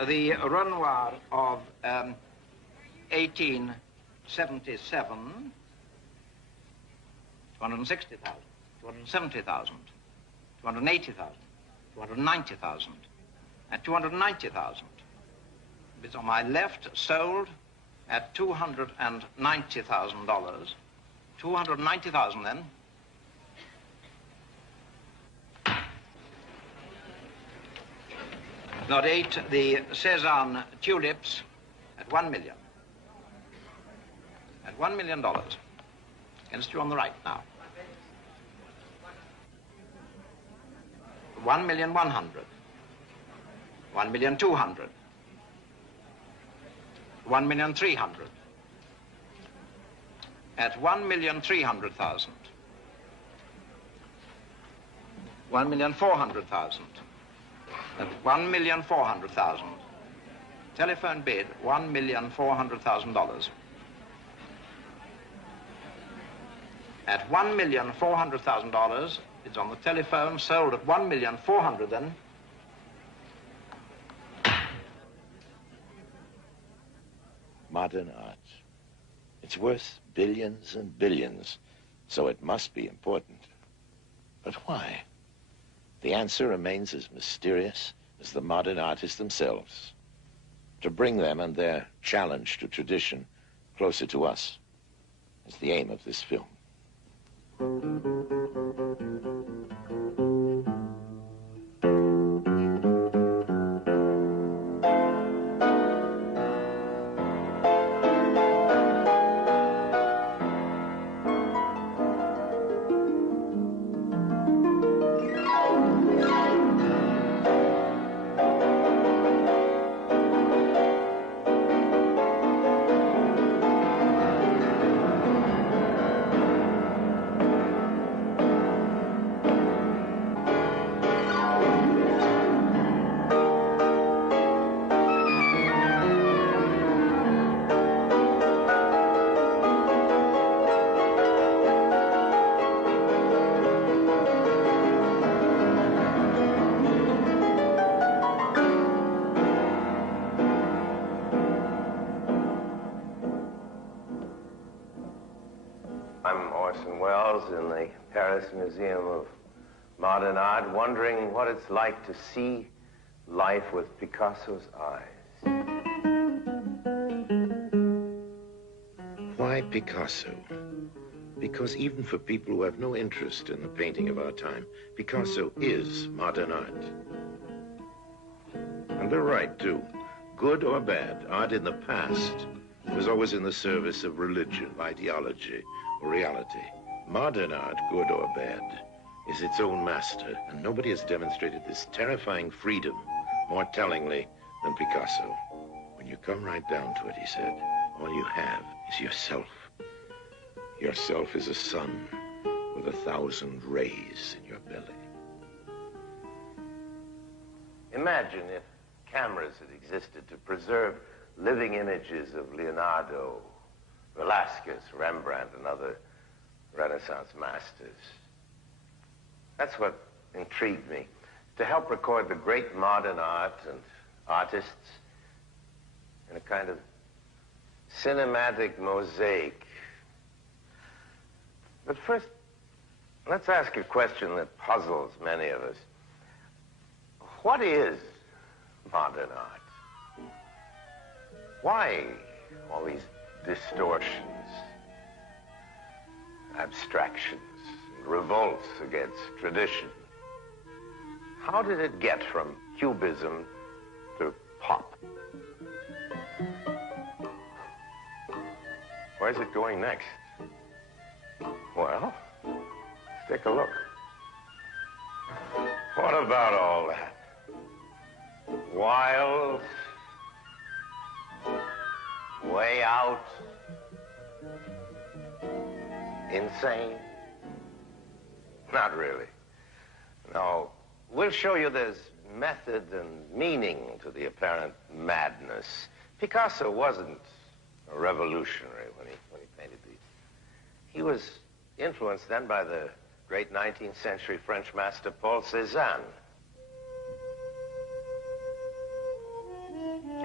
the Renoir of 1877, 260,000, 270,000, 280,000, 290,000, and 290,000. It's on my left, sold at $290,000. 290,000 then. Lot 8, the Cézanne tulips at $1 million. At $1 million. Against you on the right now. 1,100,000. 1,200,000. 1,300,000. At 1,300,000. 1,400,000. At 1,400,000. Telephone bid, $1,400,000. At $1,400,000, it's on the telephone, sold at 1,400,000 then. Modern art. It's worth billions and billions, so it must be important. But why? The answer remains as mysterious as the modern artists themselves. To bring them and their challenge to tradition closer to us is the aim of this film. In the Paris Museum of Modern Art, wondering what it's like to see life with Picasso's eyes. Why Picasso? Because even for people who have no interest in the painting of our time, Picasso is modern art. And they're right, too. Good or bad, art in the past was always in the service of religion, ideology, or reality. Modern art, good or bad, is its own master, and nobody has demonstrated this terrifying freedom more tellingly than Picasso. When you come right down to it, he said, all you have is yourself. Yourself is a sun with 1,000 rays in your belly. Imagine if cameras had existed to preserve living images of Leonardo, Velázquez, Rembrandt, and other Renaissance masters. That's what intrigued me, to help record the great modern art and artists in a kind of cinematic mosaic. But first, let's ask a question that puzzles many of us. What is modern art? Why all these distortions, abstractions, revolts against tradition? How did it get from cubism to pop? Where's it going next? Well, let's take a look. What about all that? Wild, way out, insane? Not really. No, we'll show you there's method and meaning to the apparent madness. Picasso wasn't a revolutionary when he painted these. He was influenced then by the great 19th century French master Paul Cézanne.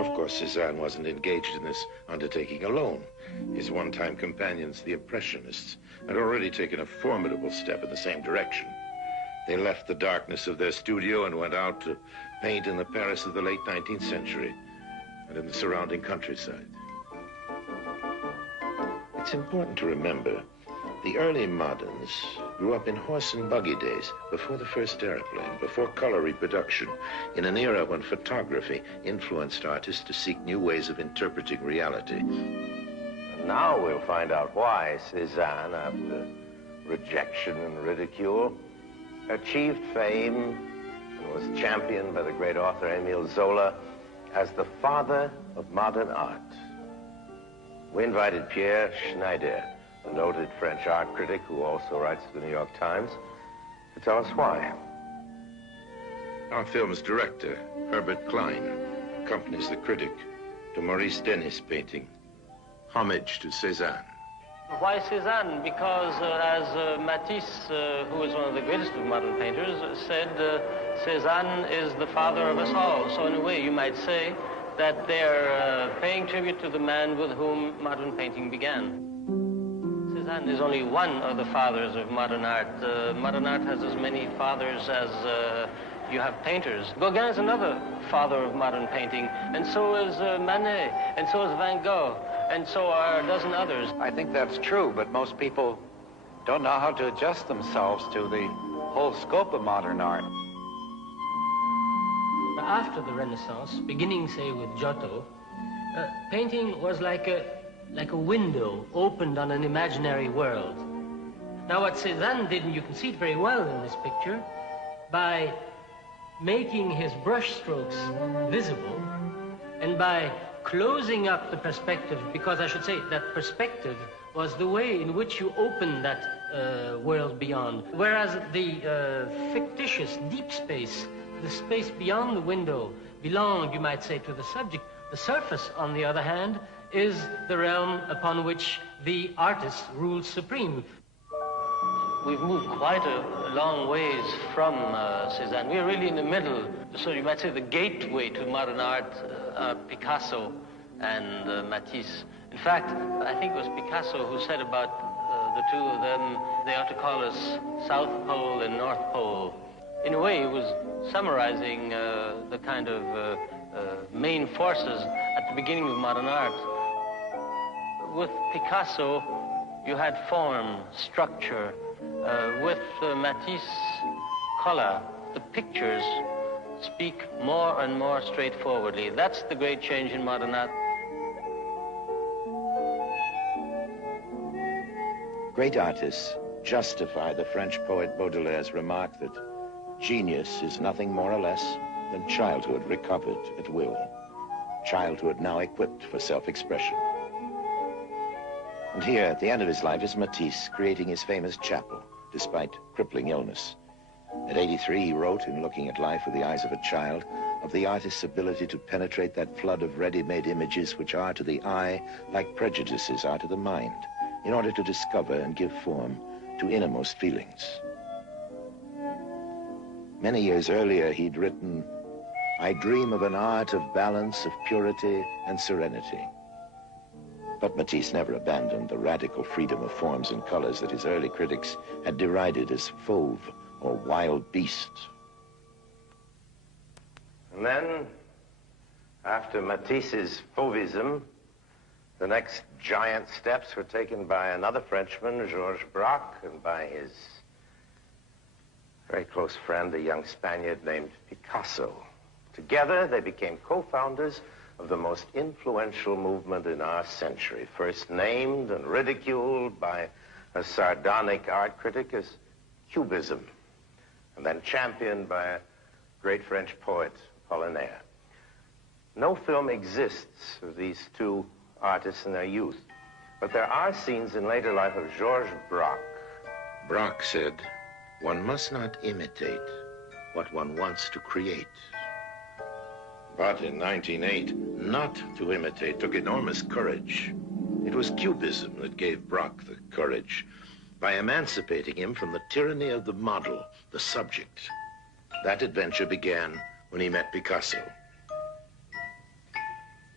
Of course, Cézanne wasn't engaged in this undertaking alone. His one-time companions, the Impressionists, had already taken a formidable step in the same direction. They left the darkness of their studio and went out to paint in the Paris of the late 19th century and in the surrounding countryside. It's important to remember the early moderns grew up in horse and buggy days, before the first airplane, before color reproduction, in an era when photography influenced artists to seek new ways of interpreting reality. And now we'll find out why Cézanne, after rejection and ridicule, achieved fame and was championed by the great author Émile Zola as the father of modern art. We invited Pierre Schneider, the noted French art critic who also writes for the New York Times, to tell us why. Our film's director, Herbert Klein, accompanies the critic to Maurice Denis' painting, Homage to Cézanne. Why Cézanne? Because as Matisse, who is one of the greatest of modern painters, said, Cézanne is the father of us all. So in a way, you might say that they're paying tribute to the man with whom modern painting began. Cézanne is only one of the fathers of modern art. Modern art has as many fathers as you have painters. Gauguin is another father of modern painting, and so is Manet, and so is Van Gogh, and so are a dozen others. I think that's true, but most people don't know how to adjust themselves to the whole scope of modern art. After the Renaissance, beginning, say, with Giotto, painting was like a window opened on an imaginary world. Now, what Cézanne did, and you can see it very well in this picture, by making his brush strokes visible and by closing up the perspective, because I should say that perspective was the way in which you open that world beyond. Whereas the fictitious deep space, the space beyond the window, belonged, you might say, to the subject. The surface, on the other hand, is the realm upon which the artist rules supreme. We've moved quite a long ways from Cézanne. We're really in the middle. So you might say the gateway to modern art are Picasso and Matisse. In fact, I think it was Picasso who said about the two of them, they ought to call us South Pole and North Pole. In a way, he was summarizing the kind of main forces at the beginning of modern art. With Picasso, you had form, structure. With Matisse, color. The pictures speak more and more straightforwardly. That's the great change in modern art. Great artists justify the French poet Baudelaire's remark that genius is nothing more or less than childhood recovered at will. Childhood now equipped for self-expression. And here, at the end of his life, is Matisse creating his famous chapel, despite crippling illness. At 83, he wrote, in Looking at Life with the Eyes of a Child, of the artist's ability to penetrate that flood of ready-made images which are to the eye like prejudices are to the mind, in order to discover and give form to innermost feelings. Many years earlier, he'd written, I dream of an art of balance, of purity and serenity. But Matisse never abandoned the radical freedom of forms and colors that his early critics had derided as fauve or wild beast. And then, after Matisse's fauvism, the next giant steps were taken by another Frenchman, Georges Braque, and by his very close friend, a young Spaniard named Picasso. Together, they became co-founders of the most influential movement in our century, first named and ridiculed by a sardonic art critic as Cubism, and then championed by a great French poet, Apollinaire. No film exists of these two artists in their youth, but there are scenes in later life of Georges Braque. Braque said, one must not imitate what one wants to create. But in 1908, not to imitate took enormous courage. It was Cubism that gave Braque the courage by emancipating him from the tyranny of the model, the subject. That adventure began when he met Picasso.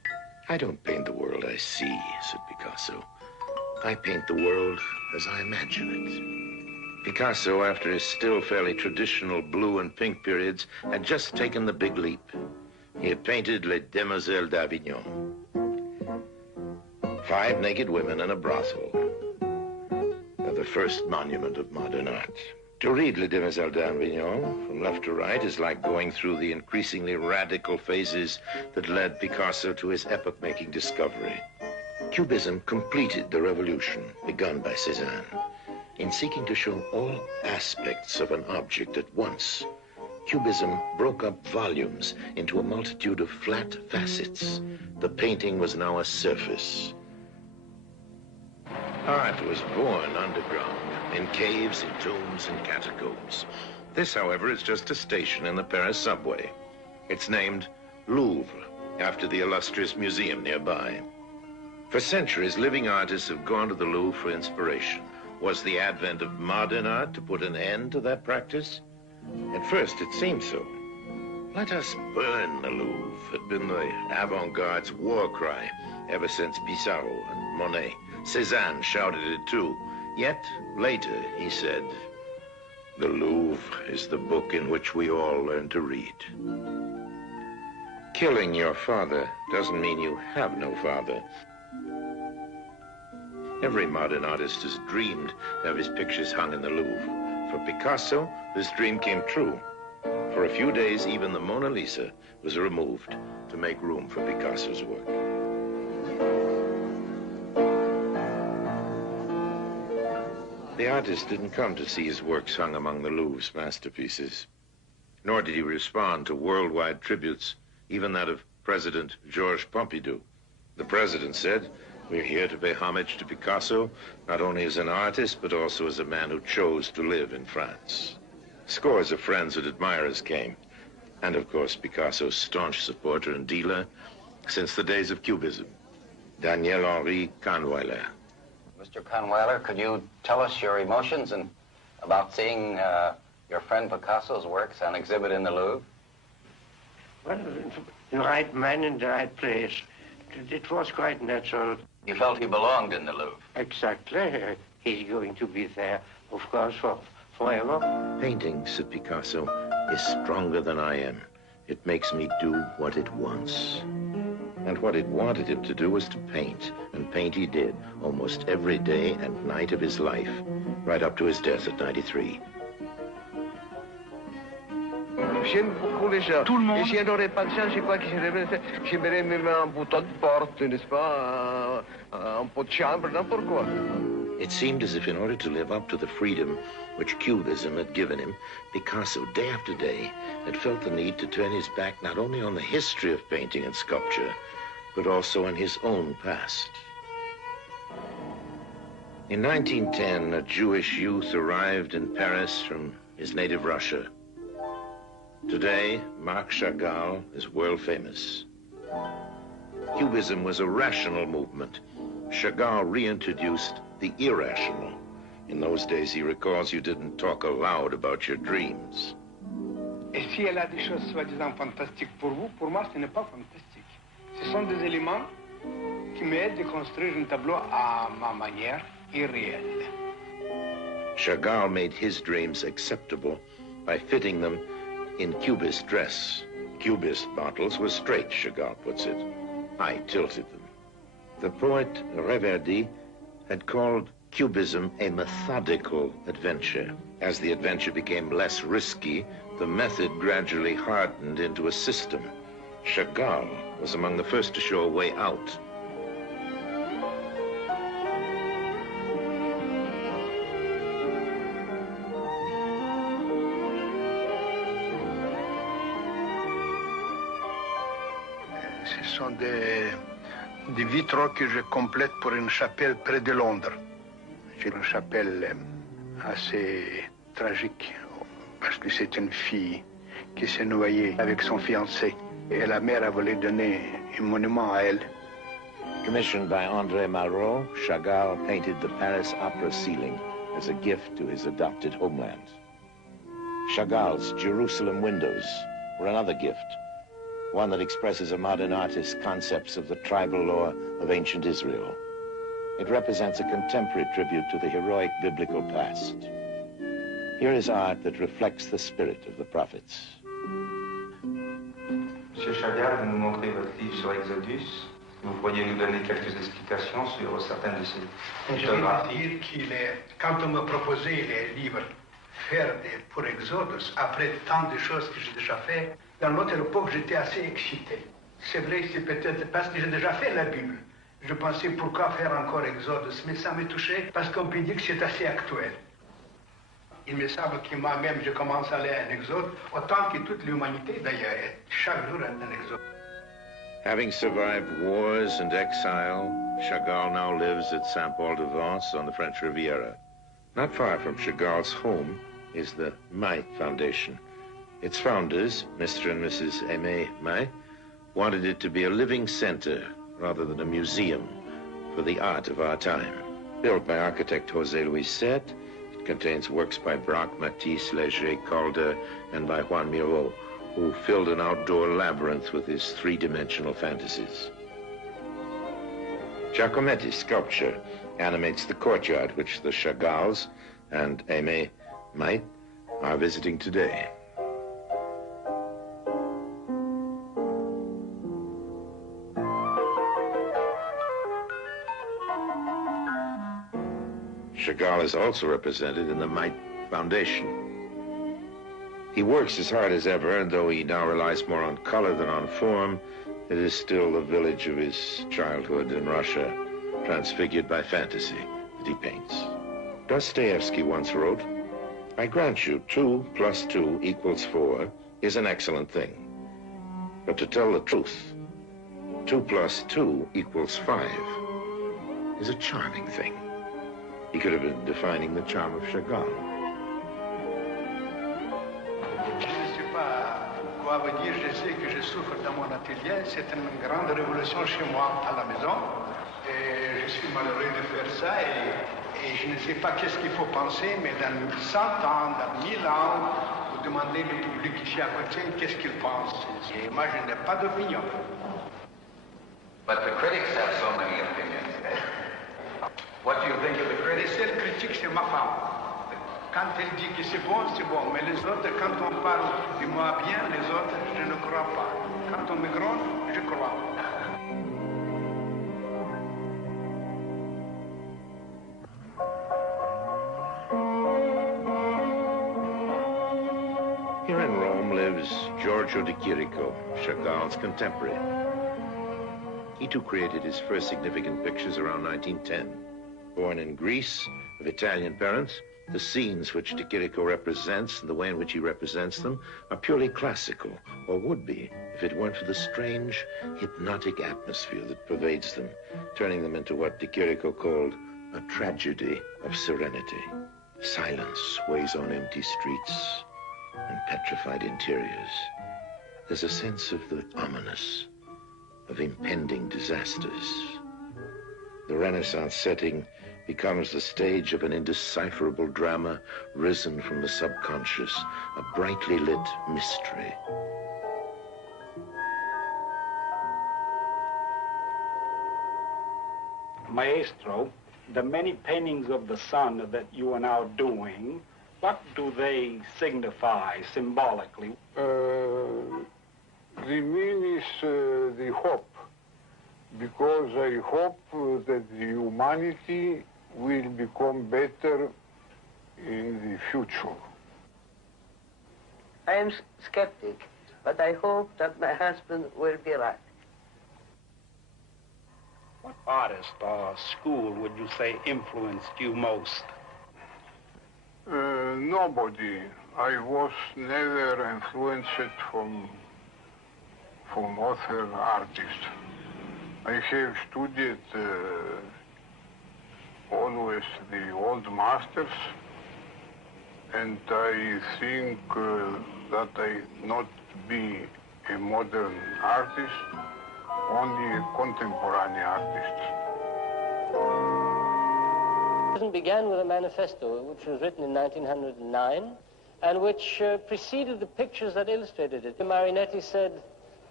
I don't paint the world I see, said Picasso. I paint the world as I imagine it. Picasso, after his still fairly traditional blue and pink periods, had just taken the big leap. He had painted Les Demoiselles d'Avignon. 5 naked women in a brothel. The first monument of modern art. To read Les Demoiselles d'Avignon from left to right is like going through the increasingly radical phases that led Picasso to his epoch-making discovery. Cubism completed the revolution begun by Cézanne in seeking to show all aspects of an object at once. Cubism broke up volumes into a multitude of flat facets. The painting was now a surface. Art was born underground, in caves, in tombs, and catacombs. This, however, is just a station in the Paris subway. It's named Louvre, after the illustrious museum nearby. For centuries, living artists have gone to the Louvre for inspiration. Was the advent of modern art to put an end to that practice? At first, it seemed so. Let us burn the Louvre had been the avant-garde's war cry ever since Pissarro and Monet. Cézanne shouted it too. Yet, later, he said, the Louvre is the book in which we all learn to read. Killing your father doesn't mean you have no father. Every modern artist has dreamed to have his pictures hung in the Louvre. For Picasso, this dream came true. For a few days, even the Mona Lisa was removed to make room for Picasso's work. The artist didn't come to see his works hung among the Louvre's masterpieces, nor did he respond to worldwide tributes, even that of President Georges Pompidou. The president said, "We're here to pay homage to Picasso, not only as an artist, but also as a man who chose to live in France." Scores of friends and admirers came, and of course Picasso's staunch supporter and dealer since the days of Cubism, Daniel-Henri Kahnweiler. Mr. Kahnweiler, could you tell us your emotions about seeing your friend Picasso's works on exhibit in the Louvre? Well, the right man in the right place. It was quite natural. You felt he belonged in the Louvre? Exactly. He's going to be there, of course, forever. Painting, said Picasso, is stronger than I am. It makes me do what it wants. And what it wanted him to do was to paint, and paint he did almost every day and night of his life, right up to his death at 93. J'aime beaucoup les gens. Tout le monde. Et s'il n'y aurait pas de ça, c'est quoi que j'aimerais même un bouton de porte, n'est-ce pas? Un pot de chambre, n'importe quoi. It seemed as if in order to live up to the freedom which Cubism had given him, Picasso, day after day, had felt the need to turn his back not only on the history of painting and sculpture, but also on his own past. In 1910, a Jewish youth arrived in Paris from his native Russia. Today, Marc Chagall is world famous. Cubism was a rational movement. Chagall reintroduced the irrational. In those days, he recalls, you didn't talk aloud about your dreams. Et si elle a des choses soi-disant fantastiques pour vous, pour moi, ce n'est pas fantastique. Ce sont des éléments qui m'aident à construire un tableau à ma manière irréelle. Chagall made his dreams acceptable by fitting them in Cubist dress. Cubist bottles were straight, Chagall puts it. I tilted them. The poet Reverdy had called Cubism a methodical adventure. As the adventure became less risky, the method gradually hardened into a system. Chagall was among the first to show a way out. Ce sont des vitraux que je complète pour une chapelle près de Londres. C'est une chapelle assez tragique parce que c'est une fille qui s'est noyée avec son fiancé et la mère a voulu donner un monument à elle. Commissioned by André Malraux, Chagall painted the Paris Opera ceiling as a gift to his adopted homeland. Chagall's Jerusalem windows were another gift. one that expresses a modern artist's concepts of the tribal law of ancient Israel. It represents a contemporary tribute to the heroic biblical past. Here is art that reflects the spirit of the prophets. Monsieur Chagall, vous nous montrez votre livre sur Exodus. Vous pourriez nous donner quelques explications sur certaines de ces photographies. Je veux dire quand on me proposait les livres faire pour Exodus, après tant de choses que j'ai déjà fait, dans l'autre époque, j'étais assez excité. C'est vrai, c'est peut-être parce que j'ai déjà fait la Bible. Je pensais pourquoi faire encore Exodus, mais ça me touchait parce qu'on peut dire que c'est assez actuel. Il me semble que moi-même, je commence à aller à un exode, autant que toute l'humanité d'ailleurs, chaque jour un exode. Having survived wars and exile, Chagall now lives at Saint-Paul-de-Vence on the French Riviera. Not far from Chagall's home is the Maille Foundation. Its founders, Mr. and Mrs. Aimé Maille, wanted it to be a living center rather than a museum for the art of our time. Built by architect José Luis Set, it contains works by Braque, Matisse, Léger, Calder, and by Juan Miró, who filled an outdoor labyrinth with his three-dimensional fantasies. Giacometti's sculpture animates the courtyard which the Chagalls and Aimé Maille are visiting today. Chagall is also represented in the Maille Foundation. He works as hard as ever, and though he now relies more on color than on form, it is still the village of his childhood in Russia, transfigured by fantasy, that he paints. Dostoevsky once wrote, "I grant you 2 + 2 = 4 is an excellent thing. But to tell the truth, 2 + 2 = 5 is a charming thing." He could have been defining the charm of Chagall. Je ne sais pas quoi vous dire, je sais que je souffre dans mon atelier. C'est une grande révolution chez moi à la maison. Et je suis malheureux de faire ça et je ne sais pas qu'est-ce qu'il faut penser, mais dans 100 ans, dans 1000 ans, vous demandez le public ici à côté qu'est-ce qu'il pense. Et moi, je n'ai pas d'opinion. But the critics have so many opinions. What do you think of the critics? Les seuls critiques, c'est ma femme. Quand elle dit que c'est bon, mais les autres, quand on parle de moi bien, les autres, je ne crois pas. Quand on me gronde, je crois. Here in Rome lives Giorgio de Chirico, Chagall's contemporary. He too created his first significant pictures around 1910. Born in Greece, of Italian parents, the scenes which de Chirico represents and the way in which he represents them are purely classical, or would be, if it weren't for the strange, hypnotic atmosphere that pervades them, turning them into what de Chirico called a tragedy of serenity. Silence weighs on empty streets and petrified interiors. There's a sense of the ominous, of impending disasters. The Renaissance setting becomes the stage of an indecipherable drama risen from the subconscious, a brightly lit mystery. Maestro, the many paintings of the sun that you are now doing, what do they signify symbolically? The meaning is the hope, because I hope that the humanity will become better in the future. I am skeptic, but I hope that my husband will be right. What artist or school would you say influenced you most? Nobody. I was never influenced from other artists. I have studied always the old masters, and I think that I not be a modern artist, only a contemporary artist. It began with a manifesto which was written in 1909 and which preceded the pictures that illustrated it. Marinetti said,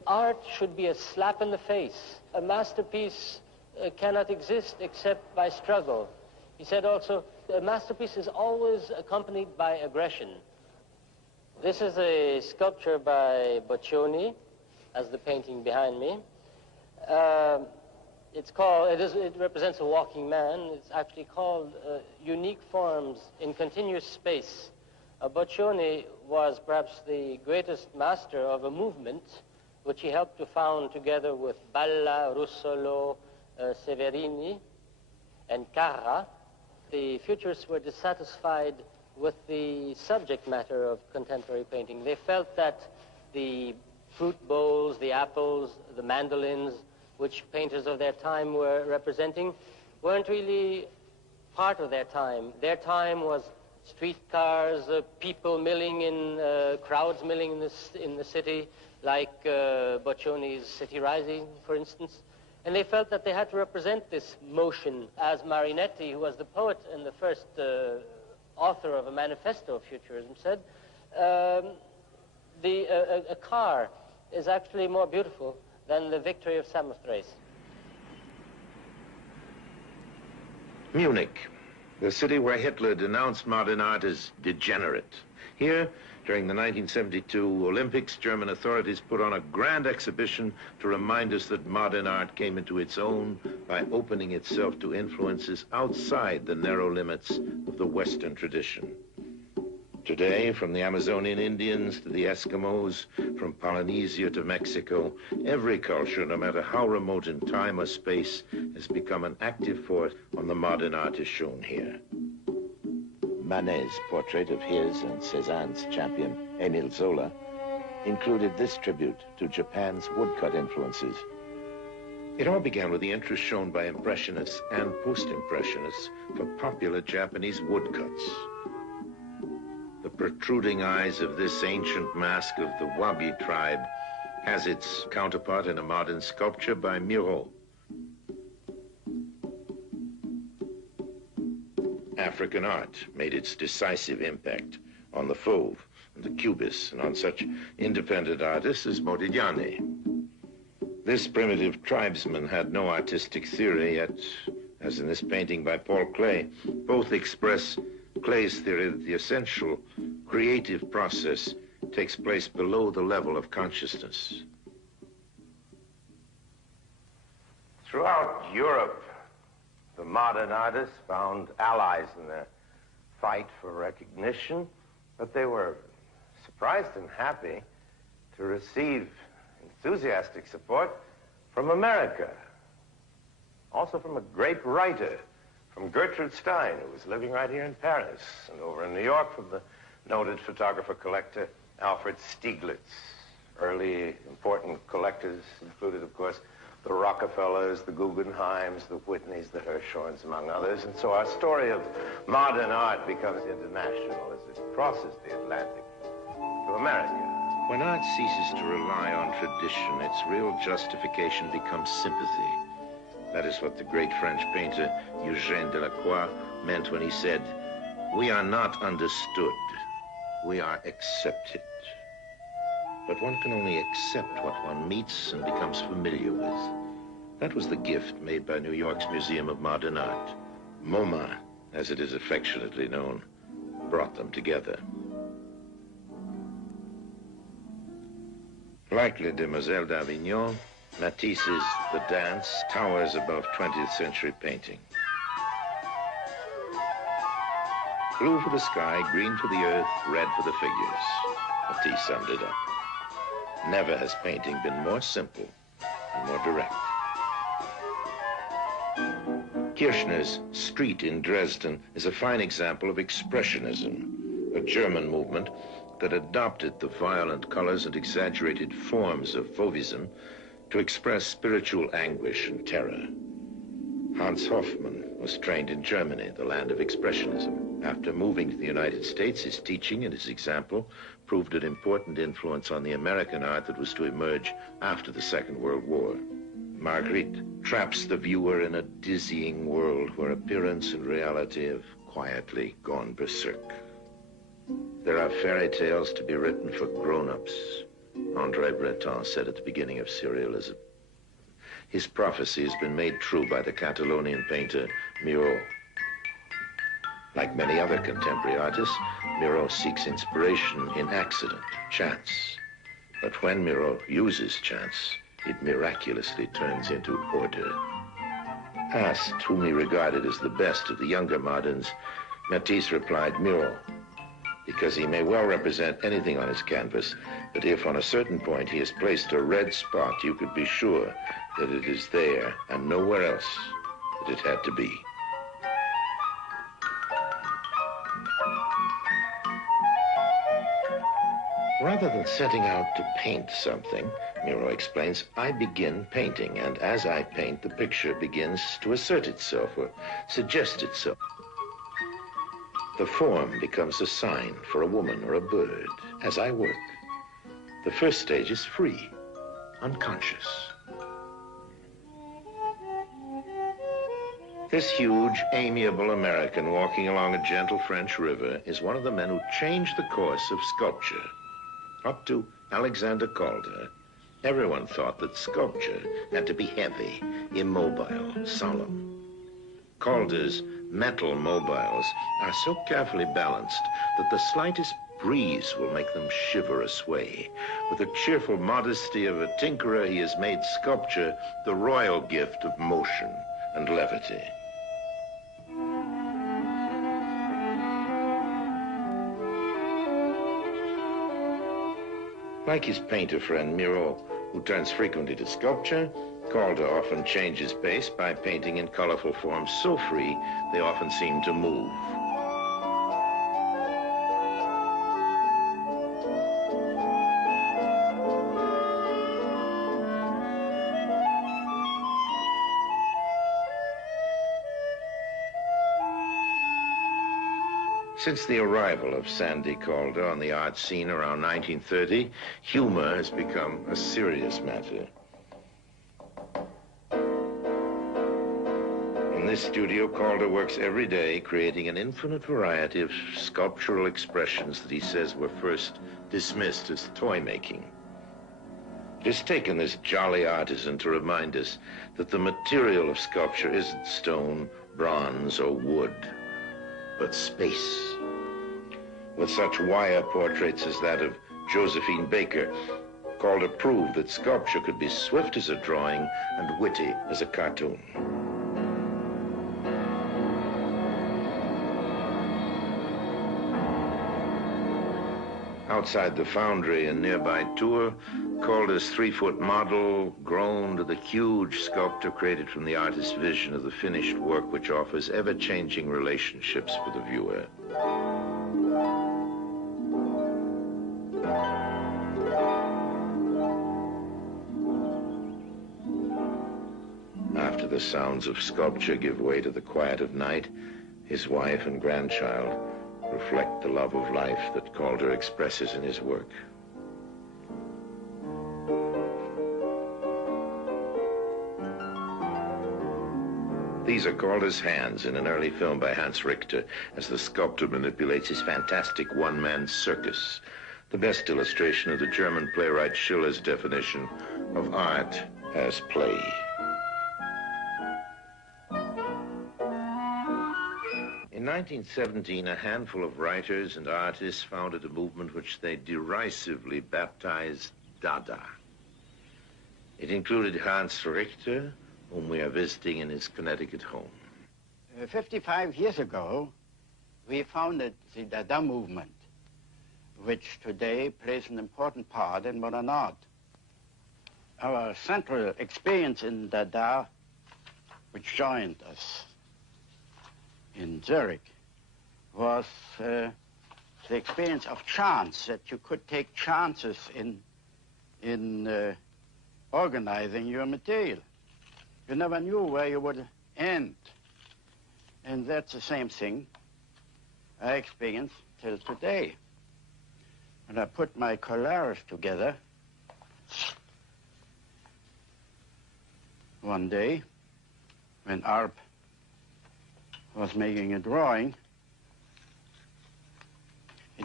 art should be a slap in the face. A masterpiece cannot exist except by struggle. He said also, a masterpiece is always accompanied by aggression. This is a sculpture by Boccioni, as the painting behind me. It represents a walking man. It's actually called Unique Forms in Continuous Space. Boccioni was perhaps the greatest master of a movement which he helped to found together with Balla, Russolo, Severini, and Carra. The futurists were dissatisfied with the subject matter of contemporary painting. They felt that the fruit bowls, the apples, the mandolins, which painters of their time were representing, weren't really part of their time. Their time was streetcars, people milling in, crowds milling in the city, like Boccioni's City Rising, for instance. And they felt that they had to represent this motion, as Marinetti, who was the poet and the first author of a manifesto of futurism, said. A car is actually more beautiful than the victory of Samothrace. Munich, the city where Hitler denounced modern art as degenerate. Here, during the 1972 Olympics, German authorities put on a grand exhibition to remind us that modern art came into its own by opening itself to influences outside the narrow limits of the Western tradition. Today, from the Amazonian Indians to the Eskimos, from Polynesia to Mexico, every culture, no matter how remote in time or space, has become an active force on the modern artist shown here. Manet's portrait of his and Cézanne's champion, Émile Zola, included this tribute to Japan's woodcut influences. It all began with the interest shown by Impressionists and Post-Impressionists for popular Japanese woodcuts. The protruding eyes of this ancient mask of the Wabi tribe has its counterpart in a modern sculpture by Miro. African art made its decisive impact on the Fauve and the Cubists and on such independent artists as Modigliani. This primitive tribesman had no artistic theory, yet, as in this painting by Paul Klee, both express Klee's theory that the essential creative process takes place below the level of consciousness. Throughout Europe, the modern artists found allies in their fight for recognition, but they were surprised and happy to receive enthusiastic support from America. Also from a great writer, from Gertrude Stein, who was living right here in Paris, and over in New York from the noted photographer-collector Alfred Stieglitz. Early important collectors included, of course, the Rockefellers, the Guggenheims, the Whitneys, the Hirshhorns, among others. And so our story of modern art becomes international as it crosses the Atlantic to America. When art ceases to rely on tradition, its real justification becomes sympathy. That is what the great French painter Eugène Delacroix meant when he said, "We are not understood, we are accepted." But one can only accept what one meets and becomes familiar with. That was the gift made by New York's Museum of Modern Art. MoMA, as it is affectionately known, brought them together. Like Les Demoiselles d'Avignon, Matisse's The Dance towers above 20th century painting. Blue for the sky, green for the earth, red for the figures. Matisse summed it up. Never has painting been more simple and more direct. Kirchner's Street in Dresden is a fine example of Expressionism, a German movement that adopted the violent colors and exaggerated forms of Fauvism to express spiritual anguish and terror. Hans Hofmann was trained in Germany, the land of Expressionism. After moving to the United States, his teaching and his example proved an important influence on the American art that was to emerge after the Second World War. Marguerite traps the viewer in a dizzying world where appearance and reality have quietly gone berserk. There are fairy tales to be written for grown-ups, André Breton said at the beginning of Surrealism. His prophecy has been made true by the Catalonian painter Miró. Like many other contemporary artists, Miró seeks inspiration in accident, chance. But when Miró uses chance, it miraculously turns into order. Asked whom he regarded as the best of the younger moderns, Matisse replied, Miró, because he may well represent anything on his canvas, but if on a certain point he has placed a red spot, you could be sure that it is there and nowhere else that it had to be. Rather than setting out to paint something, Miró explains, I begin painting, and as I paint, the picture begins to assert itself or suggest itself. The form becomes a sign for a woman or a bird as I work. The first stage is free, unconscious. This huge, amiable American walking along a gentle French river is one of the men who changed the course of sculpture. Up to Alexander Calder, everyone thought that sculpture had to be heavy, immobile, solemn. Calder's metal mobiles are so carefully balanced that the slightest breeze will make them shiver or sway. With the cheerful modesty of a tinkerer, he has made sculpture the royal gift of motion and levity. Like his painter friend Miró, who turns frequently to sculpture, Calder often changes pace by painting in colorful forms so free they often seem to move. Since the arrival of Sandy Calder on the art scene around 1930, humor has become a serious matter. In this studio, Calder works every day, creating an infinite variety of sculptural expressions that he says were first dismissed as toy-making. It has taken this jolly artisan to remind us that the material of sculpture isn't stone, bronze, or wood, but space. With such wire portraits as that of Josephine Baker, Calder proved that sculpture could be swift as a drawing and witty as a cartoon. Outside the foundry in nearby Tours, Calder's 3-foot model, grown to the huge sculptor created from the artist's vision of the finished work, which offers ever-changing relationships for the viewer. After the sounds of sculpture give way to the quiet of night, his wife and grandchild reflect the love of life that Calder expresses in his work. These are Calder's hands in an early film by Hans Richter as the sculptor manipulates his fantastic one-man circus, the best illustration of the German playwright Schiller's definition of art as play. In 1917, a handful of writers and artists founded a movement which they derisively baptized Dada. It included Hans Richter, whom we are visiting in his Connecticut home. 55 years ago, we founded the Dada movement, which today plays an important part in modern art. Our central experience in Dada, which joined us in Zurich, was the experience of chance, that you could take chances in organizing your material. You never knew where you would end. And that's the same thing I experience till today. When I put my collages together, one day, when Arp was making a drawing, it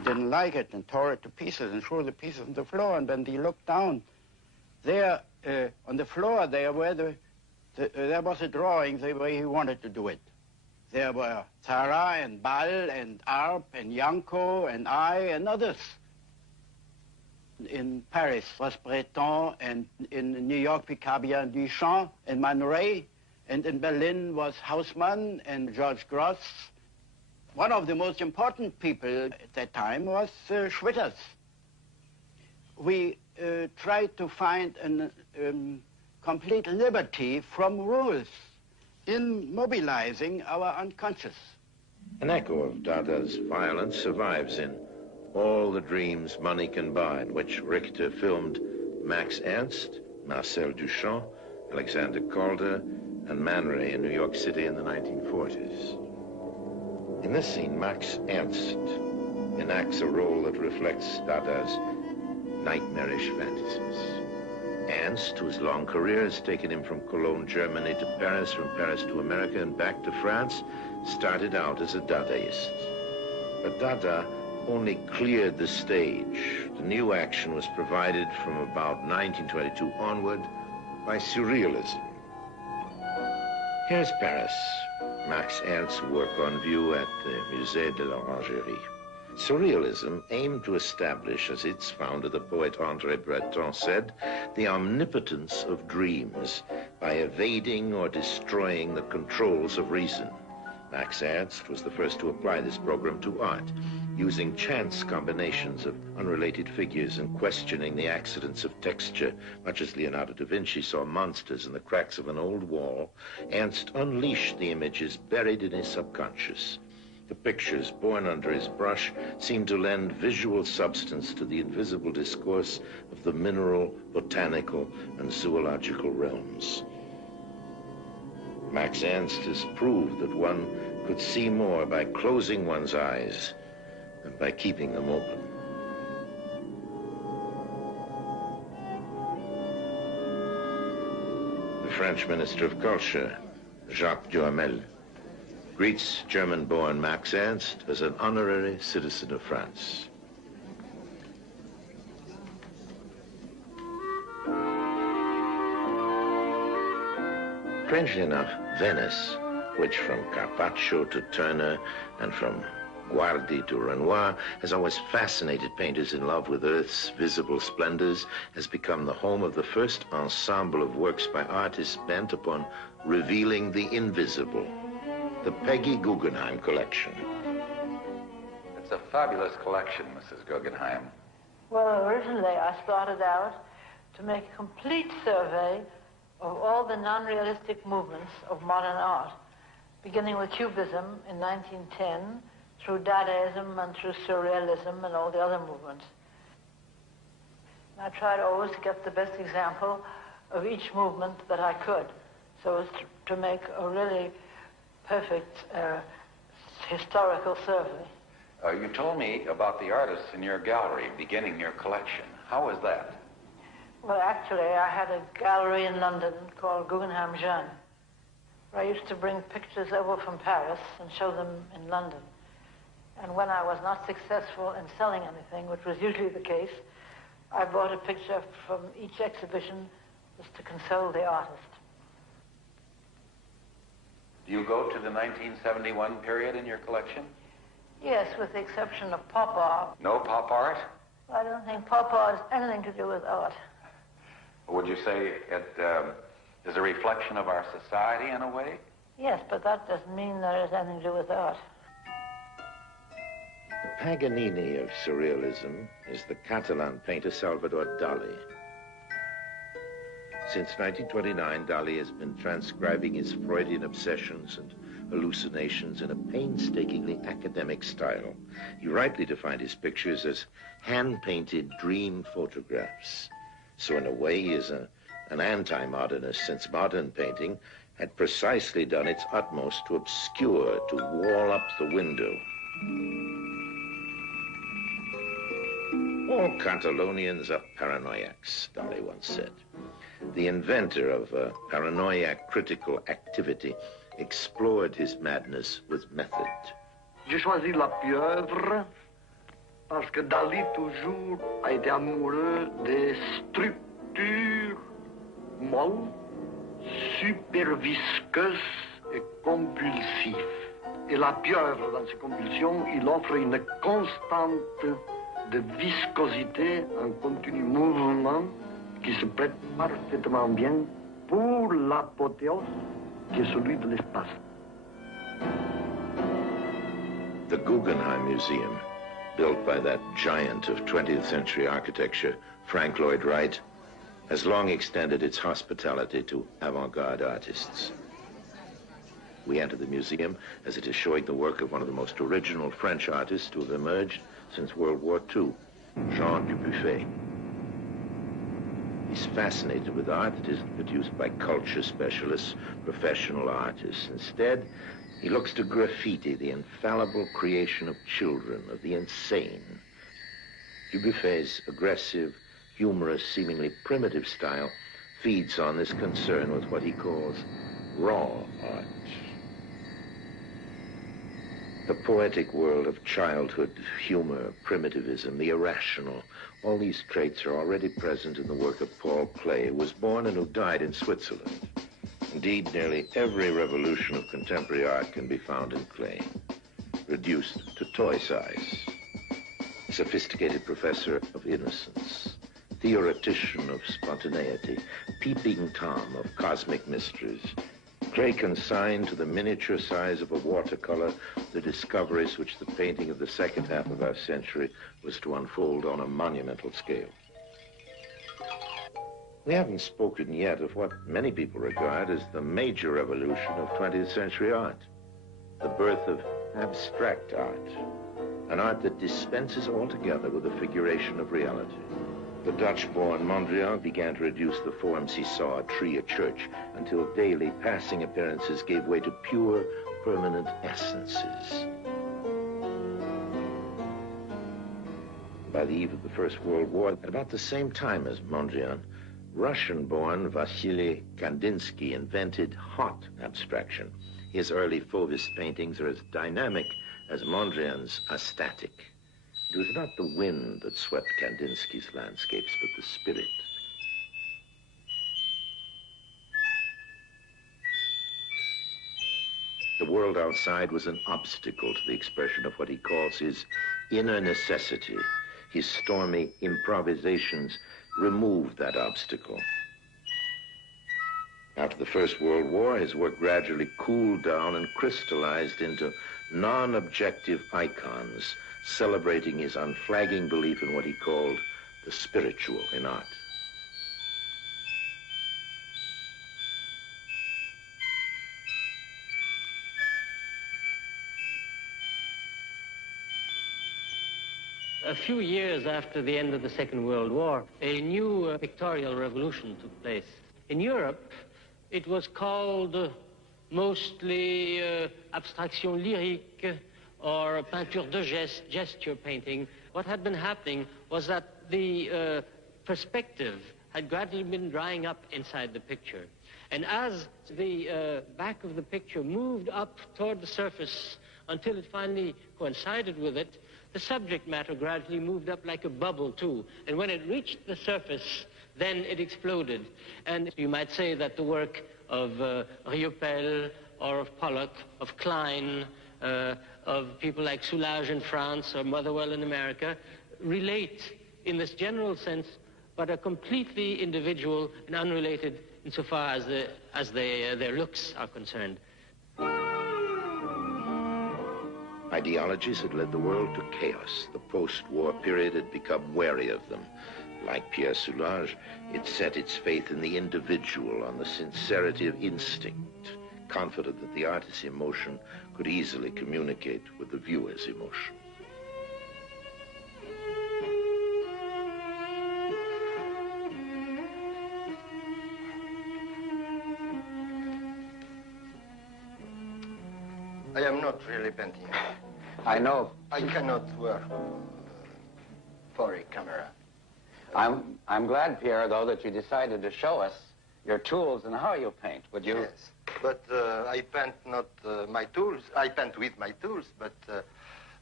didn't like it and tore it to pieces and threw the pieces on the floor. And when he looked down, there on the floor there was a drawing the way he wanted to do it. There were Zara and Ball and Arp and Yanko and I and others. In Paris was Breton, and in New York, Picabia and Duchamp and Man Ray, and in Berlin was Haussmann and George Gross. One of the most important people at that time was Schwitters. We tried to find a complete liberty from rules in mobilizing our unconscious. An echo of Dada's violence survives in All the Dreams Money Can Buy, in which Richter filmed Max Ernst, Marcel Duchamp, Alexander Calder, and Man Ray in New York City in the 1940s. In this scene, Max Ernst enacts a role that reflects Dada's nightmarish fantasies. Ernst, whose long career has taken him from Cologne, Germany to Paris, from Paris to America and back to France, started out as a Dadaist. But Dada only cleared the stage. The new action was provided from about 1922 onward by Surrealism. Here's Paris, Max Ernst's work on view at the Musée de l'Orangerie. Surrealism aimed to establish, as its founder, the poet André Breton, said, the omnipotence of dreams by evading or destroying the controls of reason. Max Ernst was the first to apply this program to art, using chance combinations of unrelated figures and questioning the accidents of texture. Much as Leonardo da Vinci saw monsters in the cracks of an old wall, Ernst unleashed the images buried in his subconscious. The pictures, born under his brush, seemed to lend visual substance to the invisible discourse of the mineral, botanical, and zoological realms. Max Ernst has proved that one could see more by closing one's eyes than by keeping them open. The French Minister of Culture, Jacques Duhamel, greets German-born Max Ernst as an honorary citizen of France. Strangely enough, Venice, which from Carpaccio to Turner and from Guardi to Renoir has always fascinated painters in love with Earth's visible splendors, has become the home of the first ensemble of works by artists bent upon revealing the invisible. The Peggy Guggenheim Collection. It's a fabulous collection, Mrs. Guggenheim. Well, originally I started out to make a complete survey of all the non-realistic movements of modern art, beginning with Cubism in 1910, through Dadaism and through Surrealism and all the other movements. And I tried always to get the best example of each movement that I could, so as to make a really perfect historical survey. You told me about the artists in your gallery beginning your collection. How was that? Well, actually, I had a gallery in London called Guggenheim Jeune, where I used to bring pictures over from Paris and show them in London. And when I was not successful in selling anything, which was usually the case, I bought a picture from each exhibition just to console the artist. Do you go to the 1971 period in your collection? Yes, with the exception of pop art. No pop art? I don't think pop art has anything to do with art. Would you say it is a reflection of our society in a way? Yes, but that doesn't mean there is anything to do with art. The Paganini of Surrealism is the Catalan painter Salvador Dali. Since 1929, Dali has been transcribing his Freudian obsessions and hallucinations in a painstakingly academic style. He rightly defined his pictures as hand-painted dream photographs. So in a way, he is an anti-modernist, since modern painting had precisely done its utmost to obscure, to wall up the window. All Catalonians are paranoiacs, Dali once said. The inventor of paranoiac critical activity explored his madness with method. J'ai choisi la pieuvre Parce que Dali toujours a été amoureux des structures molles, super visqueuses et compulsives. Et la pieuvre, dans ses compulsions, il offre une constante de viscosité, un continu mouvement qui se prête parfaitement bien pour l'apothéose qui est celui de l'espace. The Guggenheim Museum, built by that giant of 20th century architecture, Frank Lloyd Wright, has long extended its hospitality to avant-garde artists. We enter the museum as it is showing the work of one of the most original French artists to have emerged since World War II, Jean Dubuffet. He's fascinated with art that isn't produced by culture specialists, professional artists. Instead, he looks to graffiti, the infallible creation of children, of the insane. Dubuffet's aggressive, humorous, seemingly primitive style feeds on this concern with what he calls raw art. The poetic world of childhood, humor, primitivism, the irrational, all these traits are already present in the work of Paul Klee, who was born and who died in Switzerland. Indeed, nearly every revolution of contemporary art can be found in Klee, reduced to toy size. Sophisticated professor of innocence, theoretician of spontaneity, peeping Tom of cosmic mysteries, Klee consigned to the miniature size of a watercolor the discoveries which the painting of the second half of our century was to unfold on a monumental scale. We haven't spoken yet of what many people regard as the major revolution of 20th century art, the birth of abstract art, an art that dispenses altogether with the figuration of reality. The Dutch-born Mondrian began to reduce the forms he saw, a tree, a church, until daily passing appearances gave way to pure, permanent essences. By the eve of the First World War, at about the same time as Mondrian, Russian-born Vasily Kandinsky invented hot abstraction. His early Fauvist paintings are as dynamic as Mondrian's aesthetic. It was not the wind that swept Kandinsky's landscapes, but the spirit. The world outside was an obstacle to the expression of what he calls his inner necessity. His stormy improvisations removed that obstacle. After the First World War, his work gradually cooled down and crystallized into non-objective icons, celebrating his unflagging belief in what he called the spiritual in art. A few years after the end of the Second World War, a new pictorial revolution took place. In Europe, it was called mostly abstraction lyrique or peinture de geste, gesture painting. What had been happening was that the perspective had gradually been drying up inside the picture. And as the back of the picture moved up toward the surface until it finally coincided with it, the subject matter gradually moved up like a bubble, too. And when it reached the surface, then it exploded. And you might say that the work of Riopelle or of Pollock, of Klein, of people like Soulages in France or Motherwell in America, relate in this general sense, but are completely individual and unrelated insofar as their looks are concerned. Ideologies had led the world to chaos. The post-war period had become wary of them. Like Pierre Soulages, it set its faith in the individual, on the sincerity of instinct, confident that the artist's emotion could easily communicate with the viewer's emotion. I am not really painting. I know. I cannot work for a camera. I'm glad, Pierre, though, that you decided to show us your tools and how you paint. Would you? Yes, but I paint not my tools. I paint with my tools, but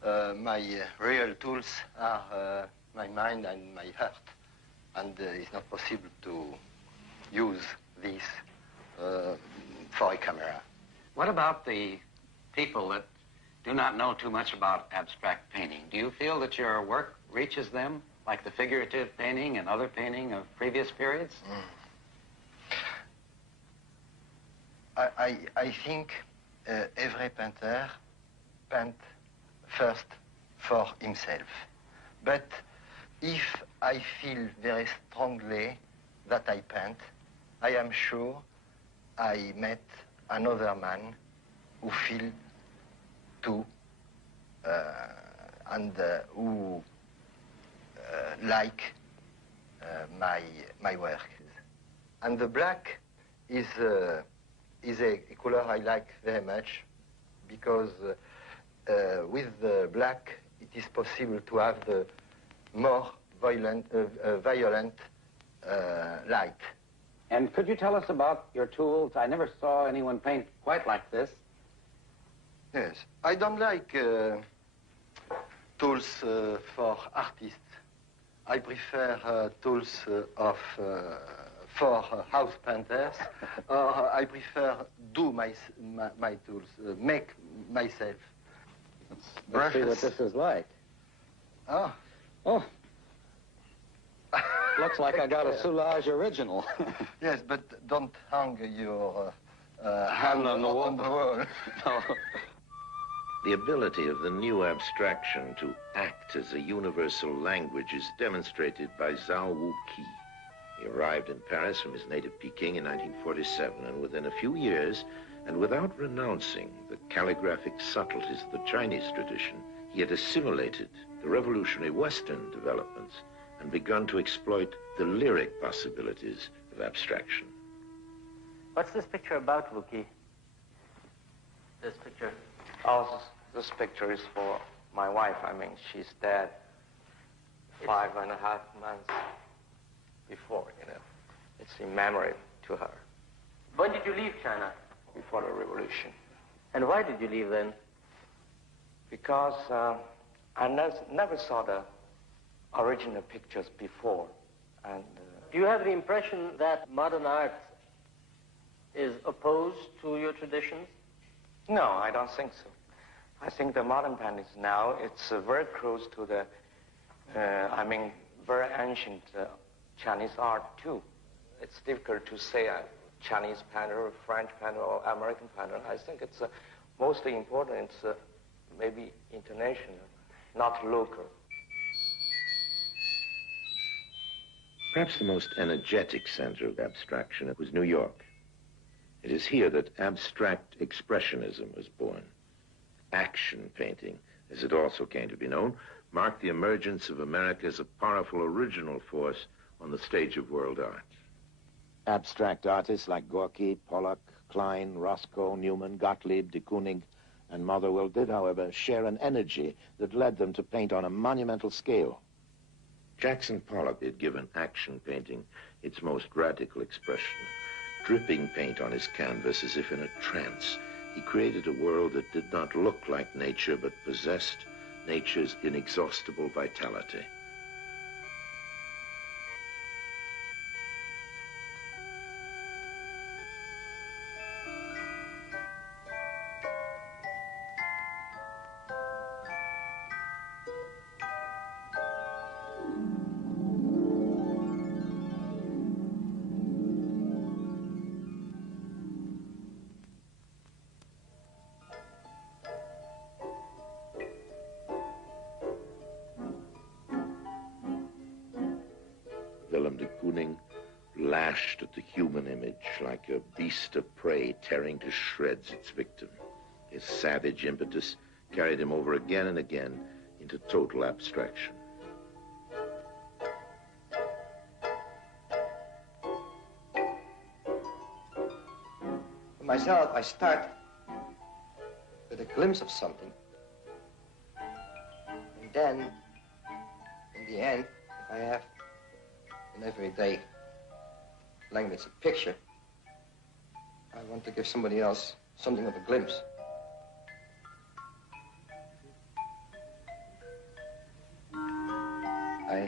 My real tools are my mind and my heart. And it's not possible to use this for a camera. What about the people that do not know too much about abstract painting? Do you feel that your work reaches them, like the figurative painting and other painting of previous periods? I think every painter paint first for himself. But if I feel very strongly that I paint, I am sure I met another man who feel too and who like my work. And the black is a color I like very much because with the black it is possible to have the more violent light. And could you tell us about your tools? I never saw anyone paint quite like this. Yes, I don't like tools for artists. I prefer tools for house painters, or I prefer do my tools, make myself. Let's see what this is like. Oh. Oh. Looks like I got a Soulage original. Yes, but don't hang your hand on the wall. No. The ability of the new abstraction to act as a universal language is demonstrated by Zhao Wuqi. He arrived in Paris from his native Peking in 1947, and within a few years, and without renouncing the calligraphic subtleties of the Chinese tradition, he had assimilated the revolutionary Western developments and begun to exploit the lyric possibilities of abstraction. What's this picture about, Wuqi? This picture? Oh, this picture is for my wife. I mean, she's dead 5.5 months before, you know. It's in memory to her. When did you leave China? Before the revolution. And why did you leave then? Because I never saw the original pictures before. And do you have the impression that modern art is opposed to your traditions? No, I don't think so. I think the modern paintings now, it's very close to the, very ancient Chinese art too. It's difficult to say a Chinese painter, or French painter, or American painter. I think it's mostly important, it's maybe international, not local. Perhaps the most energetic center of abstraction was New York. It is here that abstract expressionism was born. Action painting, as it also came to be known, marked the emergence of America as a powerful original force on the stage of world art. Abstract artists like Gorky, Pollock, Klein, Roscoe, Newman, Gottlieb, de Kooning, and Motherwell did, however, share an energy that led them to paint on a monumental scale. Jackson Pollock had given action painting its most radical expression. Dripping paint on his canvas as if in a trance, he created a world that did not look like nature, but possessed nature's inexhaustible vitality. Willem de Kooning lashed at the human image like a beast of prey tearing to shreds its victim. His savage impetus carried him over again and again into total abstraction. For myself, I start with a glimpse of something. And then, in the end, if I have an everyday language, a picture, I want to give somebody else something of a glimpse.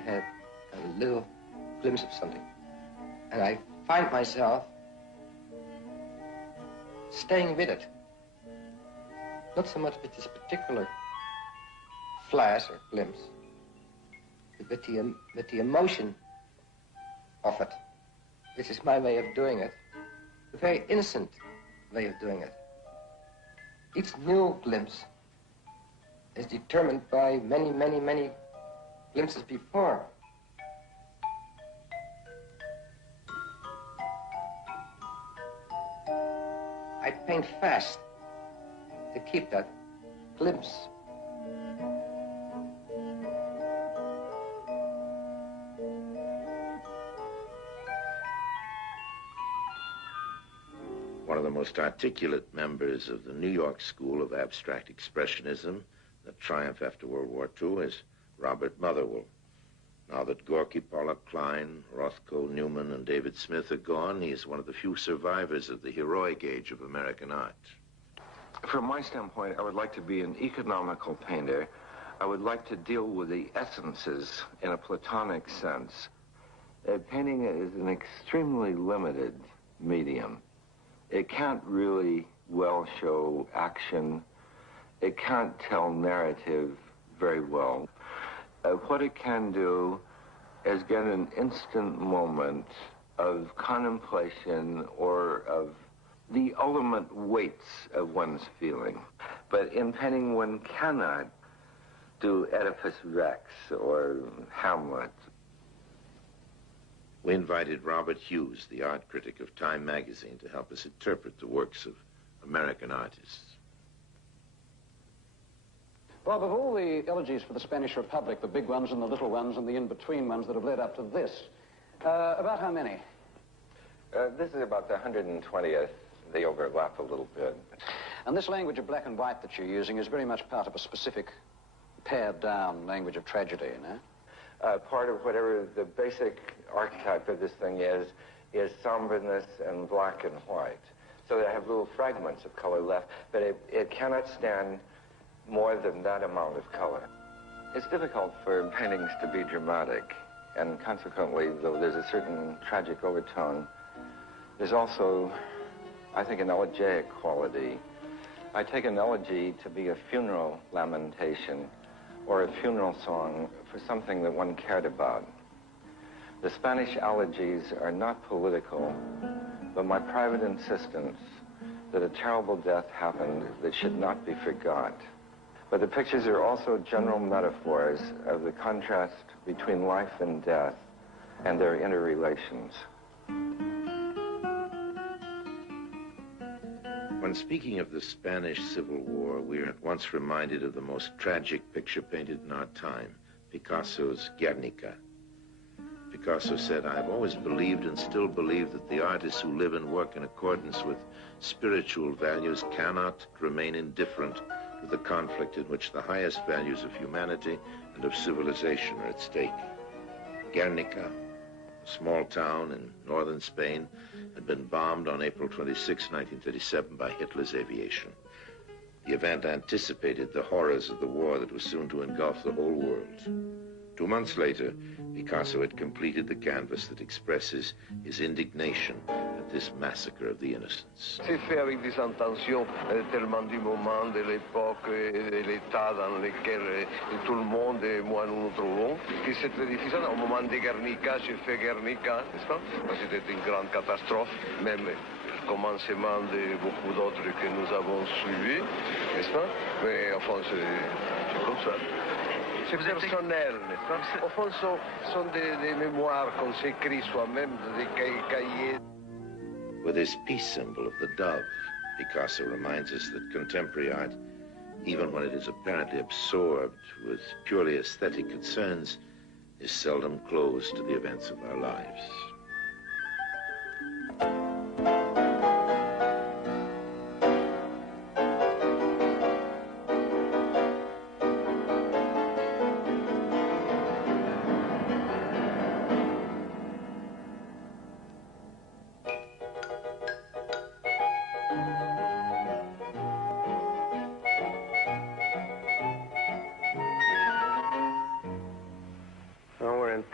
have a little glimpse of something. And I find myself staying with it. Not so much with this particular flash or glimpse, but with the emotion of it, which is my way of doing it, a very innocent way of doing it. Each new glimpse is determined by many, many, many glimpses before. I paint fast to keep that glimpse. One of the most articulate members of the New York School of Abstract Expressionism, the triumph after World War II, is Robert Motherwell. Now that Gorky, Pollock, Klein, Rothko, Newman, and David Smith are gone, he is one of the few survivors of the heroic age of American art. From my standpoint, I would like to be an economical painter. I would like to deal with the essences in a Platonic sense. Painting is an extremely limited medium. It can't really well show action. It can't tell narrative very well. What it can do is get an instant moment of contemplation or of the ultimate weights of one's feeling. But in painting, one cannot do Oedipus Rex or Hamlet. We invited Robert Hughes, the art critic of Time magazine, to help us interpret the works of American artists. Bob, of all the elegies for the Spanish Republic, the big ones and the little ones and the in-between ones that have led up to this, about how many? This is about the 120th. They overlap a little bit. And this language of black and white that you're using is very much part of a specific pared-down language of tragedy, you know? Part of whatever the basic archetype of this thing is somberness and black and white. So they have little fragments of color left, but it cannot stand more than that amount of color. It's difficult for paintings to be dramatic, and consequently, though there's a certain tragic overtone, there's also, I think, an elegiac quality. I take an elegy to be a funeral lamentation or a funeral song for something that one cared about. The Spanish elegies are not political, but my private insistence that a terrible death happened that should not be forgot. But the pictures are also general metaphors of the contrast between life and death and their interrelations. When speaking of the Spanish Civil War, we are at once reminded of the most tragic picture painted in our time, Picasso's Guernica. Picasso said, "I have always believed and still believe that the artists who live and work in accordance with spiritual values cannot remain indifferent to the conflict in which the highest values of humanity and of civilization are at stake." Guernica, a small town in northern Spain, had been bombed on April 26, 1937 by Hitler's aviation. The event anticipated the horrors of the war that was soon to engulf the whole world. 2 months later, Picasso had completed the canvas that expresses his indignation at this massacre of the innocents. C'est fait avec des intentions tellement du moment, de l'époque et de l'état dans lequel tout le monde et moi nous nous trouvons, que c'est très difficile. Au moment de Guernica, j'ai fait Guernica, n'est-ce pas? C'était une grande catastrophe, même le commencement de beaucoup d'autres que nous avons suivis, n'est-ce pas? Mais enfin, c'est comme ça. C'est personnel, n'est-ce pas? Au fond, ce sont des mémoires qu'on s'écrit soi-même, des cahiers. With his peace symbol of the dove, Picasso reminds us that contemporary art, even when it is apparently absorbed with purely aesthetic concerns, is seldom closed to the events of our lives.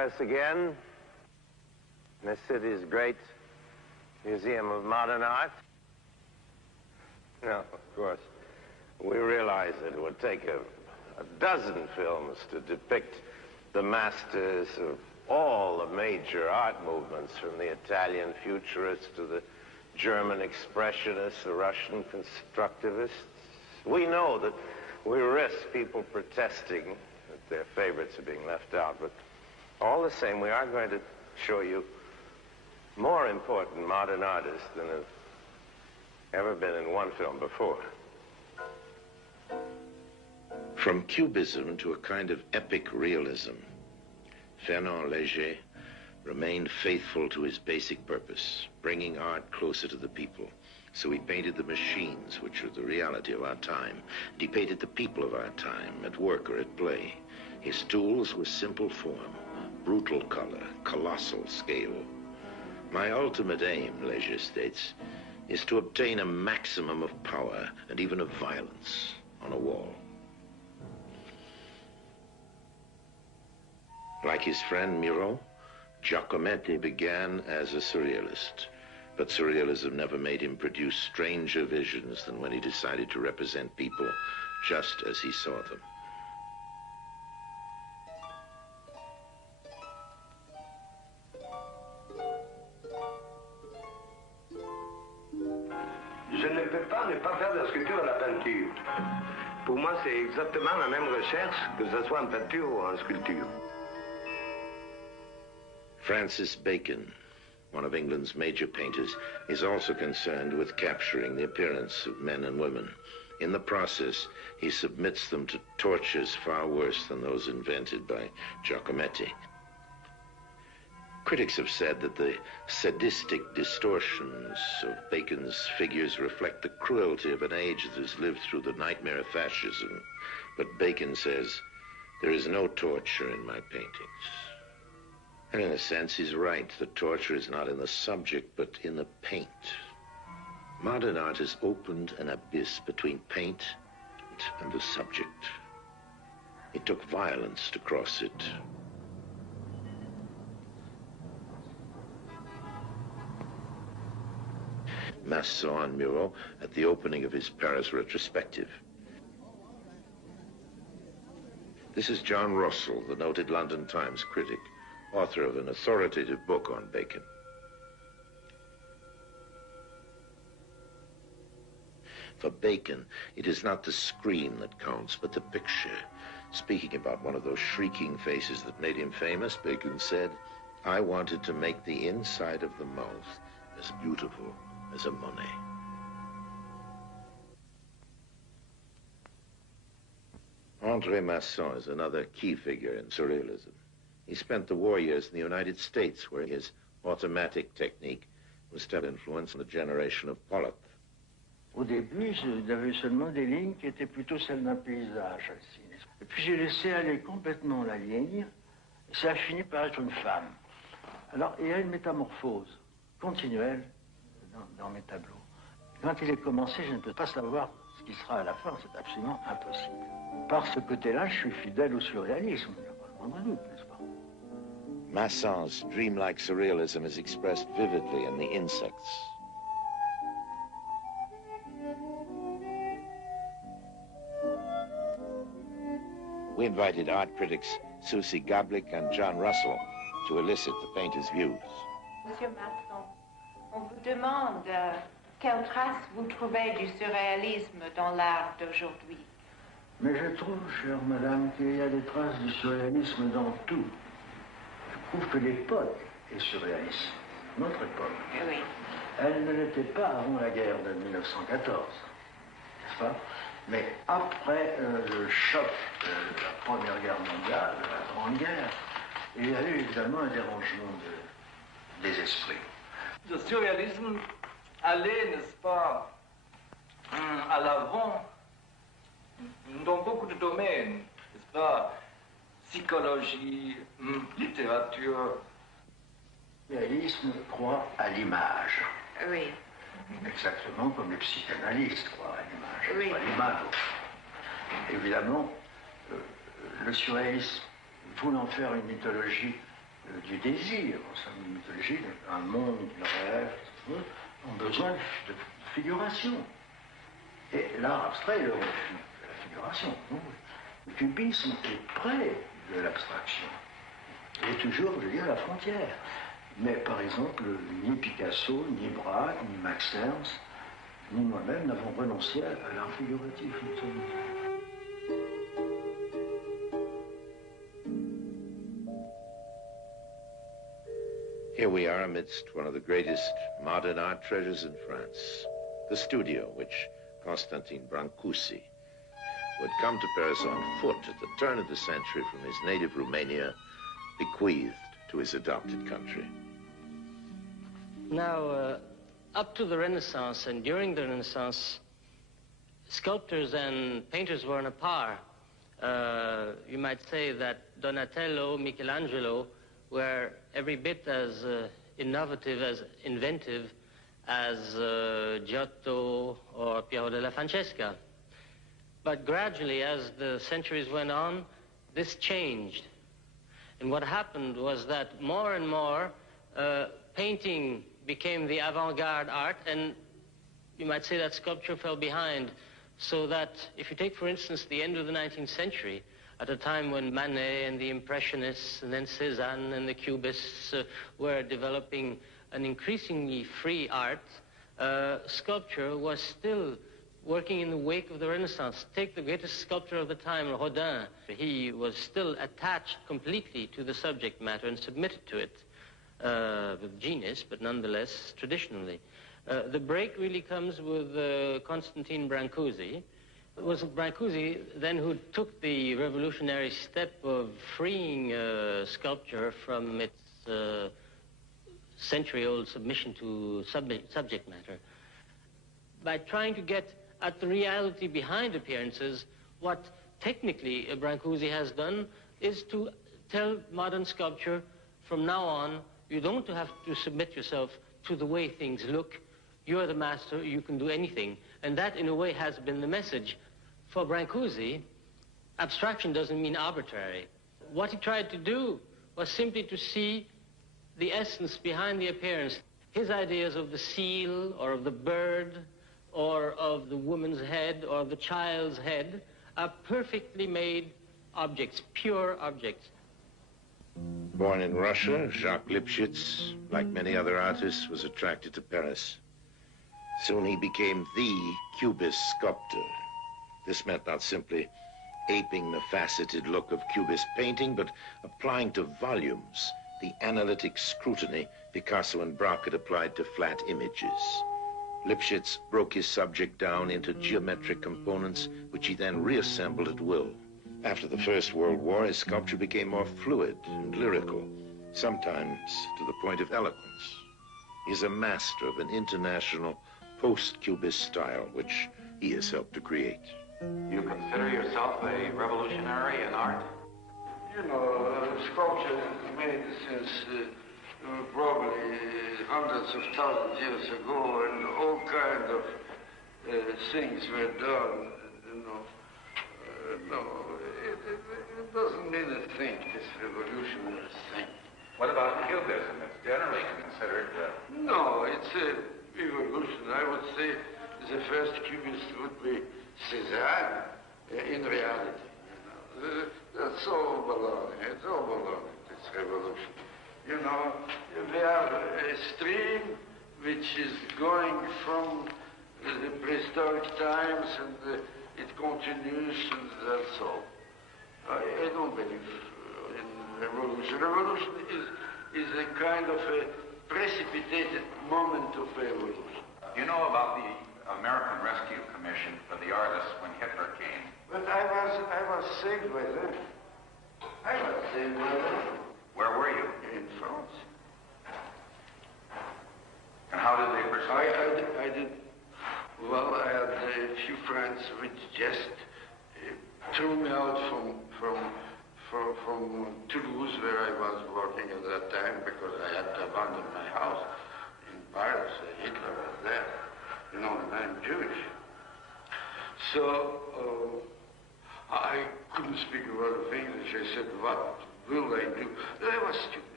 Paris again, in the city's great Museum of Modern Art. Now, of course, we realize that it would take a dozen films to depict the masters of all the major art movements, from the Italian Futurists to the German Expressionists, the Russian Constructivists. We know that we risk people protesting that their favorites are being left out, but all the same, we are going to show you more important modern artists than have ever been in one film before. From cubism to a kind of epic realism, Fernand Léger remained faithful to his basic purpose, bringing art closer to the people. So he painted the machines, which are the reality of our time. And he painted the people of our time, at work or at play. His tools were simple form, brutal color, colossal scale. My ultimate aim, Léger states, is to obtain a maximum of power and even of violence on a wall. Like his friend Miro, Giacometti began as a surrealist, but surrealism never made him produce stranger visions than when he decided to represent people just as he saw them. Je ne peux pas ne pas faire de la sculpture à la peinture. Pour moi, c'est exactement la même recherche que ce soit en peinture ou en sculpture. Francis Bacon, one of England's major painters, is also concerned with capturing the appearance of men and women. In the process, he submits them to tortures far worse than those invented by Giacometti. Critics have said that the sadistic distortions of Bacon's figures reflect the cruelty of an age that has lived through the nightmare of fascism. But Bacon says, there is no torture in my paintings. And in a sense, he's right. The torture is not in the subject, but in the paint. Modern art has opened an abyss between paint and the subject. It took violence to cross it. Masson and Miro at the opening of his Paris retrospective. This is John Russell, the noted London Times critic, author of an authoritative book on Bacon. For Bacon, it is not the screen that counts, but the picture. Speaking about one of those shrieking faces that made him famous, Bacon said, I wanted to make the inside of the mouth as beautiful as a Monet. André Masson is another key figure in surrealism. He spent the war years in the United States, where his automatic technique was to influence the generation of Pollock. Au début, j'avais seulement des lignes qui étaient plutôt celles d'un paysage. Et puis j'ai laissé aller complètement la ligne, et ça a fini par être une femme. Alors il y a une métamorphose continuelle dans mes tableaux. Quand il est commencé, je ne peux pas savoir ce qui sera à la fin, c'est absolument impossible. Par ce côté-là, je suis fidèle au surréalisme, il n'y a pas le moindre doute, n'est-ce pas? Masson's dreamlike surrealism is expressed vividly in the insects. We invited art critics Susie Gablick and John Russell to elicit the painter's views. Monsieur Masson, on vous demande quelle trace vous trouvez du surréalisme dans l'art d'aujourd'hui. Mais je trouve, chère madame, qu'il y a des traces du surréalisme dans tout. Je trouve que l'époque est surréaliste. Notre époque. Oui. Elle ne l'était pas avant la guerre de 1914, n'est-ce pas? Mais après le choc de la Première Guerre mondiale, de la Grande Guerre, il y a eu évidemment un dérangement des esprits. Le surréalisme allait, n'est-ce pas, à l'avant dans beaucoup de domaines, n'est-ce pas, psychologie, littérature. Le réalisme croit à l'image. Oui. Exactement comme les psychanalystes croient à l'image, oui. À l'image. Évidemment, le surréalisme, voulant faire une mythologie du désir. Au sein de la mythologie, un monde, le rêve, ont besoin de figuration. Et l'art abstrait est le refus de la figuration. Le cubisme est près de l'abstraction. Il est toujours, je veux dire, à la frontière. Mais par exemple, ni Picasso, ni Braque, ni Max Ernst, ni moi-même n'avons renoncé à l'art figuratif. Here we are amidst one of the greatest modern art treasures in France, the studio which Constantin Brancusi, who had come to Paris on foot at the turn of the century from his native Romania, bequeathed to his adopted country. Now, up to the Renaissance and during the Renaissance, sculptors and painters were on a par. You might say that Donatello, Michelangelo were every bit as innovative, as inventive as Giotto or Piero della Francesca. But gradually, as the centuries went on, this changed. And what happened was that more and more painting became the avant-garde art, and you might say that sculpture fell behind. So that if you take, for instance, the end of the 19th century, at a time when Manet and the Impressionists and then Cézanne and the Cubists were developing an increasingly free art, sculpture was still working in the wake of the Renaissance. Take the greatest sculptor of the time, Rodin. He was still attached completely to the subject matter and submitted to it with genius, but nonetheless traditionally. The break really comes with Constantin Brancusi. It was Brancusi then who took the revolutionary step of freeing sculpture from its century-old submission to subject matter. By trying to get at the reality behind appearances, what technically Brancusi has done is to tell modern sculpture, from now on, you don't have to submit yourself to the way things look. You're the master, you can do anything. And that, in a way, has been the message. For Brancusi, abstraction doesn't mean arbitrary. What he tried to do was simply to see the essence behind the appearance. His ideas of the seal, or of the bird, or of the woman's head, or the child's head, are perfectly made objects, pure objects. Born in Russia, Jacques Lipchitz, like many other artists, was attracted to Paris. Soon he became the Cubist sculptor. This meant not simply aping the faceted look of Cubist painting, but applying to volumes the analytic scrutiny Picasso and Braque had applied to flat images. Lipchitz broke his subject down into geometric components, which he then reassembled at will. After the First World War, his sculpture became more fluid and lyrical, sometimes to the point of eloquence. He's a master of an international post-Cubist style, which he has helped to create. You consider yourself a revolutionary in art? You know, sculpture is made since probably hundreds of thousands of years ago, and all kinds of things were done, you know. No, it doesn't mean a thing, this revolutionary thing. What about Cubism? It's generally considered... No, it's a evolution. I would say the first Cubist would be Cézanne, in reality. You know. That's all baloney. It's all baloney, this revolution. You know, we have a stream which is going from the prehistoric times, and it continues, and that's all. I don't believe in revolution. Revolution is a kind of a precipitated moment of evolution. You know about the American Rescue Commission for the Artists when Hitler came? But I was saved by them. I was saved by them. Where were you? In France. And how did they persuade you? I did. Well, I had a few friends which just threw me out from Toulouse, where I was working at that time, because I had to abandon my house in Paris. Hitler was there. You know, and I'm Jewish. So I couldn't speak of other things, and she said, what will I do? I was stupid.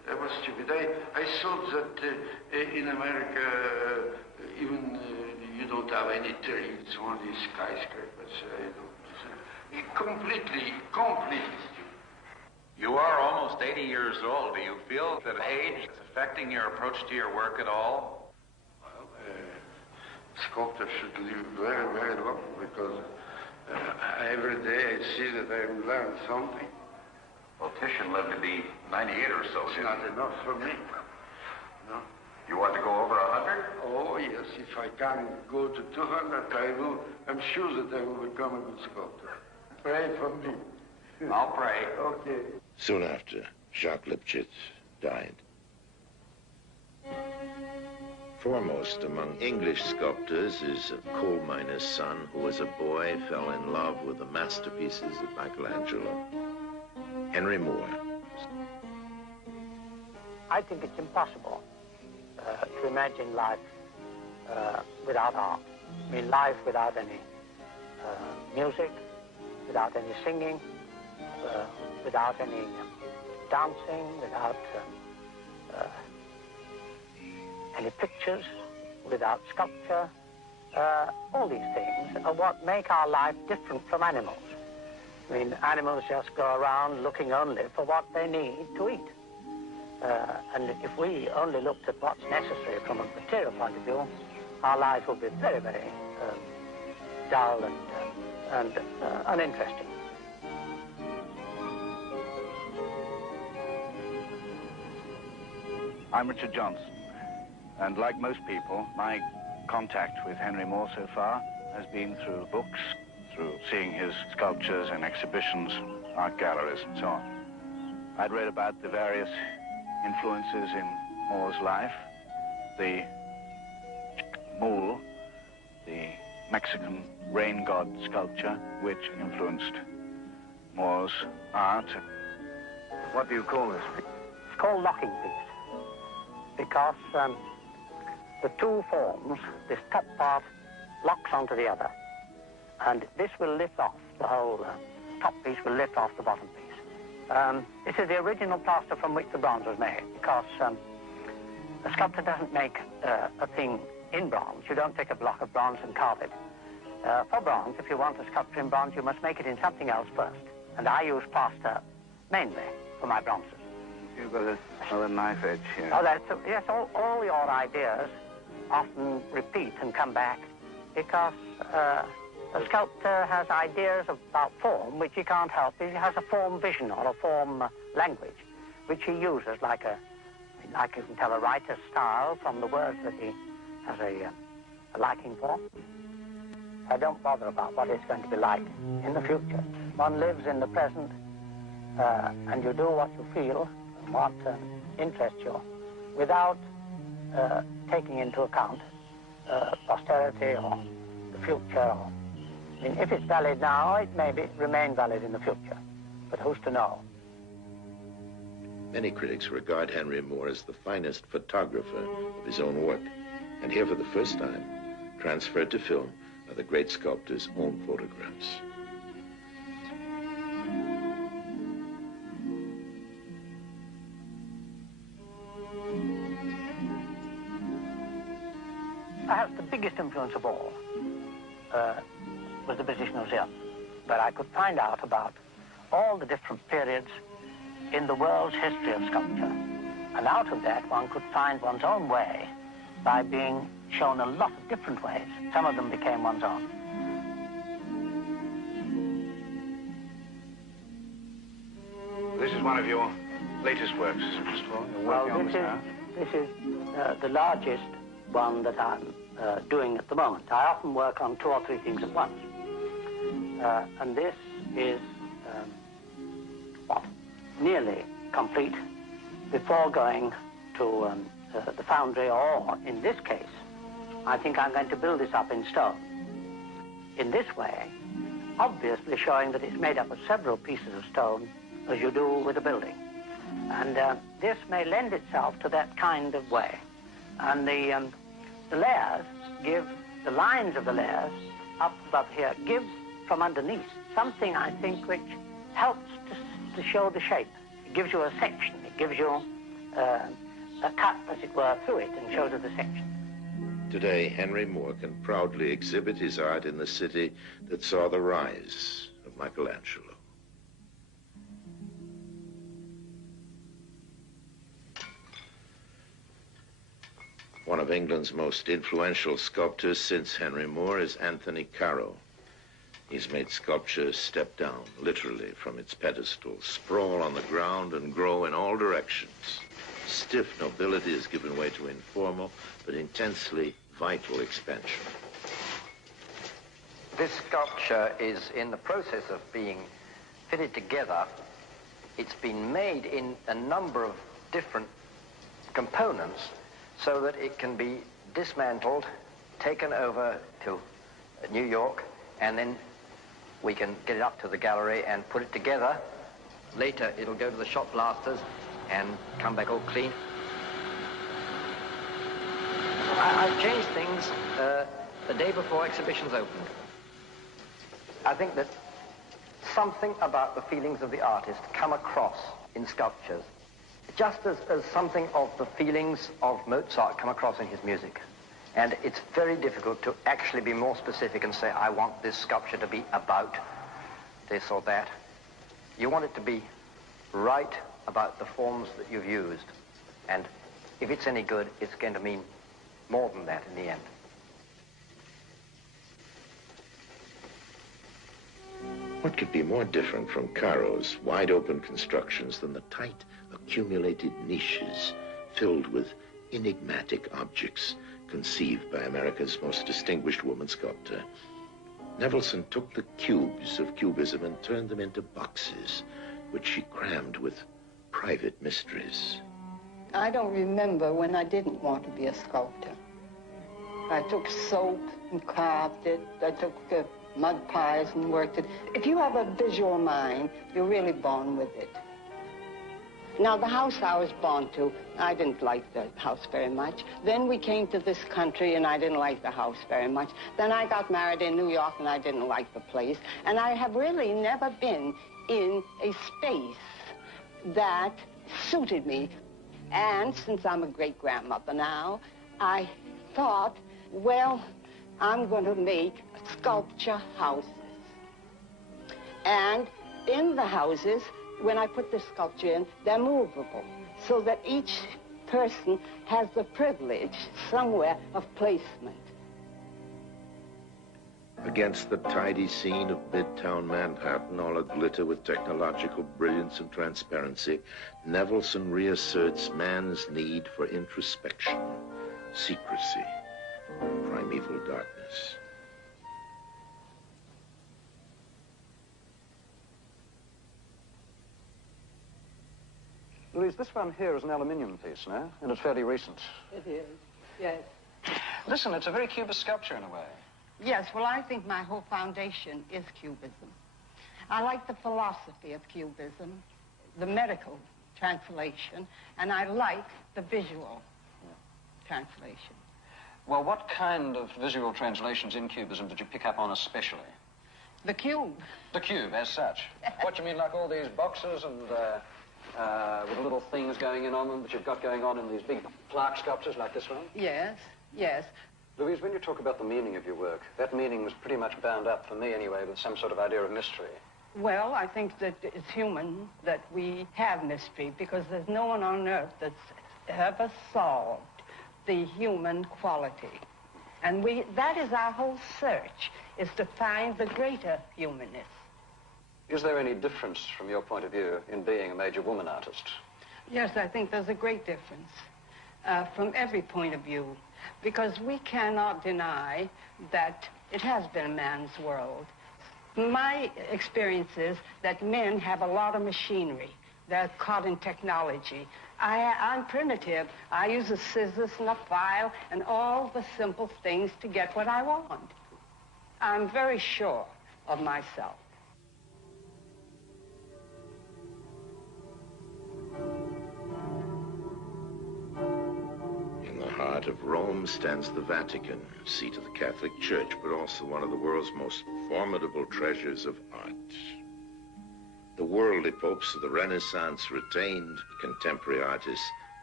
I was stupid. I thought that in America, even you don't have any trees, only skyscrapers. Completely stupid. You are almost 80 years old. Do you feel that age is affecting your approach to your work at all? Well, sculptors should live very, very long because every day I see that I learn something. Well, Titian lived to be 98 or so. It's not enough for me. No. You want to go over 100? Oh, yes. If I can go to 200, I will. I'm sure that I will become a good sculptor. Pray for me. I'll pray. Okay. Soon after, Jacques Lipchitz died. Foremost among English sculptors is a coal miner's son who, as a boy, fell in love with the masterpieces of Michelangelo. Henry Moore. I think it's impossible to imagine life without art. I mean, life without any music, without any singing, without any dancing, without any pictures, without sculpture. All these things are what make our life different from animals. I mean, animals just go around looking only for what they need to eat. And if we only looked at what's necessary from a material point of view, our life would be very, very dull and uninteresting. I'm Richard Johnson, and like most people, my contact with Henry Moore so far has been through books, through seeing his sculptures in exhibitions, art galleries, and so on. I'd read about the various influences in Moore's life, the Mool, the Mexican rain god sculpture, which influenced Moore's art. What do you call this? It's called locking piece, because the two forms, this top part locks onto the other, and this will lift off the whole top piece will lift off the bottom piece. This is the original plaster from which the bronze was made, because a sculptor doesn't make a thing in bronze. You don't take a block of bronze and carve it. For bronze, if you want a sculpture in bronze, you must make it in something else first. And I use plaster mainly for my bronzes. You've got another knife edge here. Oh, yes, all your ideas often repeat and come back because a sculptor has ideas about form which he can't help. He has a form vision or a form language which he uses like you can tell a writer's style from the words that he has a liking for. I don't bother about what it's going to be like in the future. One lives in the present and you do what you feel and what interests you without taking into account posterity or the future. I mean, if it's valid now, it may remain valid in the future, but who's to know? Many critics regard Henry Moore as the finest photographer of his own work, and here for the first time, transferred to film, are the great sculptor's own photographs. Perhaps the biggest influence of all was the British Museum, where I could find out about all the different periods in the world's history of sculpture. And out of that, one could find one's own way by being shown a lot of different ways. Some of them became one's own. This is one of your latest works, Mr. Paul. You're working on this now. This is the largest one that I'm doing at the moment. I often work on 2 or 3 things at once. And this is nearly complete before going to the foundry, or in this case, I think I'm going to build this up in stone. In this way, obviously showing that it's made up of several pieces of stone, as you do with a building. And this may lend itself to that kind of way. And the layers give, the lines of the layers up above here, gives from underneath something, I think, which helps to show the shape. It gives you a section. It gives you a cut, as it were, through it and showed her the section. Today, Henry Moore can proudly exhibit his art in the city that saw the rise of Michelangelo. One of England's most influential sculptors since Henry Moore is Anthony Caro. He's made sculpture step down, literally, from its pedestal, sprawl on the ground and grow in all directions. Stiff nobility has given way to informal, but intensely vital expansion. This sculpture is in the process of being fitted together. It's been made in a number of different components so that it can be dismantled, taken over to New York, and then we can get it up to the gallery and put it together. Later, it'll go to the shop blasters and come back all clean. I've changed things the day before exhibitions opened. I think that something about the feelings of the artist come across in sculptures, just as something of the feelings of Mozart come across in his music. And it's very difficult to actually be more specific and say, I want this sculpture to be about this or that. You want it to be right about the forms that you've used. And if it's any good, it's going to mean more than that in the end. What could be more different from Caro's wide-open constructions than the tight, accumulated niches filled with enigmatic objects conceived by America's most distinguished woman sculptor? Nevelson took the cubes of Cubism and turned them into boxes, which she crammed with private mysteries. I don't remember when I didn't want to be a sculptor. I took soap and carved it. I took mud pies and worked it. If you have a visual mind, you're really born with it. Now, the house I was born to, I didn't like the house very much. Then we came to this country, and I didn't like the house very much. Then I got married in New York, and I didn't like the place. And I have really never been in a space that suited me. And since I'm a great-grandmother now, I thought, well, I'm going to make sculpture houses. And in the houses, when I put the sculpture in, they're movable, so that each person has the privilege somewhere of placement. Against the tidy scene of Midtown Manhattan, all aglitter with technological brilliance and transparency, Nevelson reasserts man's need for introspection, secrecy, primeval darkness. Louise, this one here is an aluminium piece, no? And it's fairly recent. It is, yes. Listen, it's a very Cubist sculpture in a way. Yes, well, I think my whole foundation is Cubism. I like the philosophy of Cubism, the medical translation, and I like the visual translation. Well, what kind of visual translations in Cubism did you pick up on especially? The cube. The cube, as such. What, you mean like all these boxes and with little things going in on them that you've got going on in these big plaque sculptures like this one? Yes, yes. Louise, when you talk about the meaning of your work, that meaning was pretty much bound up, for me anyway, with some sort of idea of mystery. Well, I think that it's human that we have mystery, because there's no one on earth that's ever solved the human quality. And that is our whole search, is to find the greater humanness. Is there any difference, from your point of view, in being a major woman artist? Yes, I think there's a great difference from every point of view, because we cannot deny that it has been a man's world. My experience is that men have a lot of machinery. They're caught in technology. I'm primitive. I use a scissors and a file and all the simple things to get what I want. I'm very sure of myself. In the heart of Rome stands the Vatican, seat of the Catholic Church, but also one of the world's most formidable treasures of art. The worldly popes of the Renaissance retained contemporary artists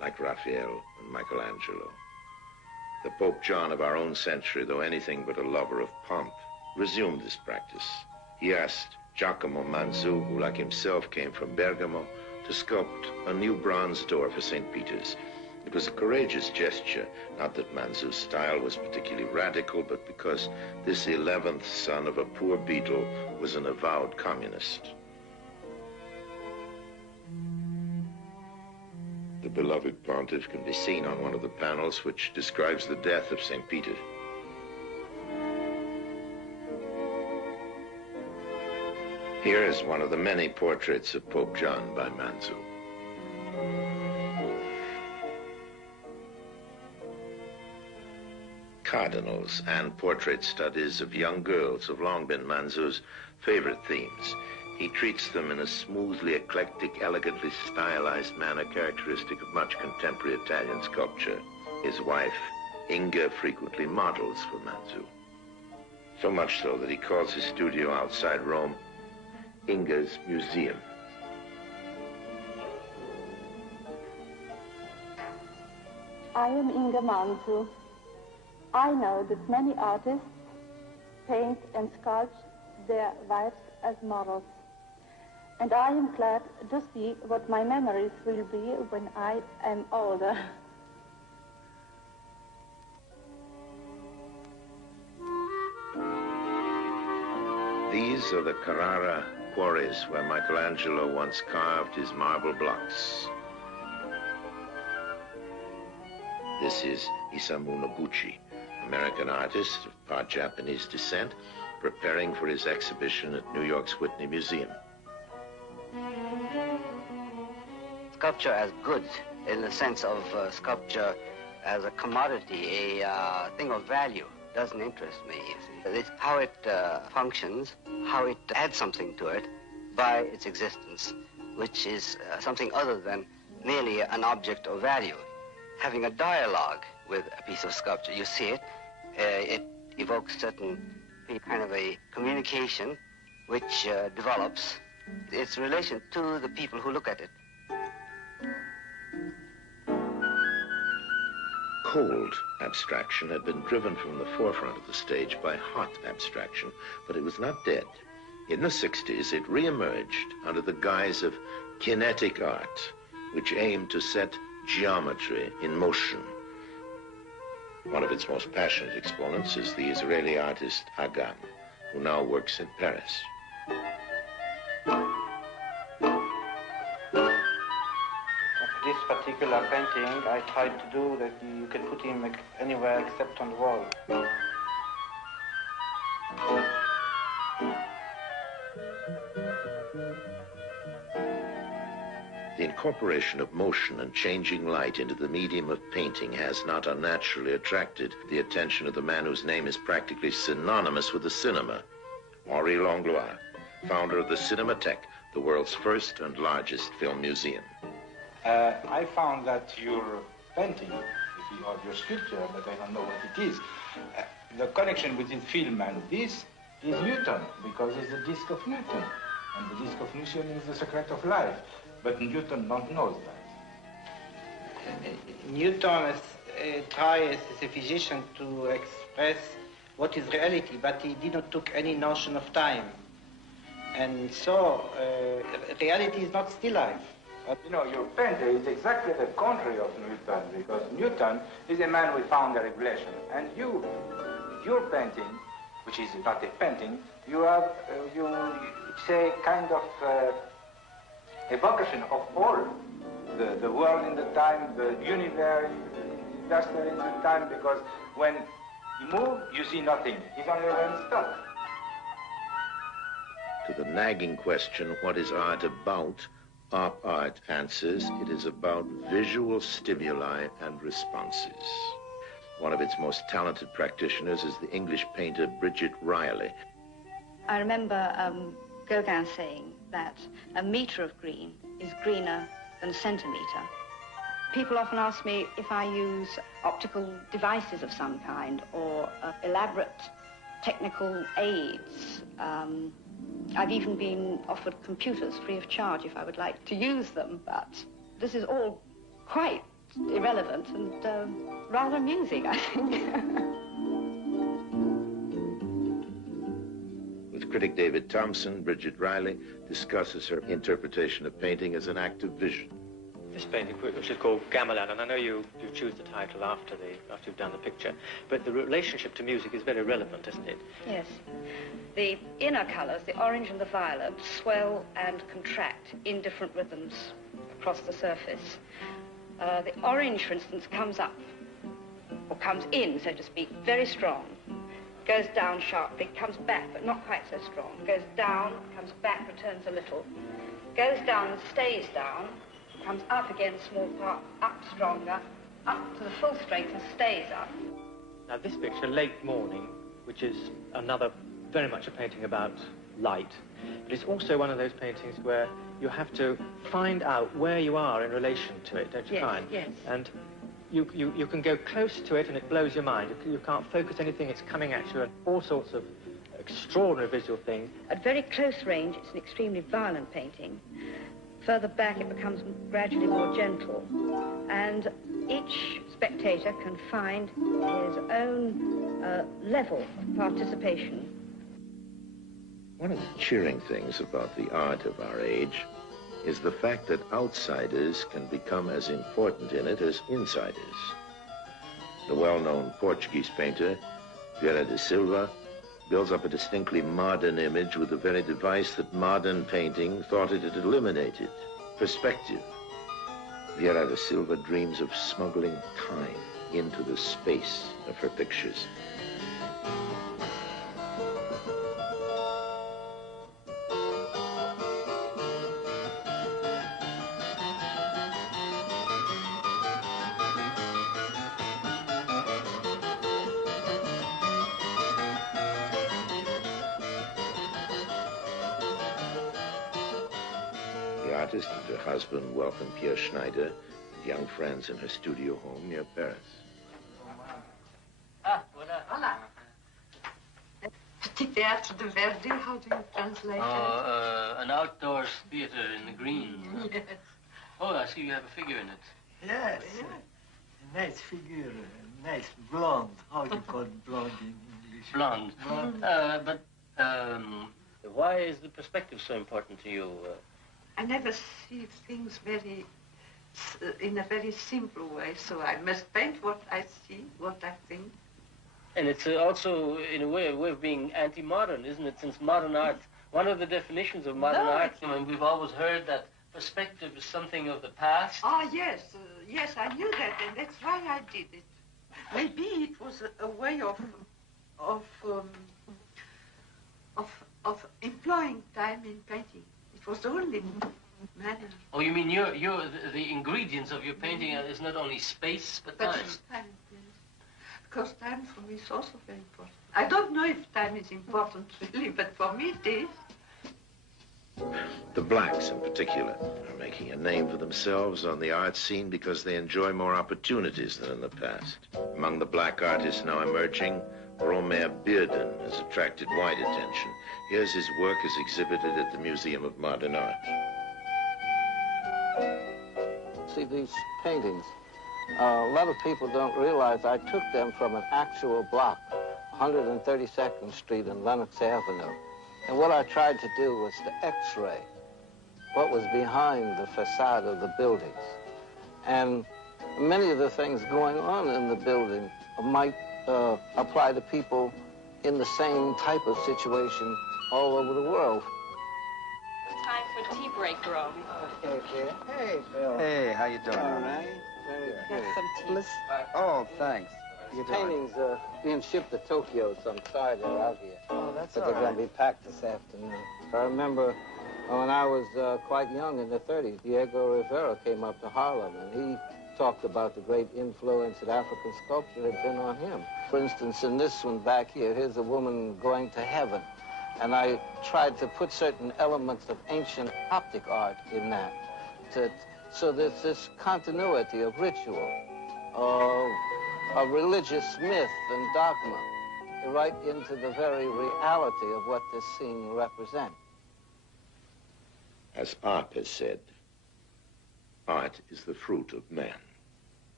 like Raphael and Michelangelo. The Pope John of our own century, though anything but a lover of pomp, resumed this practice. He asked Giacomo Manzu, who like himself came from Bergamo, to sculpt a new bronze door for St. Peter's. It was a courageous gesture, not that Manzu's style was particularly radical, but because this 11th son of a poor beadle was an avowed communist. The beloved pontiff can be seen on one of the panels which describes the death of St. Peter. Here is one of the many portraits of Pope John by Manzu. Cardinals and portrait studies of young girls have long been Manzu's favorite themes. He treats them in a smoothly eclectic, elegantly stylized manner characteristic of much contemporary Italian sculpture. His wife, Inga, frequently models for Manzu. So much so that he calls his studio outside Rome Inga's Museum. I am Inga Manzu. I know that many artists paint and sculpt their wives as models. And I am glad to see what my memories will be when I am older. These are the Carrara quarries where Michelangelo once carved his marble blocks. This is Isamu Noguchi, American artist of part Japanese descent, preparing for his exhibition at New York's Whitney Museum. Sculpture as goods, in the sense of sculpture as a commodity, a thing of value, doesn't interest me. It's how it functions, how it adds something to it by its existence, which is something other than merely an object of value. Having a dialogue with a piece of sculpture, you see it, it evokes certain kind of a communication which develops its relation to the people who look at it. Cold abstraction had been driven from the forefront of the stage by hot abstraction, but it was not dead. In the 60s, it re-emerged under the guise of kinetic art, which aimed to set geometry in motion. One of its most passionate exponents is the Israeli artist Agam, who now works in Paris. This particular painting, I tried to do that you can put him anywhere except on the wall. The incorporation of motion and changing light into the medium of painting has not unnaturally attracted the attention of the man whose name is practically synonymous with the cinema, Henri Langlois, founder of the Cinematheque, the world's first and largest film museum. I found that your painting, or your sculpture, but I don't know what it is, the connection between film and this is Newton, because it's the disc of Newton. And the disc of Newton is the secret of life. But Newton don't know that. Newton tried as a physician to express what is reality, but he did not take any notion of time. And so, reality is not still life. You know, your painter is exactly the contrary of Newton, because Newton is a man who found the regulation. And you, your painting, which is not a painting, you have, you say, kind of evocation of all, the world in the time, the universe, industrial in the time, because when you move, you see nothing. It's only when it's stopped. To the nagging question, what is art about? Op art answers, it is about visual stimuli and responses. One of its most talented practitioners is the English painter Bridget Riley. I remember Gauguin saying that a meter of green is greener than a centimeter. People often ask me if I use optical devices of some kind or elaborate technical aids. I've even been offered computers free of charge if I would like to use them, but this is all quite irrelevant and rather amusing, I think. With critic David Thompson, Bridget Riley discusses her interpretation of painting as an act of vision. This painting, which is called Gamelan, and I know you choose the title after you've done the picture, but the relationship to music is very relevant, isn't it? Yes. The inner colours, the orange and the violet, swell and contract in different rhythms across the surface. The orange, for instance, comes up, or comes in, so to speak, very strong, goes down sharply, comes back, but not quite so strong, goes down, comes back, returns a little, goes down and stays down, comes up again, small part, up stronger, up to the full strength and stays up. Now this picture, Late Morning, which is another, very much a painting about light, but it's also one of those paintings where you have to find out where you are in relation to it, don't you find? Yes. And you can go close to it and it blows your mind. You can't focus anything, it's coming at you, and all sorts of extraordinary visual things. At very close range, it's an extremely violent painting. Further back, it becomes gradually more gentle. And each spectator can find his own level of participation. One of the cheering things about the art of our age is the fact that outsiders can become as important in it as insiders. The well-known Portuguese painter, Vieira da Silva, builds up a distinctly modern image with the very device that modern painting thought it had eliminated, perspective. Vieira da Silva dreams of smuggling time into the space of her pictures. The artist and her husband welcome Pierre Schneider and young friends in her studio home near Paris. Ah, voilà. Voilà. Petit Théâtre de Verdi, how do you translate it? An outdoors theater in the green. Yes. Oh, I see you have a figure in it. Yes. A nice figure, a nice blonde. How do you call blonde in English? Blonde. Blonde. Why is the perspective so important to you? I never see things in a very simple way, so I must paint what I see, what I think. And it's also, in a way of being anti-modern, isn't it? Since modern art, one of the definitions of modern art, I mean, we've always heard that perspective is something of the past. Ah, yes, yes, I knew that, and that's why I did it. Maybe it was a way of employing time in painting. It was the only manner. Oh, you mean the ingredients of your painting is not only space, but time? It's time, yes. Because time for me is also very important. I don't know if time is important really, but for me it is. The blacks, in particular, are making a name for themselves on the art scene because they enjoy more opportunities than in the past. Among the black artists now emerging, Romer Bearden has attracted wide attention. Here's his work as exhibited at the Museum of Modern Art. See, these paintings, a lot of people don't realize I took them from an actual block, 132nd Street and Lenox Avenue. And what I tried to do was to x-ray what was behind the facade of the buildings. And many of the things going on in the building might apply to people in the same type of situation all over the world. Time for tea break, Rome. Okay. Hey, Bill. Hey, how you doing? All right. Very Have good. some tea. Oh, thanks. These paintings are being shipped to Tokyo, so I'm sorry they're out here. Oh, that's but all they're going to be packed this afternoon. I remember when I was quite young in the 30s, Diego Rivera came up to Harlem, and he talked about the great influence that African sculpture had been on him. For instance, in this one back here, here's a woman going to heaven. And I tried to put certain elements of ancient Coptic art in that. So there's this continuity of ritual, of religious myth and dogma, right into the very reality of what this scene represents. As Arp has said, art is the fruit of man.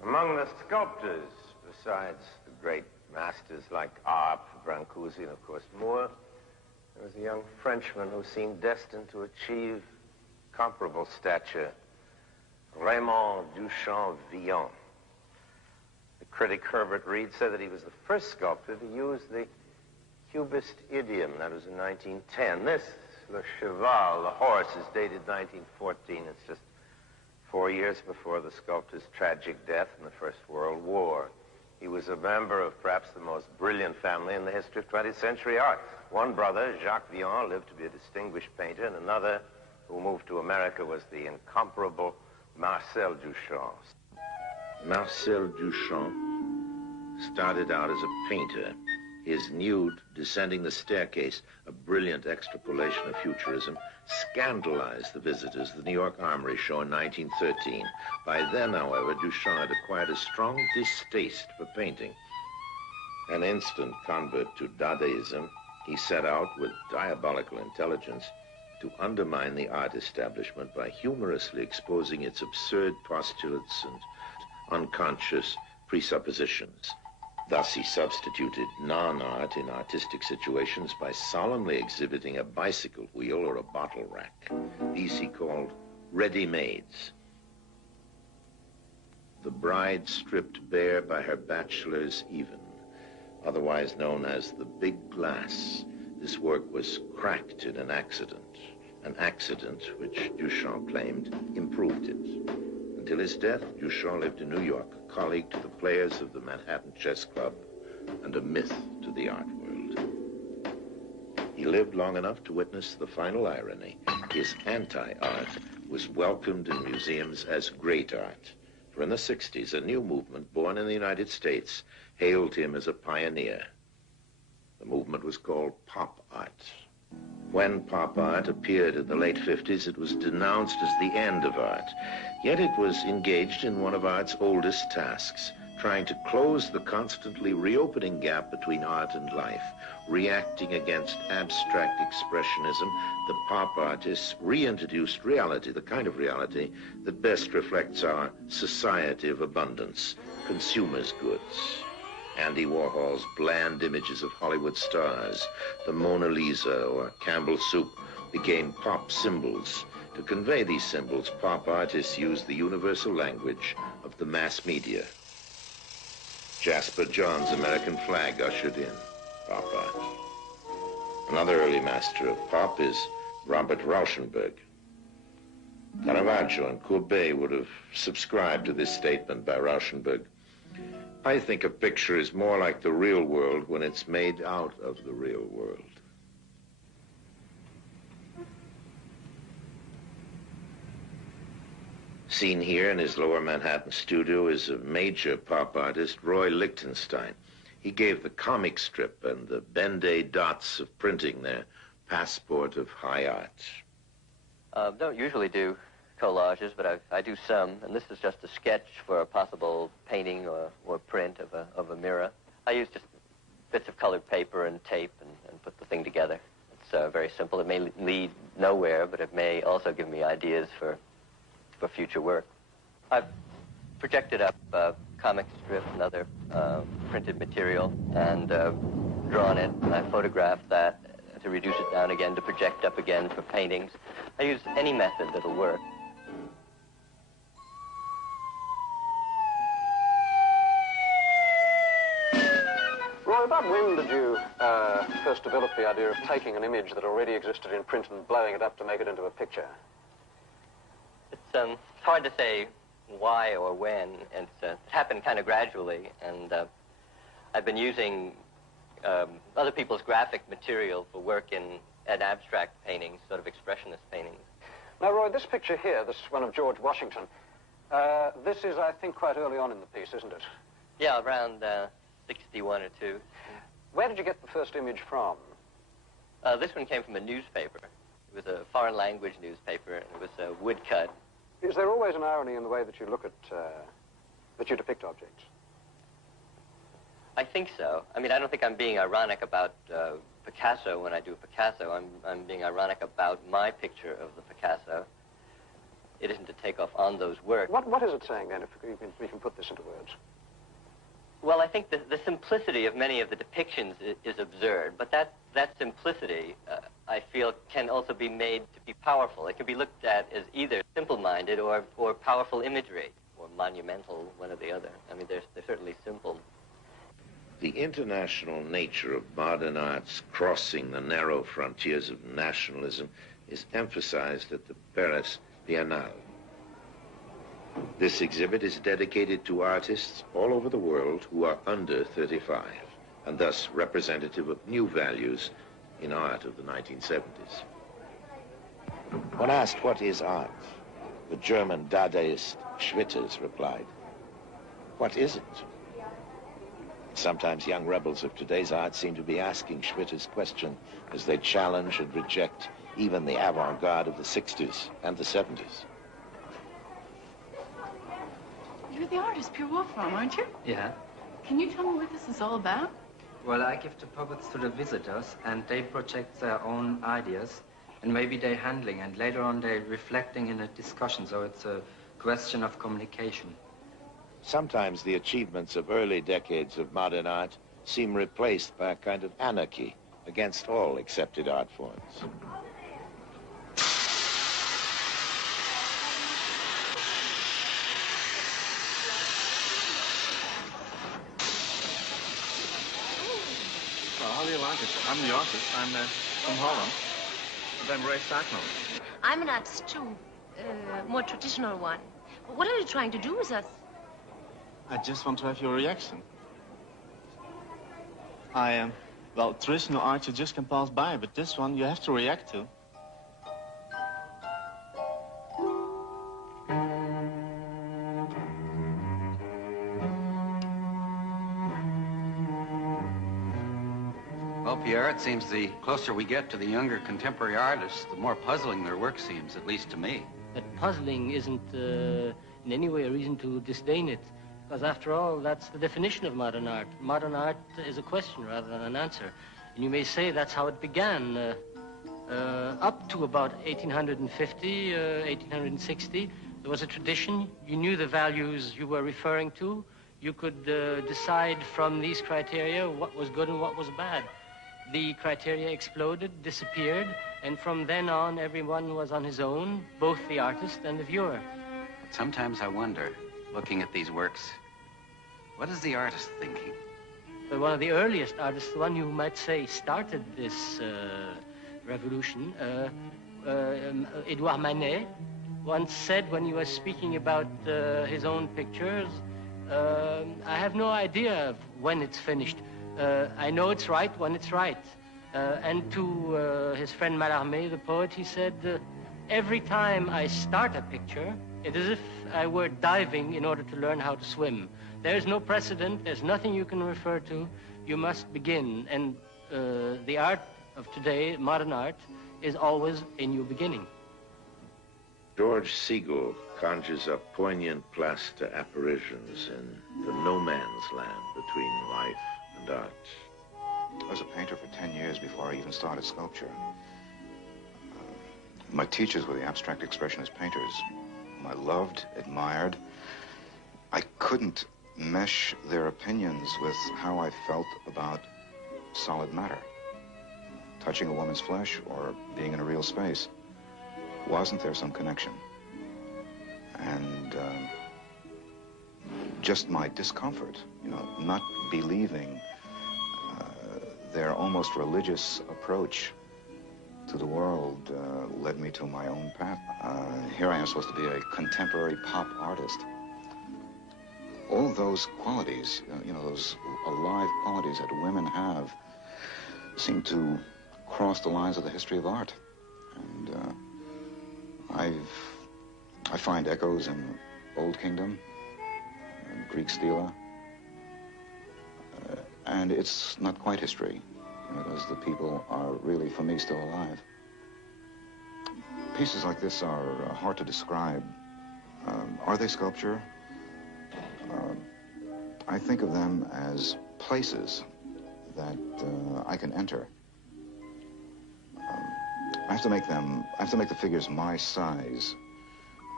Among the sculptors, besides the great masters like Arp, Brancusi, and of course Moore, there was a young Frenchman who seemed destined to achieve comparable stature, Raymond Duchamp-Villon. The critic Herbert Reed said that he was the first sculptor to use the Cubist idiom. That was in 1910. This, Le Cheval, the horse, is dated 1914. It's just 4 years before the sculptor's tragic death in the First World War. He was a member of perhaps the most brilliant family in the history of 20th century art. One brother, Jacques Villon, lived to be a distinguished painter, and another, who moved to America, was the incomparable Marcel Duchamp. Marcel Duchamp started out as a painter. His nude descending the staircase, a brilliant extrapolation of futurism, scandalized the visitors of the New York Armory Show in 1913. By then, however, Duchamp had acquired a strong distaste for painting. An instant convert to Dadaism, he set out with diabolical intelligence to undermine the art establishment by humorously exposing its absurd postulates and unconscious presuppositions. Thus, he substituted non-art in artistic situations by solemnly exhibiting a bicycle wheel or a bottle rack. These he called ready-mades. The bride stripped bare by her bachelor's even, otherwise known as the big glass. This work was cracked in an accident which Duchamp claimed improved it. Until his death, Duchamp lived in New York, a colleague to the players of the Manhattan Chess Club and a myth to the art world. He lived long enough to witness the final irony. His anti-art was welcomed in museums as great art. For in the 60s, a new movement born in the United States hailed him as a pioneer. The movement was called pop art. When pop art appeared in the late 50s, it was denounced as the end of art. Yet it was engaged in one of art's oldest tasks, trying to close the constantly reopening gap between art and life. Reacting against abstract expressionism, the pop artists reintroduced reality, the kind of reality that best reflects our society of abundance, consumers' goods. Andy Warhol's bland images of Hollywood stars, the Mona Lisa or Campbell soup, became pop symbols. To convey these symbols, pop artists used the universal language of the mass media. Jasper John's American flag ushered in pop art. Another early master of pop is Robert Rauschenberg. Caravaggio and Courbet would have subscribed to this statement by Rauschenberg. I think a picture is more like the real world when it's made out of the real world. Seen here in his Lower Manhattan studio is a major pop artist, Roy Lichtenstein. He gave the comic strip and the Ben-Day dots of printing their passport of high art. Don't usually do collages, but I do some, and this is just a sketch for a possible painting or print of a mirror. I use just bits of colored paper and tape and put the thing together. It's very simple. It may lead nowhere, but it may also give me ideas for future work. I've projected up a comic strip and other printed material and drawn it, and I photographed that to reduce it down again, to project up again for paintings. I use any method that'll work. Roy, about when did you first develop the idea of taking an image that already existed in print and blowing it up to make it into a picture? It's hard to say why or when. It's happened kind of gradually, and I've been using other people's graphic material for work in abstract paintings, sort of expressionist paintings. Now, Roy, this picture here, this one of George Washington, this is, I think, quite early on in the piece, isn't it? Yeah, around 61 or 2. Where did you get the first image from? This one came from a newspaper. It was a foreign language newspaper, and it was a woodcut. Is there always an irony in the way that you look at, that you depict objects? I think so. I mean, I don't think I'm being ironic about Picasso when I do Picasso. I'm being ironic about my picture of the Picasso. it isn't to take off on those works. What is it saying, then, if we can put this into words? Well, I think the simplicity of many of the depictions is absurd, but that simplicity, I feel, can also be made to be powerful. It can be looked at as either simple-minded or powerful imagery, or monumental, one or the other. I mean, they're certainly simple. The international nature of modern arts crossing the narrow frontiers of nationalism is emphasized at the Paris Biennale. This exhibit is dedicated to artists all over the world who are under 35, and thus representative of new values in art of the 1970s. When asked what is art, the German Dadaist Schwitters replied, "What is it?" Sometimes young rebels of today's art seem to be asking Schwitter's question as they challenge and reject even the avant-garde of the 60s and the 70s. You're the artist Pierre Wolfram, aren't you? Yeah. Can you tell me what this is all about? Well, I give the puppets to the visitors, and they project their own ideas, and maybe they're handling, and later on they're reflecting in a discussion, so it's a question of communication. Sometimes the achievements of early decades of modern art seem replaced by a kind of anarchy against all accepted art forms. Well, how do you like it? I'm the artist. I'm from Holland. But I'm Ray Sackman. I'm an artist too, more traditional one. What are you trying to do with us? I just want to have your reaction. Well, traditional art you just can pass by, but this one you have to react to. Well, Pierre, it seems the closer we get to the younger contemporary artists, the more puzzling their work seems, at least to me. But puzzling isn't in any way a reason to disdain it. Because after all, that's the definition of modern art. Modern art is a question rather than an answer. And you may say that's how it began. Up to about 1850, 1860, there was a tradition. You knew the values you were referring to. You could decide from these criteria what was good and what was bad. The criteria exploded, disappeared, and from then on, everyone was on his own, both the artist and the viewer. But sometimes I wonder, looking at these works, what is the artist thinking? But one of the earliest artists, the one you might say started this revolution, Edouard Manet, once said when he was speaking about his own pictures, I have no idea of when it's finished. I know it's right when it's right. And to his friend Mallarmé, the poet, he said, every time I start a picture, it is as if I were diving in order to learn how to swim. There's no precedent, there's nothing you can refer to. You must begin. And the art of today, modern art, is always a new beginning. George Siegel conjures up poignant plaster apparitions in the no man's land between life and art. I was a painter for 10 years before I even started sculpture. My teachers were the abstract expressionist painters, whom I loved, admired. I couldn't mesh their opinions with how I felt about solid matter. Touching a woman's flesh or being in a real space. Wasn't there some connection? And just my discomfort, not believing their almost religious approach to the world led me to my own path. Here I am supposed to be a contemporary pop artist. All those qualities, those alive qualities that women have, seem to cross the lines of the history of art. And I find echoes in Old Kingdom, Greek stela, and it's not quite history, because the people are really, for me, still alive. Pieces like this are hard to describe. Are they sculpture? I think of them as places that I can enter. I have to make the figures my size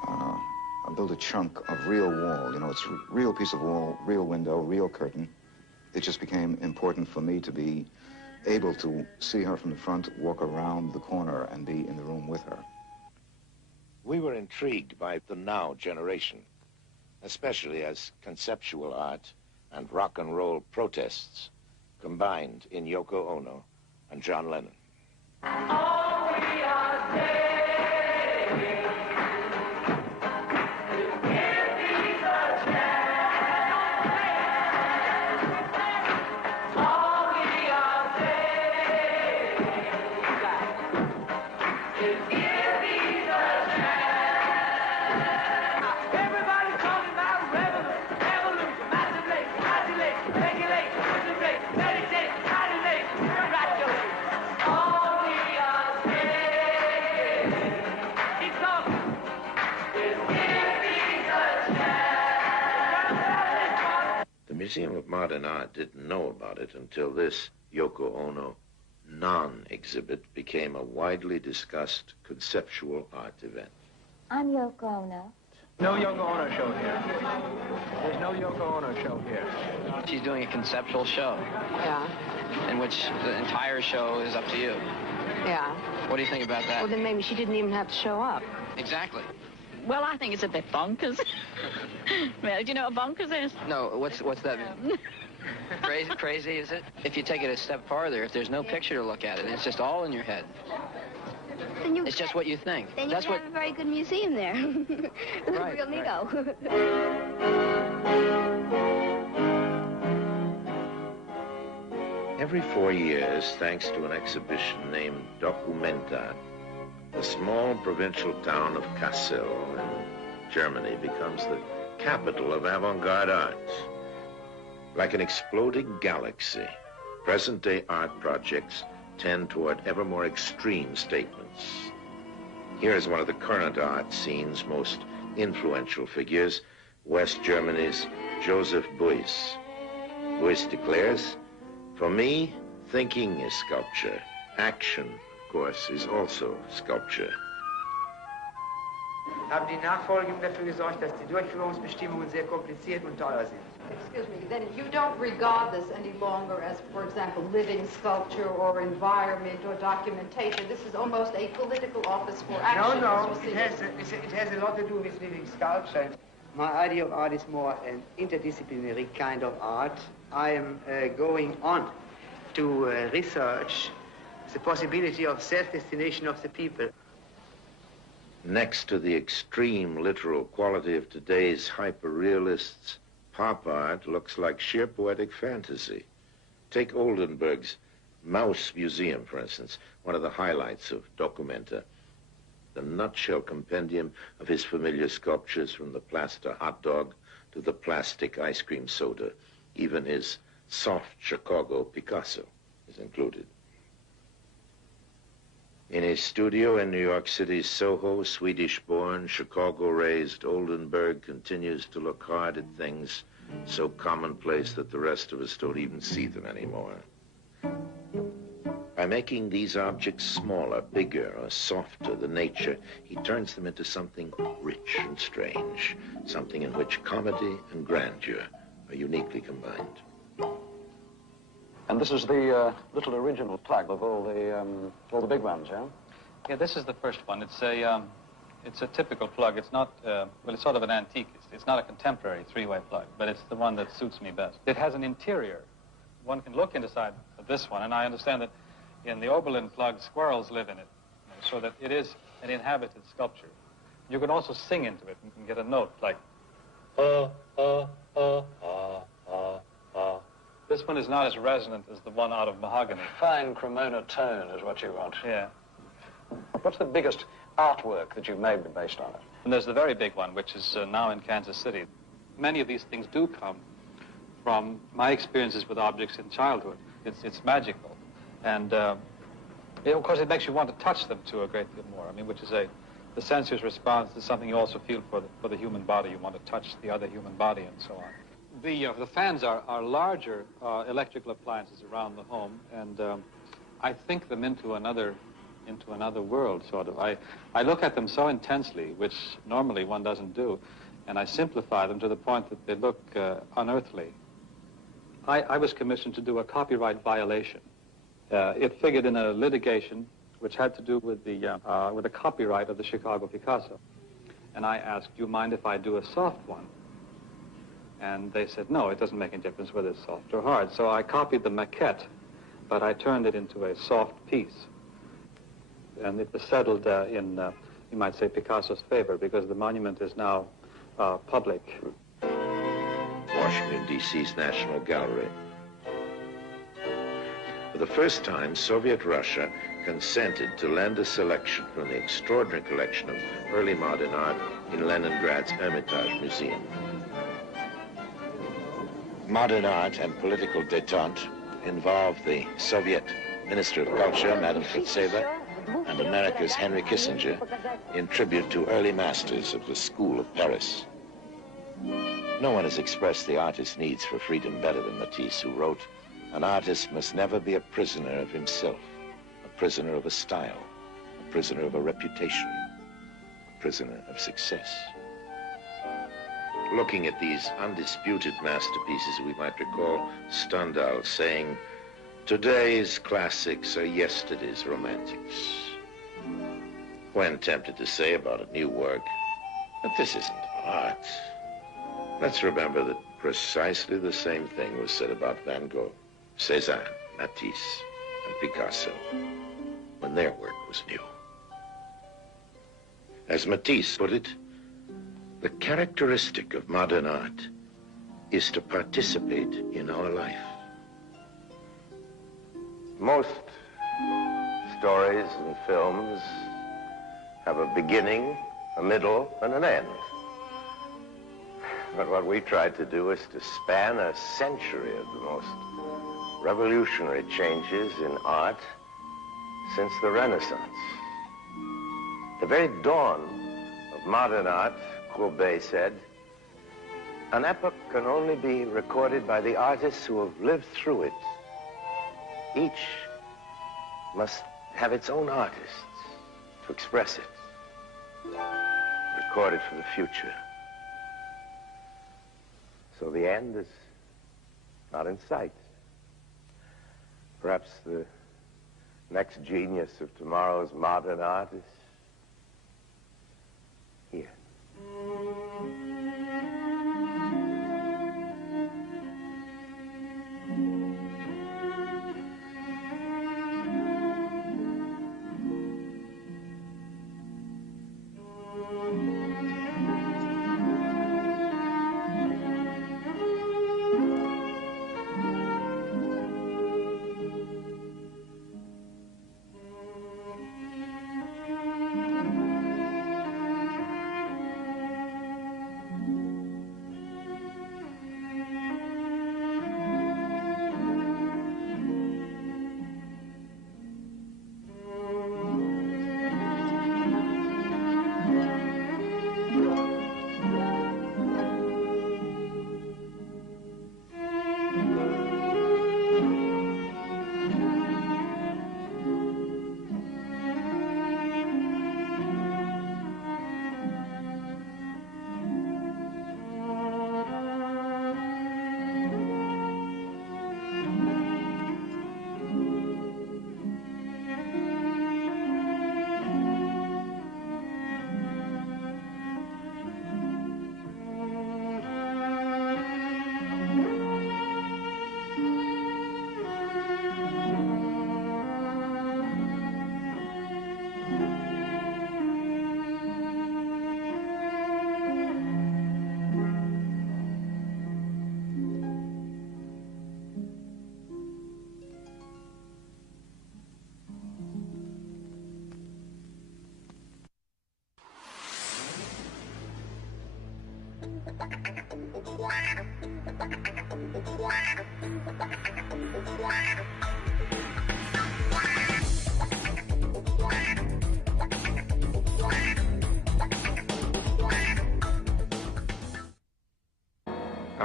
I built a chunk of real wall. You know, it's a real piece of wall, real window, real curtain. It just became important for me to be able to see her from the front, walk around the corner, and be in the room with her. We were intrigued by the now generation, especially as conceptual art and rock and roll protests combined in Yoko Ono and John Lennon. The Museum of Modern Art didn't know about it until this Yoko Ono non-exhibit became a widely discussed conceptual art event. I'm Yoko Ono. No Yoko Ono show here. There's no Yoko Ono show here. She's doing a conceptual show. Yeah. In which the entire show is up to you. Yeah. What do you think about that? Well, then maybe she didn't even have to show up. Exactly. Well, I think it's a bit bonkers. Well, do you know what bonkers is? No, what's that mean? Crazy, is it? If you take it a step farther, if there's no picture to look at it, it's just all in your head. Then It's just what you think. Then you That's could have a very good museum there. Right, Real neato. Every 4 years, thanks to an exhibition named Documenta, the small provincial town of Kassel in Germany becomes the capital of avant-garde art. Like an exploding galaxy, present-day art projects tend toward ever more extreme statements. Here is one of the current art scene's most influential figures, West Germany's Joseph Beuys. Beuys declares, "For me, thinking is sculpture. Action, of course, is also sculpture." Haben die Nachfolgungen dafür gesorgt, dass die Durchführungsbestimmungen sehr kompliziert und teuer sind. Excuse me, then you don't regard this any longer as, for example, living sculpture or environment or documentation. This is almost a political office for action. No, it has a lot to do with living sculpture. My idea of art is more an interdisciplinary kind of art. I am going on to research the possibility of self-destination of the people. Next to the extreme literal quality of today's hyper-realists, pop art looks like sheer poetic fantasy. Take Oldenburg's Maus Museum, for instance, one of the highlights of Documenta. The nutshell compendium of his familiar sculptures, from the plaster hot dog to the plastic ice cream soda. Even his soft Chicago Picasso is included. In his studio in New York City's Soho, Swedish-born, Chicago-raised Oldenburg continues to look hard at things so commonplace that the rest of us don't even see them anymore. By making these objects smaller, bigger, or softer than nature, he turns them into something rich and strange, something in which comedy and grandeur are uniquely combined. And this is the little original plug of all the big ones, yeah? Yeah, this is the first one. It's a typical plug. It's not, well, it's sort of an antique. It's not a contemporary three-way plug, but it's the one that suits me best. It has an interior. One can look inside of this one, and I understand that in the Oberlin plug, squirrels live in it, so that it is an inhabited sculpture. You can also sing into it. You can get a note like, This one is not as resonant as the one out of mahogany. Fine Cremona tone is what you want. Yeah. What's the biggest artwork that you've made based on it? And there's the very big one, which is now in Kansas City. Many of these things do come from my experiences with objects in childhood. It's magical. And, of course, it makes you want to touch them, too, a great deal more. I mean, which is the sensuous response is something you also feel for the human body. You want to touch the other human body and so on. The fans are larger electrical appliances around the home, and I think them into another into another world, sort of. I look at them so intensely, which normally one doesn't do, and I simplify them to the point that they look unearthly. I was commissioned to do a copyright violation. It figured in a litigation which had to do with the copyright of the Chicago Picasso. And I asked, do you mind if I do a soft one? And they said, no, it doesn't make any difference whether it's soft or hard. So I copied the maquette, but I turned it into a soft piece. And it was settled in, you might say, Picasso's favor, because the monument is now public. Washington, D.C.'s National Gallery. For the first time, Soviet Russia consented to lend a selection from the extraordinary collection of early modern art in Leningrad's Hermitage Museum. Modern art and political détente involve the Soviet Minister of Culture, Madame Kritseva, and America's Henry Kissinger in tribute to early masters of the School of Paris. No one has expressed the artist's needs for freedom better than Matisse, who wrote, "An artist must never be a prisoner of himself, a prisoner of a style, a prisoner of a reputation, a prisoner of success." Looking at these undisputed masterpieces, we might recall Stendhal saying, "Today's classics are yesterday's romantics." When tempted to say about a new work, "But this isn't art," let's remember that precisely the same thing was said about Van Gogh, Cézanne, Matisse, and Picasso when their work was new. As Matisse put it, the characteristic of modern art is to participate in our life. Most stories and films have a beginning, a middle, and an end. But what we tried to do is to span a century of the most revolutionary changes in art since the Renaissance. The very dawn of modern art, Courbet said, "An epoch can only be recorded by the artists who have lived through it. Each must have its own artists to express it, record it for the future." So the end is not in sight. Perhaps the next genius of tomorrow's modern art is here.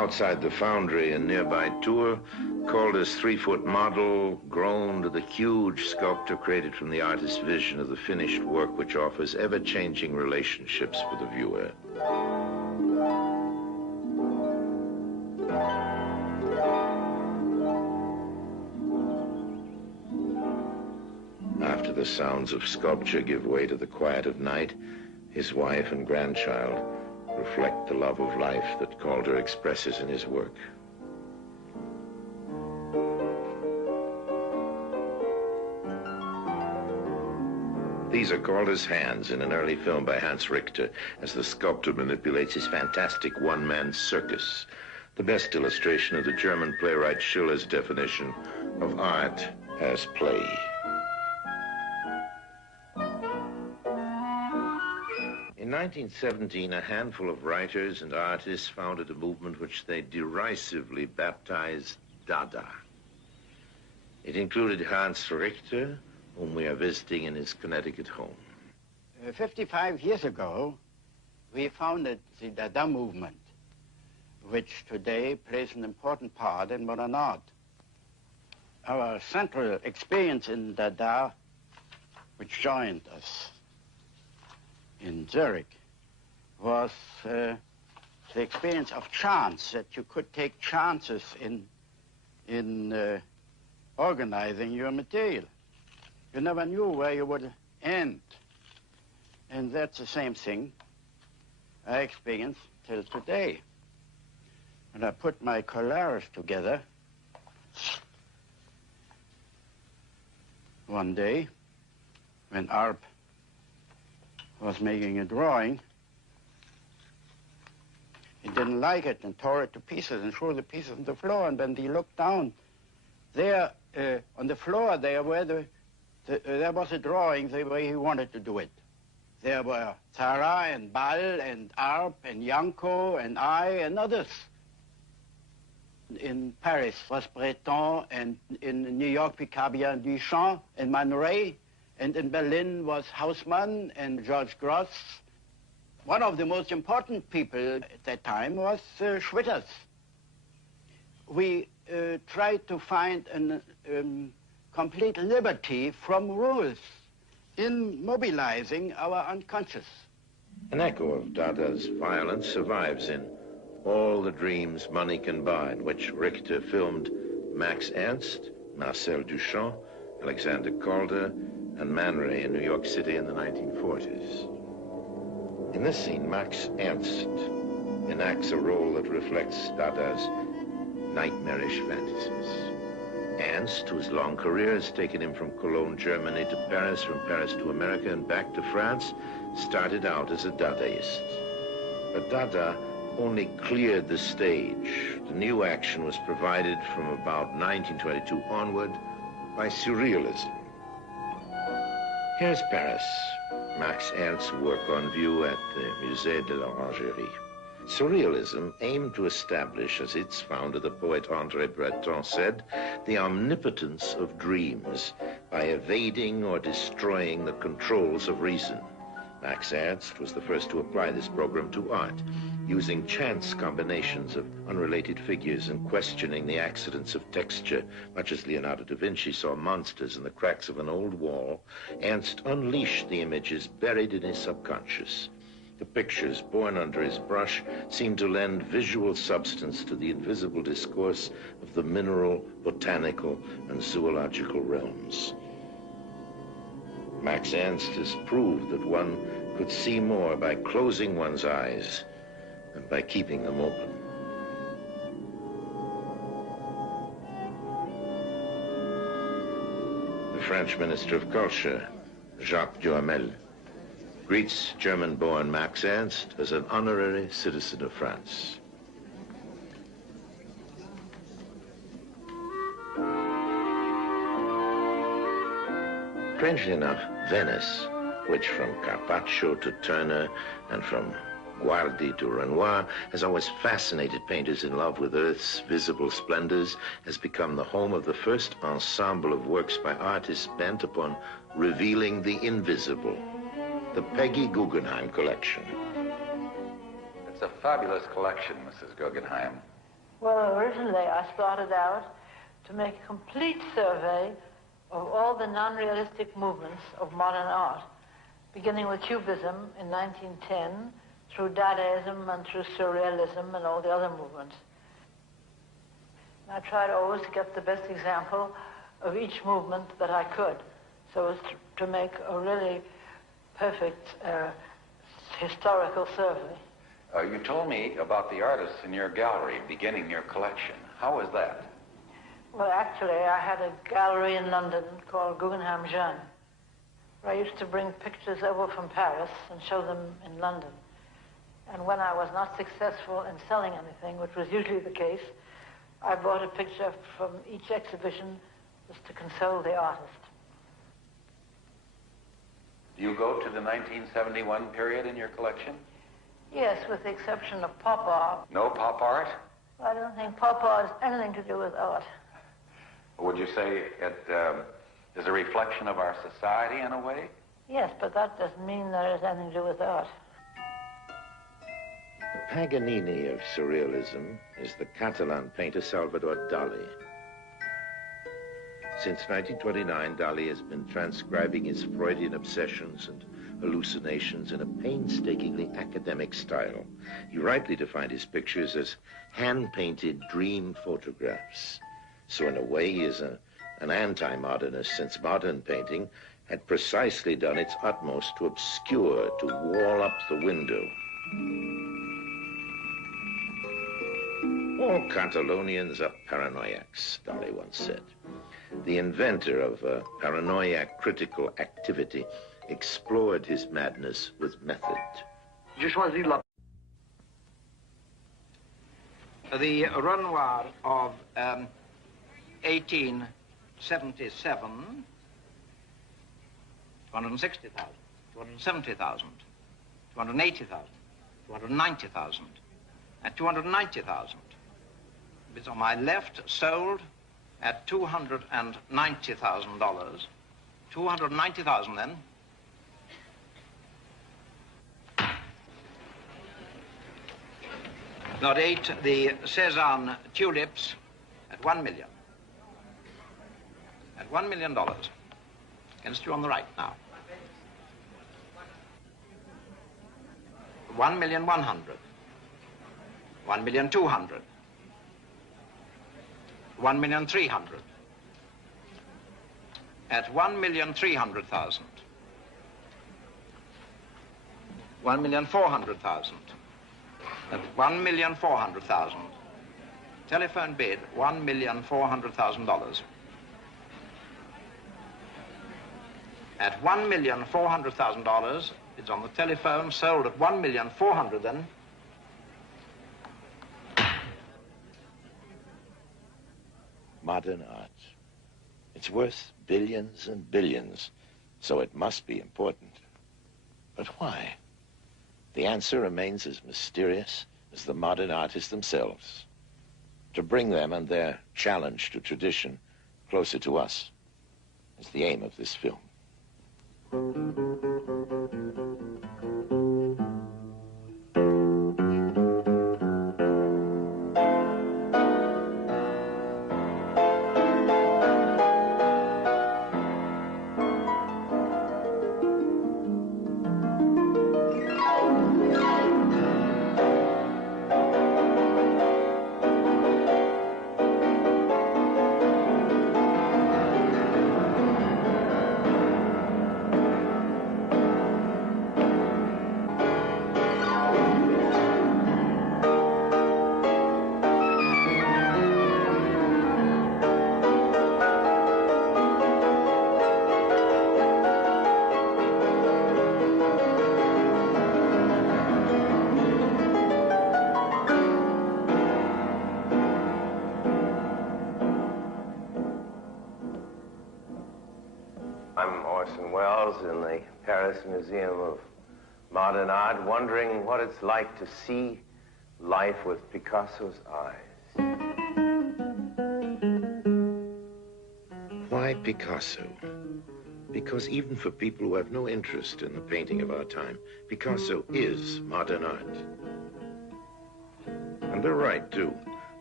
Outside the foundry in nearby Tours, Calder's 3-foot model groaned to the huge sculptor created from the artist's vision of the finished work, which offers ever-changing relationships for the viewer. After the sounds of sculpture give way to the quiet of night, his wife and grandchild reflect the love of life that Calder expresses in his work. These are Calder's hands in an early film by Hans Richter as the sculptor manipulates his fantastic one-man circus, the best illustration of the German playwright Schiller's definition of art as play. In 1917, a handful of writers and artists founded a movement which they derisively baptized Dada. It included Hans Richter, whom we are visiting in his Connecticut home. 55 years ago, we founded the Dada movement, which today plays an important part in modern art. Our central experience in Dada, which joined us in Zurich, was the experience of chance, that you could take chances in organizing your material. You never knew where you would end. And that's the same thing I experience till today. When I put my collages together, one day, when Arp was making a drawing, he didn't like it and tore it to pieces and threw the pieces on the floor. And when he looked down, there on the floor there was a drawing the way he wanted to do it. There were Sarah and Ball and Arp and Janko and I and others. In Paris was Breton, and in New York, Picabia and Duchamp and Man Ray. And in Berlin was Haussmann and George Gross. One of the most important people at that time was Schwitters. We tried to find a complete liberty from rules in mobilizing our unconscious. An echo of Dada's violence survives in All the Dreams Money Can Buy, in which Richter filmed Max Ernst, Marcel Duchamp, Alexander Calder, and Man Ray in New York City in the 1940s. In this scene, Max Ernst enacts a role that reflects Dada's nightmarish fantasies. Ernst, whose long career has taken him from Cologne, Germany to Paris, from Paris to America and back to France, started out as a Dadaist. But Dada only cleared the stage. The new action was provided from about 1922 onward by Surrealism. Here's Paris, Max Ernst's work on view at the Musée de l'Orangerie. Surrealism aimed to establish, as its founder, the poet André Breton, said, the omnipotence of dreams by evading or destroying the controls of reason. Max Ernst was the first to apply this program to art, using chance combinations of unrelated figures and questioning the accidents of texture. Much as Leonardo da Vinci saw monsters in the cracks of an old wall, Ernst unleashed the images buried in his subconscious. The pictures, born under his brush, seemed to lend visual substance to the invisible discourse of the mineral, botanical, and zoological realms. Max Ernst has proved that one could see more by closing one's eyes than by keeping them open. The French Minister of Culture, Jacques Duhamel, greets German-born Max Ernst as an honorary citizen of France. Strangely enough, Venice, which from Carpaccio to Turner and from Guardi to Renoir has always fascinated painters in love with Earth's visible splendors, has become the home of the first ensemble of works by artists bent upon revealing the invisible, the Peggy Guggenheim Collection. It's a fabulous collection, Mrs. Guggenheim. Well, originally I started out to make a complete survey of all the non-realistic movements of modern art, beginning with Cubism in 1910, through Dadaism and through Surrealism and all the other movements. I tried always to get the best example of each movement that I could, so as to make a really perfect historical survey. You told me about the artists in your gallery beginning your collection. How was that? Well, actually, I had a gallery in London called Guggenheim Jeune, where I used to bring pictures over from Paris and show them in London. And when I was not successful in selling anything, which was usually the case, I bought a picture from each exhibition just to console the artist. Do you go to the 1971 period in your collection? Yes, with the exception of pop art. No pop art? I don't think pop art has anything to do with art. Would you say it is a reflection of our society in a way? Yes, but that doesn't mean that it has anything to do with art. The Paganini of surrealism is the Catalan painter Salvador Dali. Since 1929, Dali has been transcribing his Freudian obsessions and hallucinations in a painstakingly academic style. He rightly defined his pictures as hand-painted dream photographs. So in a way, he is an anti-modernist, since modern painting had precisely done its utmost to obscure, to wall up the window. All Catalonians are paranoiacs, Dali once said. The inventor of paranoiac critical activity explored his madness with method. The Renoir of 1877, 260,000, 270,000, 280,000, 290,000, and 290,000. It's on my left, sold at $290,000. 290,000 then. Not 8, the Cézanne tulips at $1 million. At $1 million. Against you on the right now. 1,100,000. 1,200,000. 1,300,000. At 1,300,000. 1,400,000. At 1,400,000. Telephone bid, $1,400,000. At $1,400,000, it's on the telephone, sold at $1,400,000 then. Modern art. It's worth billions and billions, so it must be important. But why? The answer remains as mysterious as the modern artists themselves. To bring them and their challenge to tradition closer to us is the aim of this film. In the Paris Museum of Modern Art, wondering what it's like to see life with Picasso's eyes. Why Picasso? Because even for people who have no interest in the painting of our time, Picasso is modern art. And they're right, too.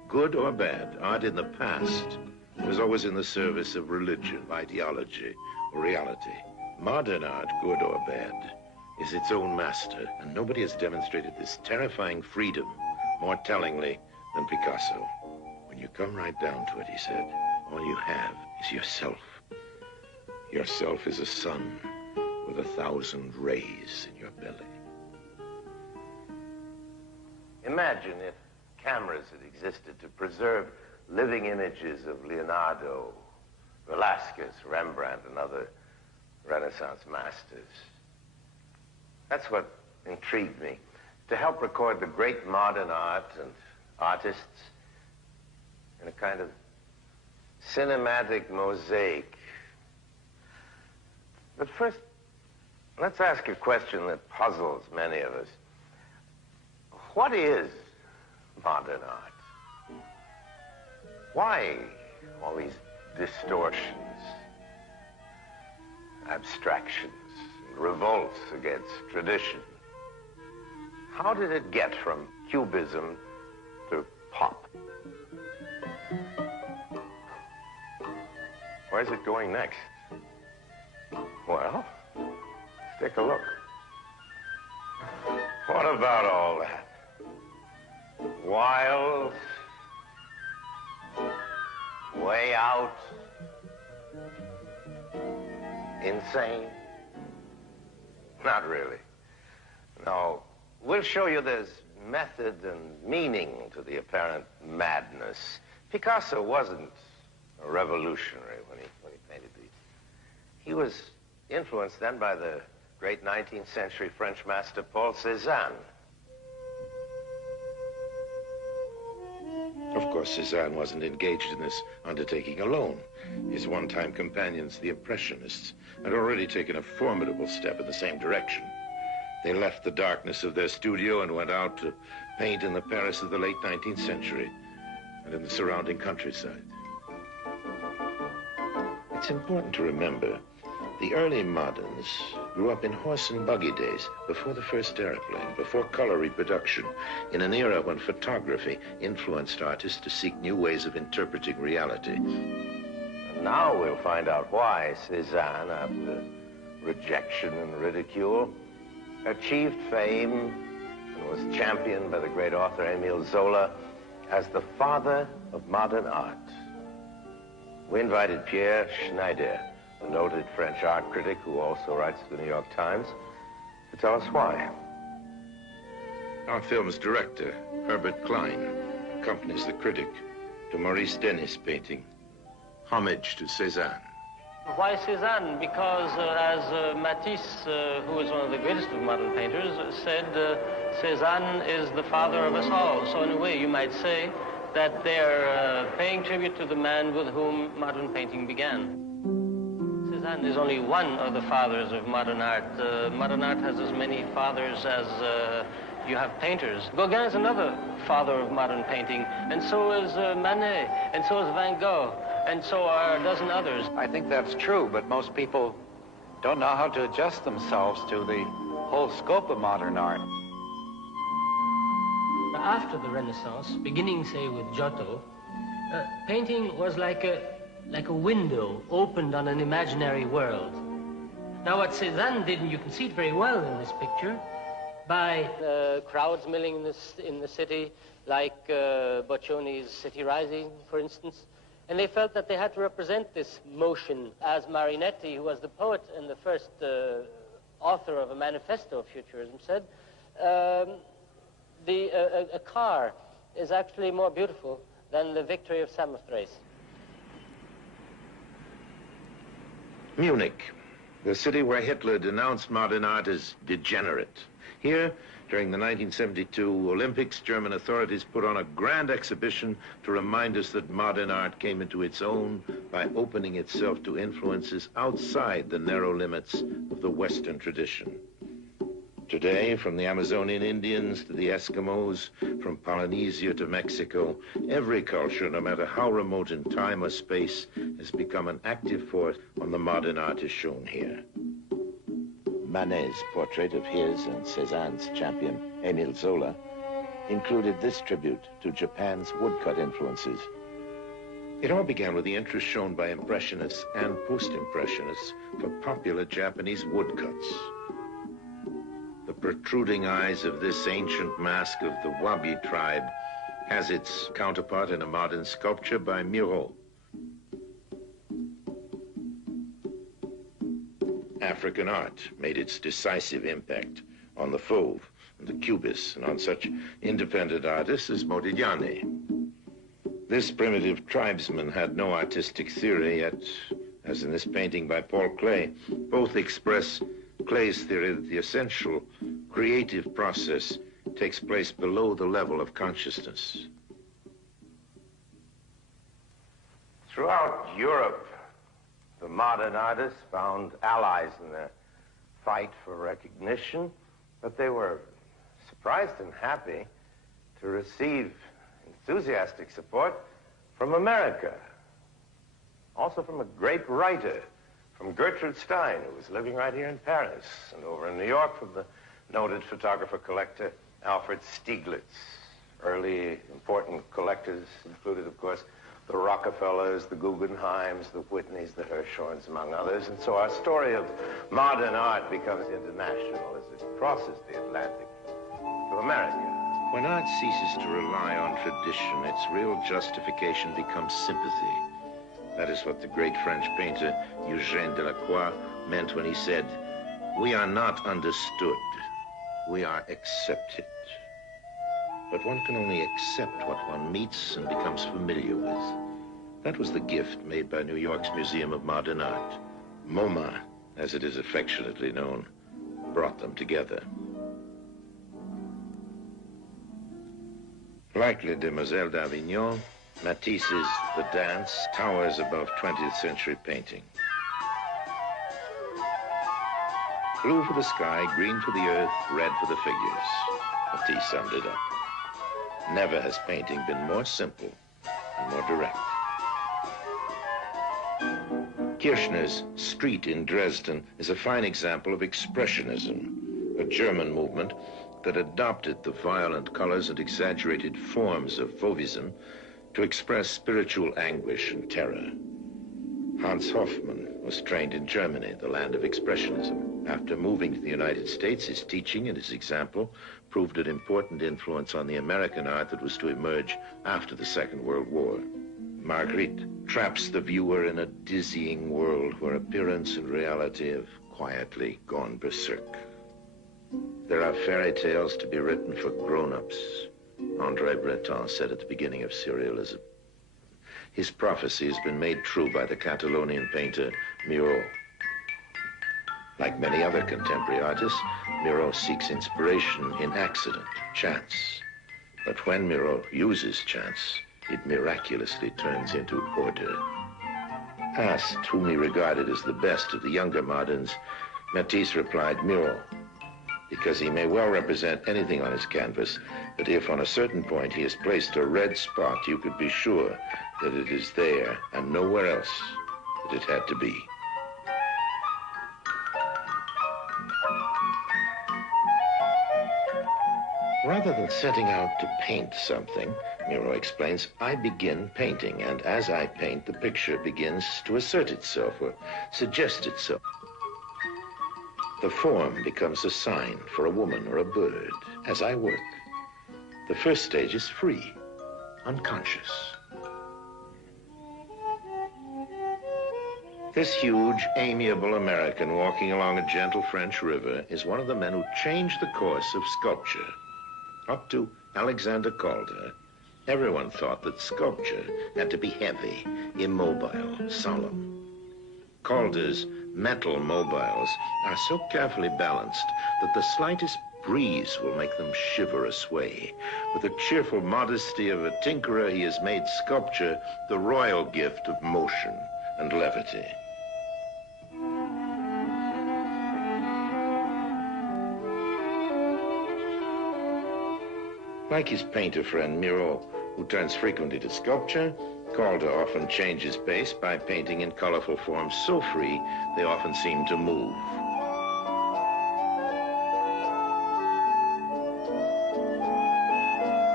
Good or bad, art in the past was always in the service of religion, ideology, or reality. Modern art, good or bad, is its own master, and nobody has demonstrated this terrifying freedom more tellingly than Picasso. When you come right down to it, he said, all you have is yourself. Yourself is a sun with 1,000 rays in your belly. Imagine if cameras had existed to preserve living images of Leonardo, Velasquez, Rembrandt, and other Renaissance masters. That's what intrigued me, to help record the great modern art and artists in a kind of cinematic mosaic. But first, let's ask a question that puzzles many of us. What is modern art? Why all these distortions, abstractions, revolts against tradition? How did it get from cubism to pop? Where's it going next? Well, let's take a look. What about all that? Wild, way out, insane? Not really. No, we'll show you there's method and meaning to the apparent madness. Picasso wasn't a revolutionary when he painted these. He was influenced then by the great 19th century French master Paul Cézanne. Of course, Cézanne wasn't engaged in this undertaking alone. His one-time companions, the Impressionists, had already taken a formidable step in the same direction. They left the darkness of their studio and went out to paint in the Paris of the late 19th century and in the surrounding countryside. It's important to remember the early moderns grew up in horse and buggy days, before the first airplane, before color reproduction, in an era when photography influenced artists to seek new ways of interpreting reality. And now we'll find out why Cézanne, after rejection and ridicule, achieved fame and was championed by the great author Émile Zola as the father of modern art. We invited Pierre Schneider, the noted French art critic who also writes for the New York Times, to tell us why. Our film's director, Herbert Klein, accompanies the critic to Maurice Denis' painting, Homage to Cézanne. Why Cézanne? Because as Matisse, who is one of the greatest of modern painters, said, Cézanne is the father of us all. So in a way, you might say that they're paying tribute to the man with whom modern painting began. Cézanne is only one of the fathers of modern art. Modern art has as many fathers as you have painters. Gauguin is another father of modern painting, and so is Manet, and so is Van Gogh, and so are a dozen others. I think that's true, but most people don't know how to adjust themselves to the whole scope of modern art. After the Renaissance, beginning, say, with Giotto, painting was like a window opened on an imaginary world. Now, what Cézanne did, and you can see it very well in this picture, by crowds milling in the city, like Boccioni's City Rising, for instance, and they felt that they had to represent this motion, as Marinetti, who was the poet and the first author of a manifesto of futurism, said, a car is actually more beautiful than the victory of Samothrace. Munich, the city where Hitler denounced modern art as degenerate. Here, during the 1972 Olympics, German authorities put on a grand exhibition to remind us that modern art came into its own by opening itself to influences outside the narrow limits of the Western tradition. Today, from the Amazonian Indians to the Eskimos, from Polynesia to Mexico, every culture, no matter how remote in time or space, has become an active force on the modern artist shown here. Manet's portrait of his and Cézanne's champion, Émile Zola, included this tribute to Japan's woodcut influences. It all began with the interest shown by Impressionists and Post-Impressionists for popular Japanese woodcuts. The protruding eyes of this ancient mask of the Wabi tribe has its counterpart in a modern sculpture by Miro. African art made its decisive impact on the Fauve and the Cubists and on such independent artists as Modigliani. This primitive tribesman had no artistic theory, yet, as in this painting by Paul Klee, both express Klee's theory that the essential creative process takes place below the level of consciousness. Throughout Europe, the modern artists found allies in their fight for recognition, but they were surprised and happy to receive enthusiastic support from America, also from a great writer, from Gertrude Stein, who was living right here in Paris, and over in New York from the noted photographer-collector Alfred Stieglitz. Early important collectors included, of course, the Rockefellers, the Guggenheims, the Whitneys, the Hirshhorns, among others. And so our story of modern art becomes international as it crosses the Atlantic to America. When art ceases to rely on tradition, its real justification becomes sympathy. That is what the great French painter Eugène Delacroix meant when he said, "We are not understood, we are accepted." But one can only accept what one meets and becomes familiar with. That was the gift made by New York's Museum of Modern Art. MoMA, as it is affectionately known, brought them together. Like Les Demoiselles d'Avignon, Matisse's The Dance towers above 20th century painting. Blue for the sky, green for the earth, red for the figures. Matisse summed it up. Never has painting been more simple and more direct. Kirchner's Street in Dresden is a fine example of Expressionism, a German movement that adopted the violent colors and exaggerated forms of Fauvism to express spiritual anguish and terror. Hans Hofmann was trained in Germany, the land of Expressionism. After moving to the United States, his teaching and his example proved an important influence on the American art that was to emerge after the Second World War. Marguerite traps the viewer in a dizzying world where appearance and reality have quietly gone berserk. There are fairy tales to be written for grown-ups, André Breton said at the beginning of Surrealism. His prophecy has been made true by the Catalonian painter Miró. Like many other contemporary artists, Miró seeks inspiration in accident, chance. But when Miró uses chance, it miraculously turns into order. Asked whom he regarded as the best of the younger moderns, Matisse replied, Miró, because he may well represent anything on his canvas, but if on a certain point he has placed a red spot, you could be sure that it is there and nowhere else that it had to be. Rather than setting out to paint something, Miró explains, I begin painting, and as I paint, the picture begins to assert itself or suggest itself. The form becomes a sign for a woman or a bird as I work. The first stage is free, unconscious. This huge, amiable American walking along a gentle French river is one of the men who changed the course of sculpture. Up to Alexander Calder, everyone thought that sculpture had to be heavy, immobile, solemn. Calder's metal mobiles are so carefully balanced that the slightest breeze will make them shiver or sway. With the cheerful modesty of a tinkerer, he has made sculpture the royal gift of motion and levity. Like his painter friend Miró, who turns frequently to sculpture, Calder often changes pace by painting in colorful forms so free they often seem to move.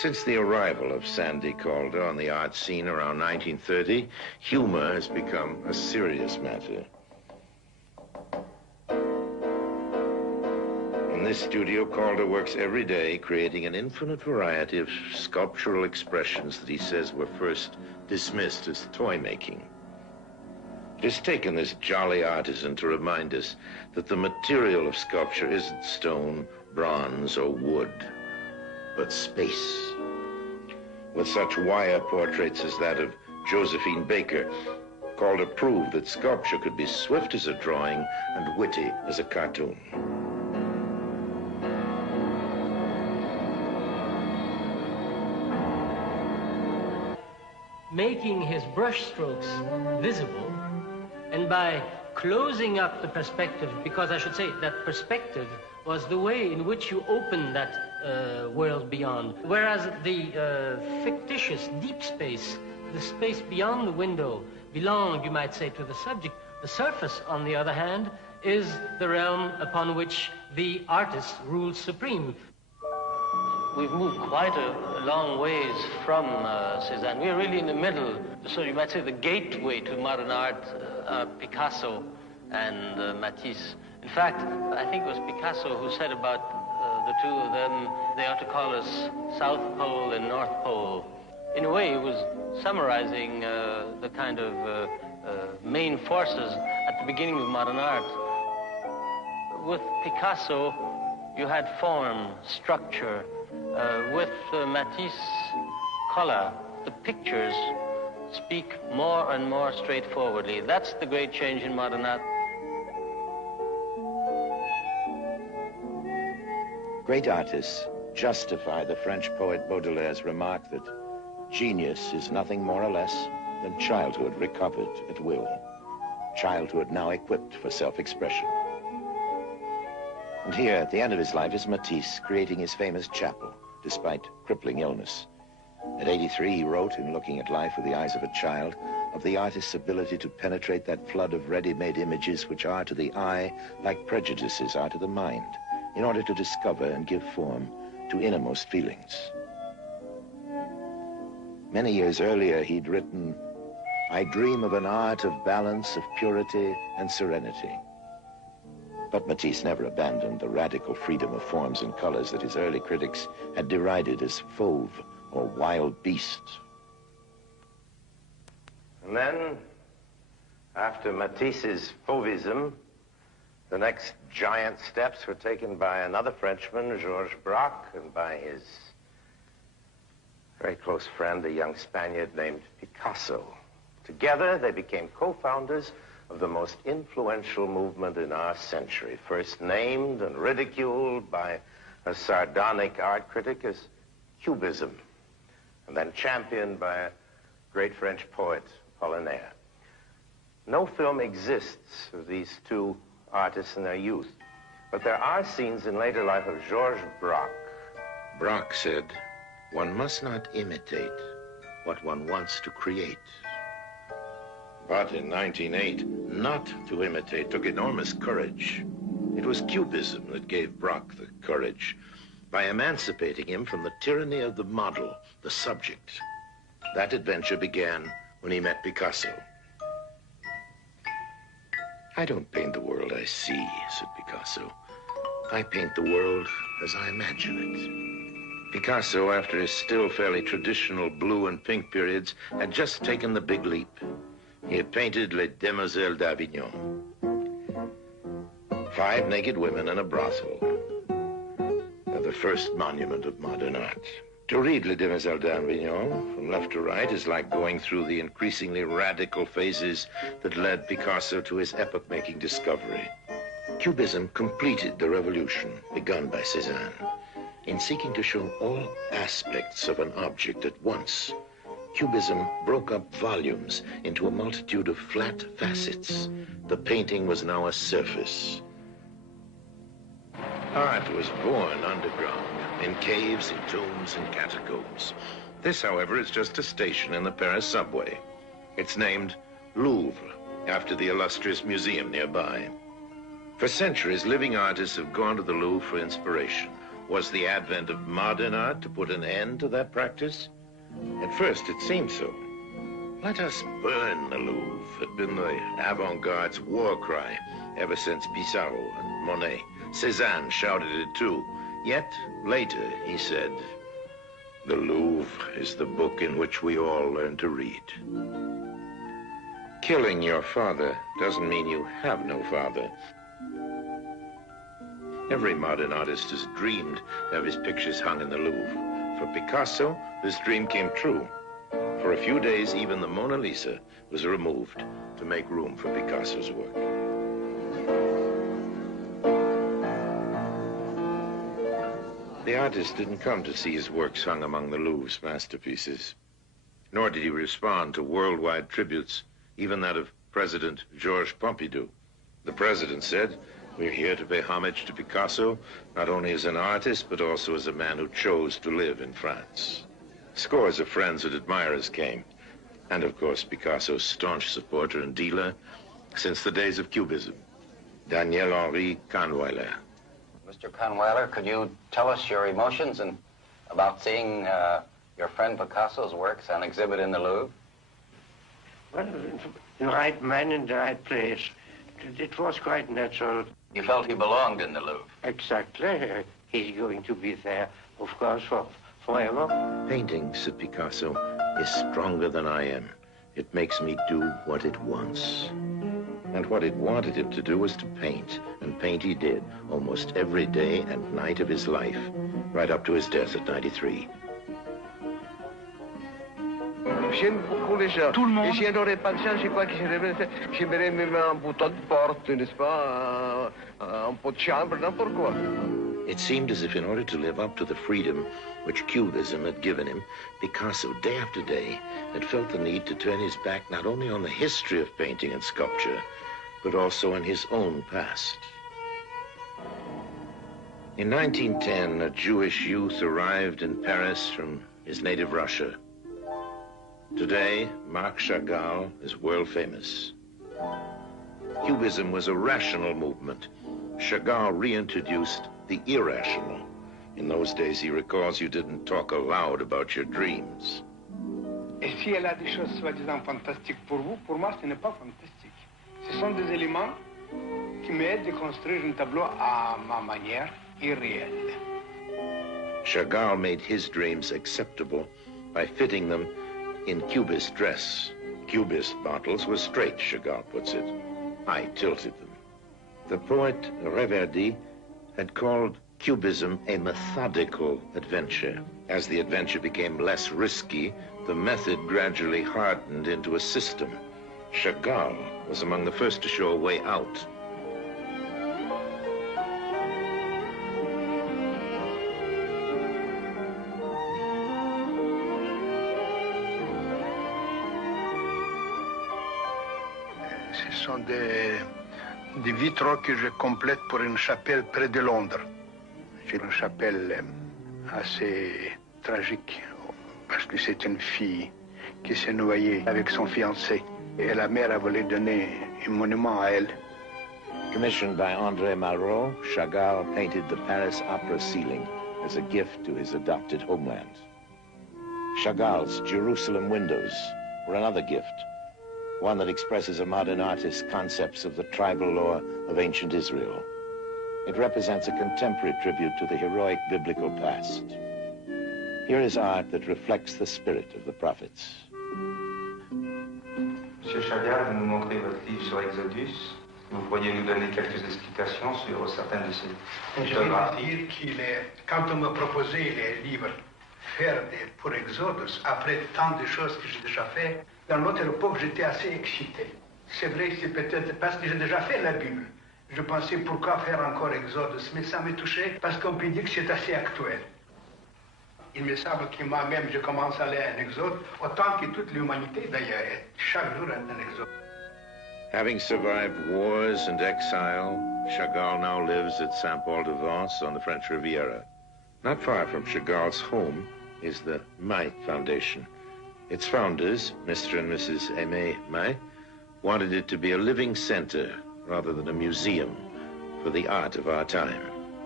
Since the arrival of Sandy Calder on the art scene around 1930, humor has become a serious matter. In this studio, Calder works every day, creating an infinite variety of sculptural expressions that he says were first dismissed as toy-making. It has taken this jolly artisan to remind us that the material of sculpture isn't stone, bronze, or wood, but space. With such wire portraits as that of Josephine Baker, Calder proved that sculpture could be swift as a drawing and witty as a cartoon. Making his brushstrokes visible, and by closing up the perspective, because I should say that perspective was the way in which you open that world beyond. Whereas the fictitious deep space, the space beyond the window, belonged, you might say, to the subject. The surface, on the other hand, is the realm upon which the artist rules supreme. We've moved quite a long ways from Cézanne. We're really in the middle, so you might say the gateway to modern art, Picasso and Matisse. In fact, I think it was Picasso who said about the two of them, they ought to call us South Pole and North Pole. In a way, he was summarizing the kind of main forces at the beginning of modern art. With Picasso, you had form, structure. With Matisse, color. The pictures speak more and more straightforwardly. That's the great change in modern art. Great artists justify the French poet Baudelaire's remark that genius is nothing more or less than childhood recovered at will, childhood now equipped for self-expression. And here, at the end of his life, is Matisse creating his famous chapel, despite crippling illness. At 83, he wrote, in looking at life with the eyes of a child, of the artist's ability to penetrate that flood of ready-made images which are to the eye like prejudices are to the mind, in order to discover and give form to innermost feelings. Many years earlier, he'd written, "I dream of an art of balance, of purity and serenity." But Matisse never abandoned the radical freedom of forms and colors that his early critics had derided as fauve or wild beast. And then, after Matisse's fauvism, the next giant steps were taken by another Frenchman, Georges Braque, and by his very close friend, a young Spaniard named Picasso. Together, they became co-founders of the most influential movement in our century, first named and ridiculed by a sardonic art critic as Cubism, and then championed by a great French poet, Apollinaire. No film exists of these two artists in their youth, but there are scenes in later life of Georges Braque. Braque said, "One must not imitate what one wants to create." But in 1908, not to imitate took enormous courage. It was Cubism that gave Braque the courage, by emancipating him from the tyranny of the model, the subject. That adventure began when he met Picasso. "I don't paint the world I see," said Picasso. "I paint the world as I imagine it." Picasso, after his still fairly traditional blue and pink periods, had just taken the big leap. He had painted Les Demoiselles d'Avignon. 5 naked women in a brothel. The first monument of modern art. To read Les Demoiselles d'Avignon from left to right is like going through the increasingly radical phases that led Picasso to his epoch-making discovery. Cubism completed the revolution begun by Cézanne in seeking to show all aspects of an object at once. Cubism broke up volumes into a multitude of flat facets. The painting was now a surface. Art was born underground, in caves, in tombs, and catacombs. This, however, is just a station in the Paris subway. It's named Louvre, after the illustrious museum nearby. For centuries, living artists have gone to the Louvre for inspiration. Was the advent of modern art to put an end to that practice? At first, it seemed so. Let us burn the Louvre had been the avant-garde's war cry ever since Pissarro and Monet. Cézanne shouted it too. Yet, later, he said, the Louvre is the book in which we all learn to read. Killing your father doesn't mean you have no father. Every modern artist has dreamed to have his pictures hung in the Louvre. For Picasso, this dream came true. For a few days, even the Mona Lisa was removed to make room for Picasso's work. The artist didn't come to see his works hung among the Louvre's masterpieces, nor did he respond to worldwide tributes, even that of President Georges Pompidou. The president said, "We're here to pay homage to Picasso, not only as an artist, but also as a man who chose to live in France." Scores of friends and admirers came, and of course Picasso's staunch supporter and dealer since the days of Cubism, Daniel-Henri Kahnweiler. Mr. Kahnweiler, could you tell us your emotions and about seeing your friend Picasso's works on exhibit in the Louvre? Well, the right man in the right place. It was quite natural. You felt he belonged in the Louvre? Exactly. He's going to be there, of course, forever. Painting, said Picasso, is stronger than I am. It makes me do what it wants. And what it wanted him to do was to paint, and paint he did almost every day and night of his life, right up to his death at 93. J'aime beaucoup les gens. Tout le monde. Et si j'aurais pas de chance, je crois que j'aimerais même un bouton de porte, n'est-ce pas? Un pot de chambre, n'importe quoi. It seemed as if in order to live up to the freedom which Cubism had given him, Picasso, day after day, had felt the need to turn his back not only on the history of painting and sculpture, but also on his own past. In 1910, a Jewish youth arrived in Paris from his native Russia. Today, Marc Chagall is world famous. Cubism was a rational movement. Chagall reintroduced the irrational. In those days, he recalls, you didn't talk aloud about your dreams. Et si elle a des choses soi-disant fantastiques pour vous, pour moi, ce n'est pas fantastique. Ce sont des éléments qui m'aident à construire un tableau à ma manière irréelle. Chagall made his dreams acceptable by fitting them in Cubist dress. Cubist bottles were straight, Chagall puts it. I tilted them. The poet Reverdy had called Cubism a methodical adventure. As the adventure became less risky, the method gradually hardened into a system. Chagall was among the first to show a way out. Ce sont des vitraux que je complète pour une chapelle près de Londres. C'est une chapelle assez tragique parce que c'est une fille qui s'est noyée avec son fiancé et la mère a voulu donner un monument à elle. Commissioned by André Malraux, Chagall painted the Paris Opera ceiling as a gift to his adopted homeland. Chagall's Jerusalem windows were another gift, one that expresses a modern artist's concepts of the tribal law of ancient Israel. It represents a contemporary tribute to the heroic biblical past. Here is art that reflects the spirit of the prophets. Monsieur Chagall, vous nous montrez votre livre sur Exodus. Vous pourriez nous donner quelques explications sur certaines de ces photographies. Je veux dire quand on me proposait les livres faire pour Exodus, après tant de choses que j'ai déjà fait, dans l'autre époque, j'étais assez excité. C'est vrai, c'est peut-être parce que j'ai déjà fait la Bible. Je pensais pourquoi faire encore Exodus, mais ça me touchait parce qu'on peut dire que c'est assez actuel. Il me semble que moi-même, je commence à aller à un exode, autant que toute l'humanité d'ailleurs, chaque jour un exode. Having survived wars and exile, Chagall now lives at Saint-Paul-de-Vence on the French Riviera. Not far from Chagall's home is the May Foundation. Its founders, Mr. and Mrs. Aimé May, wanted it to be a living center rather than a museum for the art of our time.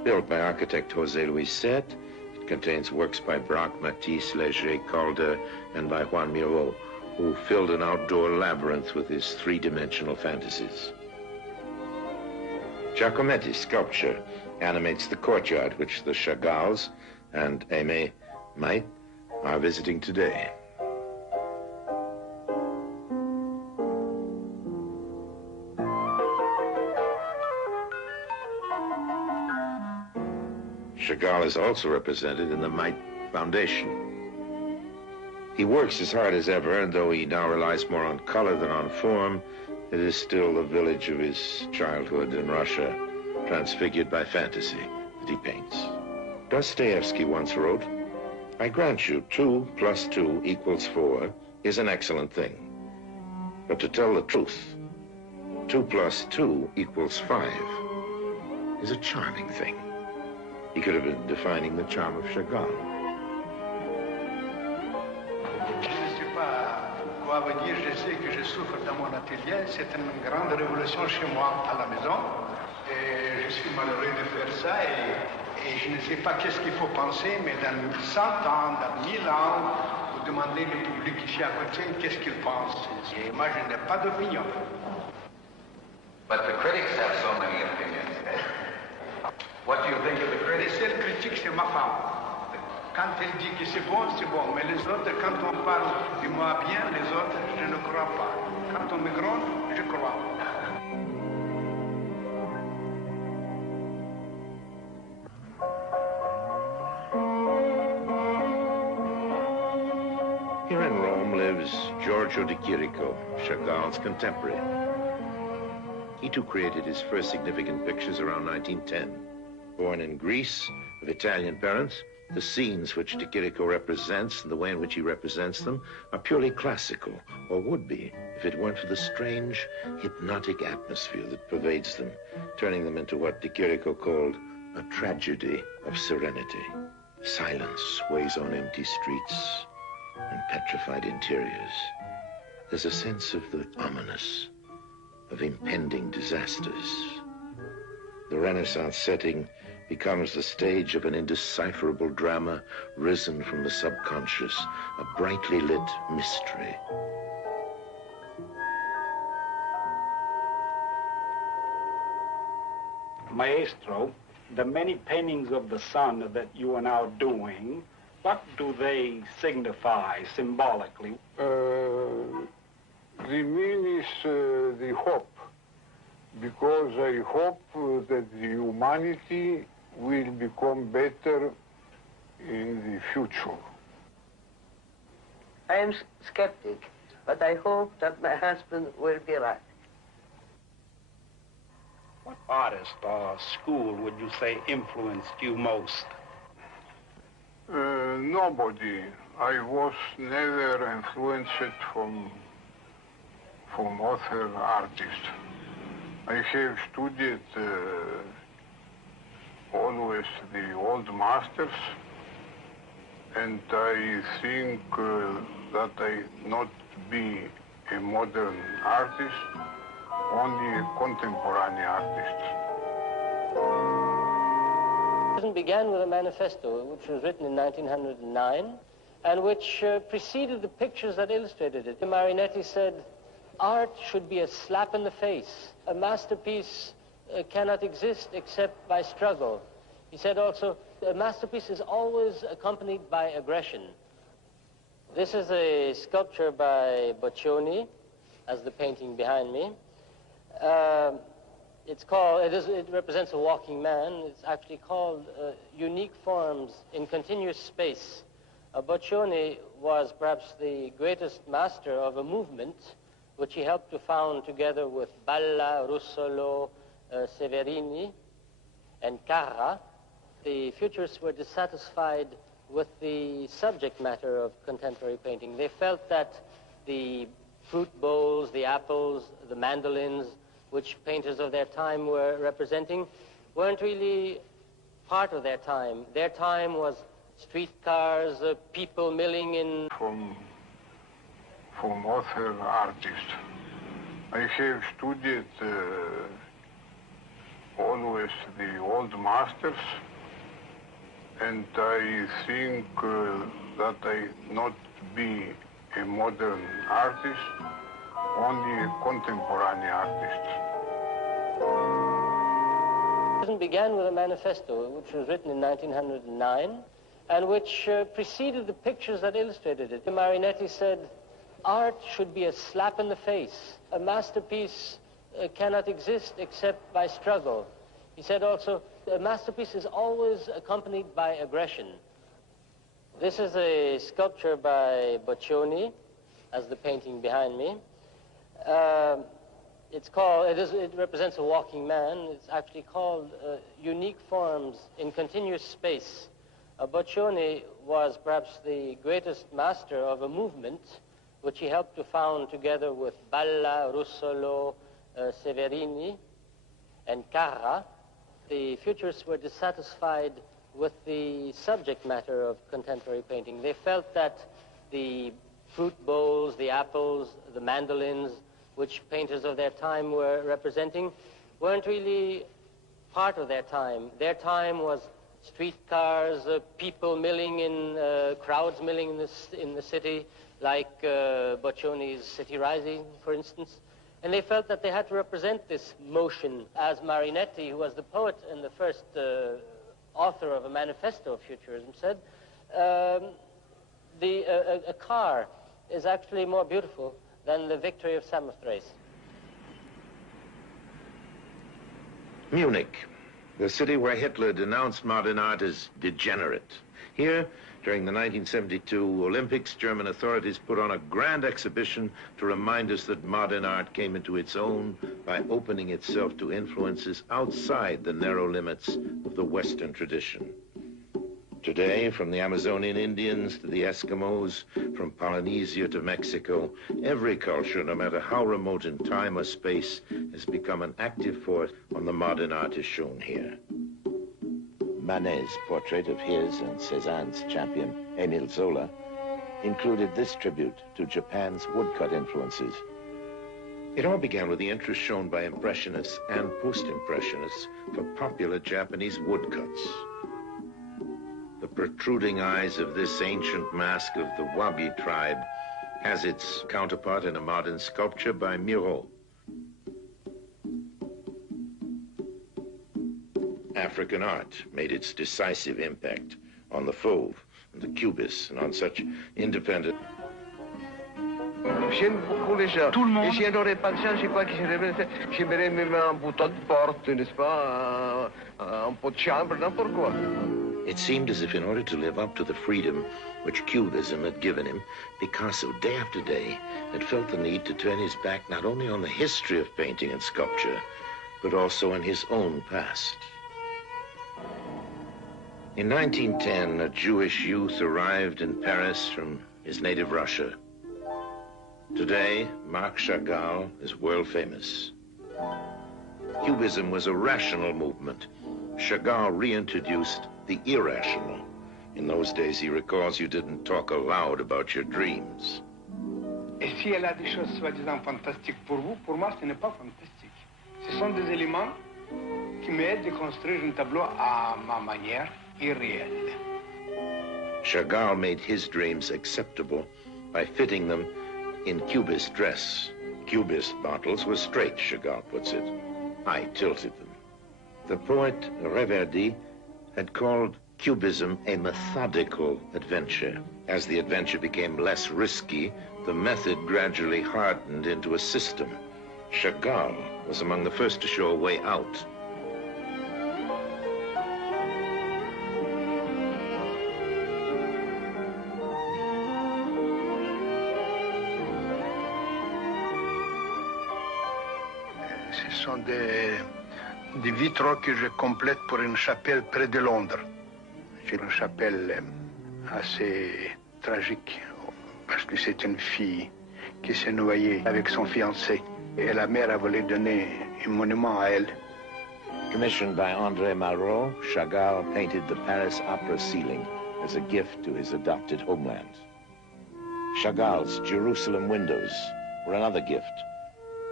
Built by architect José Luis Set, it contains works by Braque, Matisse, Léger, Calder, and by Juan Miró, who filled an outdoor labyrinth with his three-dimensional fantasies. Giacometti's sculpture animates the courtyard which the Chagalls and Aimé Mait are visiting today. Chagall is also represented in the Mait Foundation. He works as hard as ever, and though he now relies more on color than on form, it is still the village of his childhood in Russia, transfigured by fantasy, that he paints. Dostoevsky once wrote, "I grant you 2 + 2 = 4 is an excellent thing. But to tell the truth, 2 + 2 = 5 is a charming thing." He could have been defining the charm of Chagall. Je ne sais pas quoi vous dire, je sais que je souffre dans mon atelier. C'est une grande révolution chez moi à la maison. Et je suis malheureux de faire ça et je ne sais pas qu'est-ce qu'il faut penser, mais dans 100 ans, dans 1000 ans, vous demandez le public ici à côté qu'est-ce qu'il pense. Et moi, je n'ai pas d'opinion. But the critics have so many opinions. What do you think of the critics? La seule critique, c'est ma femme. Quand elle dit que c'est bon, mais les autres, quand on parle de moi bien, les autres, je ne crois pas. Quand on me gronde, je crois. Here in Rome lives Giorgio de Chirico, Chagall's contemporary. He too created his first significant pictures around 1910. Born in Greece, of Italian parents, the scenes which de Chirico represents and the way in which he represents them are purely classical, or would be, if it weren't for the strange, hypnotic atmosphere that pervades them, turning them into what de Chirico called a tragedy of serenity. Silence weighs on empty streets and petrified interiors. There's a sense of the ominous, of impending disasters. The Renaissance setting becomes the stage of an indecipherable drama risen from the subconscious, a brightly lit mystery. Maestro, the many paintings of the sun that you are now doing, what do they signify symbolically? The meaning is the hope, because I hope that the humanity will become better in the future. I am skeptic, but I hope that my husband will be right. What artist or school would you say influenced you most? Nobody. I was never influenced from other artists. I have studied always the old masters, and I think that I not be a modern artist, only a contemporary artist. It began with a manifesto which was written in 1909 and which preceded the pictures that illustrated it. Marinetti said, art should be a slap in the face. A masterpiece cannot exist except by struggle. He said also, a masterpiece is always accompanied by aggression. This is a sculpture by Boccioni, as the painting behind me. It represents a walking man. It's actually called Unique Forms in Continuous Space. Boccioni was perhaps the greatest master of a movement which he helped to found together with Balla, Russolo, Severini, and Carra. The futurists were dissatisfied with the subject matter of contemporary painting. They felt that the fruit bowls, the apples, the mandolins, which painters of their time were representing, weren't really part of their time. Their time was streetcars, people milling in... From other artists. I have studied always the old masters, and I think that I not be a modern artist, only a contemporary artist. It began with a manifesto which was written in 1909 and which preceded the pictures that illustrated it. Marinetti said, art should be a slap in the face. A masterpiece cannot exist except by struggle. He said also, a masterpiece is always accompanied by aggression. This is a sculpture by Boccioni, as the painting behind me. It represents a walking man. It's actually called Unique Forms in Continuous Space. Boccioni was perhaps the greatest master of a movement which he helped to found together with Balla, Russolo, Severini, and Carra. The Futurists were dissatisfied with the subject matter of contemporary painting. They felt that the fruit bowls, the apples, the mandolins, which painters of their time were representing, weren't really part of their time. Their time was streetcars, people milling in, crowds milling in the city, like Boccioni's City Rising, for instance. And they felt that they had to represent this motion. As Marinetti, who was the poet and the first author of a manifesto of Futurism, said, a car is actually more beautiful than the victory of Samothrace. Munich, the city where Hitler denounced modern art as degenerate. Here, during the 1972 Olympics, German authorities put on a grand exhibition to remind us that modern art came into its own by opening itself to influences outside the narrow limits of the Western tradition. Today, from the Amazonian Indians to the Eskimos, from Polynesia to Mexico, every culture, no matter how remote in time or space, has become an active force on the modern artist shown here. Manet's portrait of his and Cézanne's champion, Émile Zola, included this tribute to Japan's woodcut influences. It all began with the interest shown by Impressionists and Post-Impressionists for popular Japanese woodcuts. The protruding eyes of this ancient mask of the Wabi tribe has its counterpart in a modern sculpture by Miro. African art made its decisive impact on the Fauve and the Cubists and on such independent... J'aime beaucoup les gens. Tout le monde. Et si on n'aurait pas de chance, je crois que j'aimerais même un bouton de porte, n'est-ce pas? Un pot de chambre, n'importe quoi. It seemed as if in order to live up to the freedom which Cubism had given him, Picasso, day after day, had felt the need to turn his back not only on the history of painting and sculpture, but also on his own past. In 1910, a Jewish youth arrived in Paris from his native Russia. Today, Marc Chagall is world famous. Cubism was a rational movement. Chagall reintroduced the irrational. In those days, he recalls, you didn't talk aloud about your dreams. Et si elle a des choses soi-disant fantastiques pour vous, pour moi, ce n'est pas fantastique. Ce sont des éléments qui m'aident à construire un tableau à ma manière irréelle. Chagall made his dreams acceptable by fitting them in Cubist dress. Cubist bottles were straight, Chagall puts it. I tilted them. The poet Reverdy had called Cubism a methodical adventure. As the adventure became less risky, the method gradually hardened into a system. Chagall was among the first to show a way out. Ce sont des vitraux que je complète pour une chapelle près de Londres. C'est une chapelle assez tragique parce que c'est une fille qui s'est noyée avec son fiancé et la mère a voulu donner un monument à elle. Commissioned by André Malraux, Chagall painted the Paris Opera ceiling as a gift to his adopted homeland. Chagall's Jerusalem windows were another gift.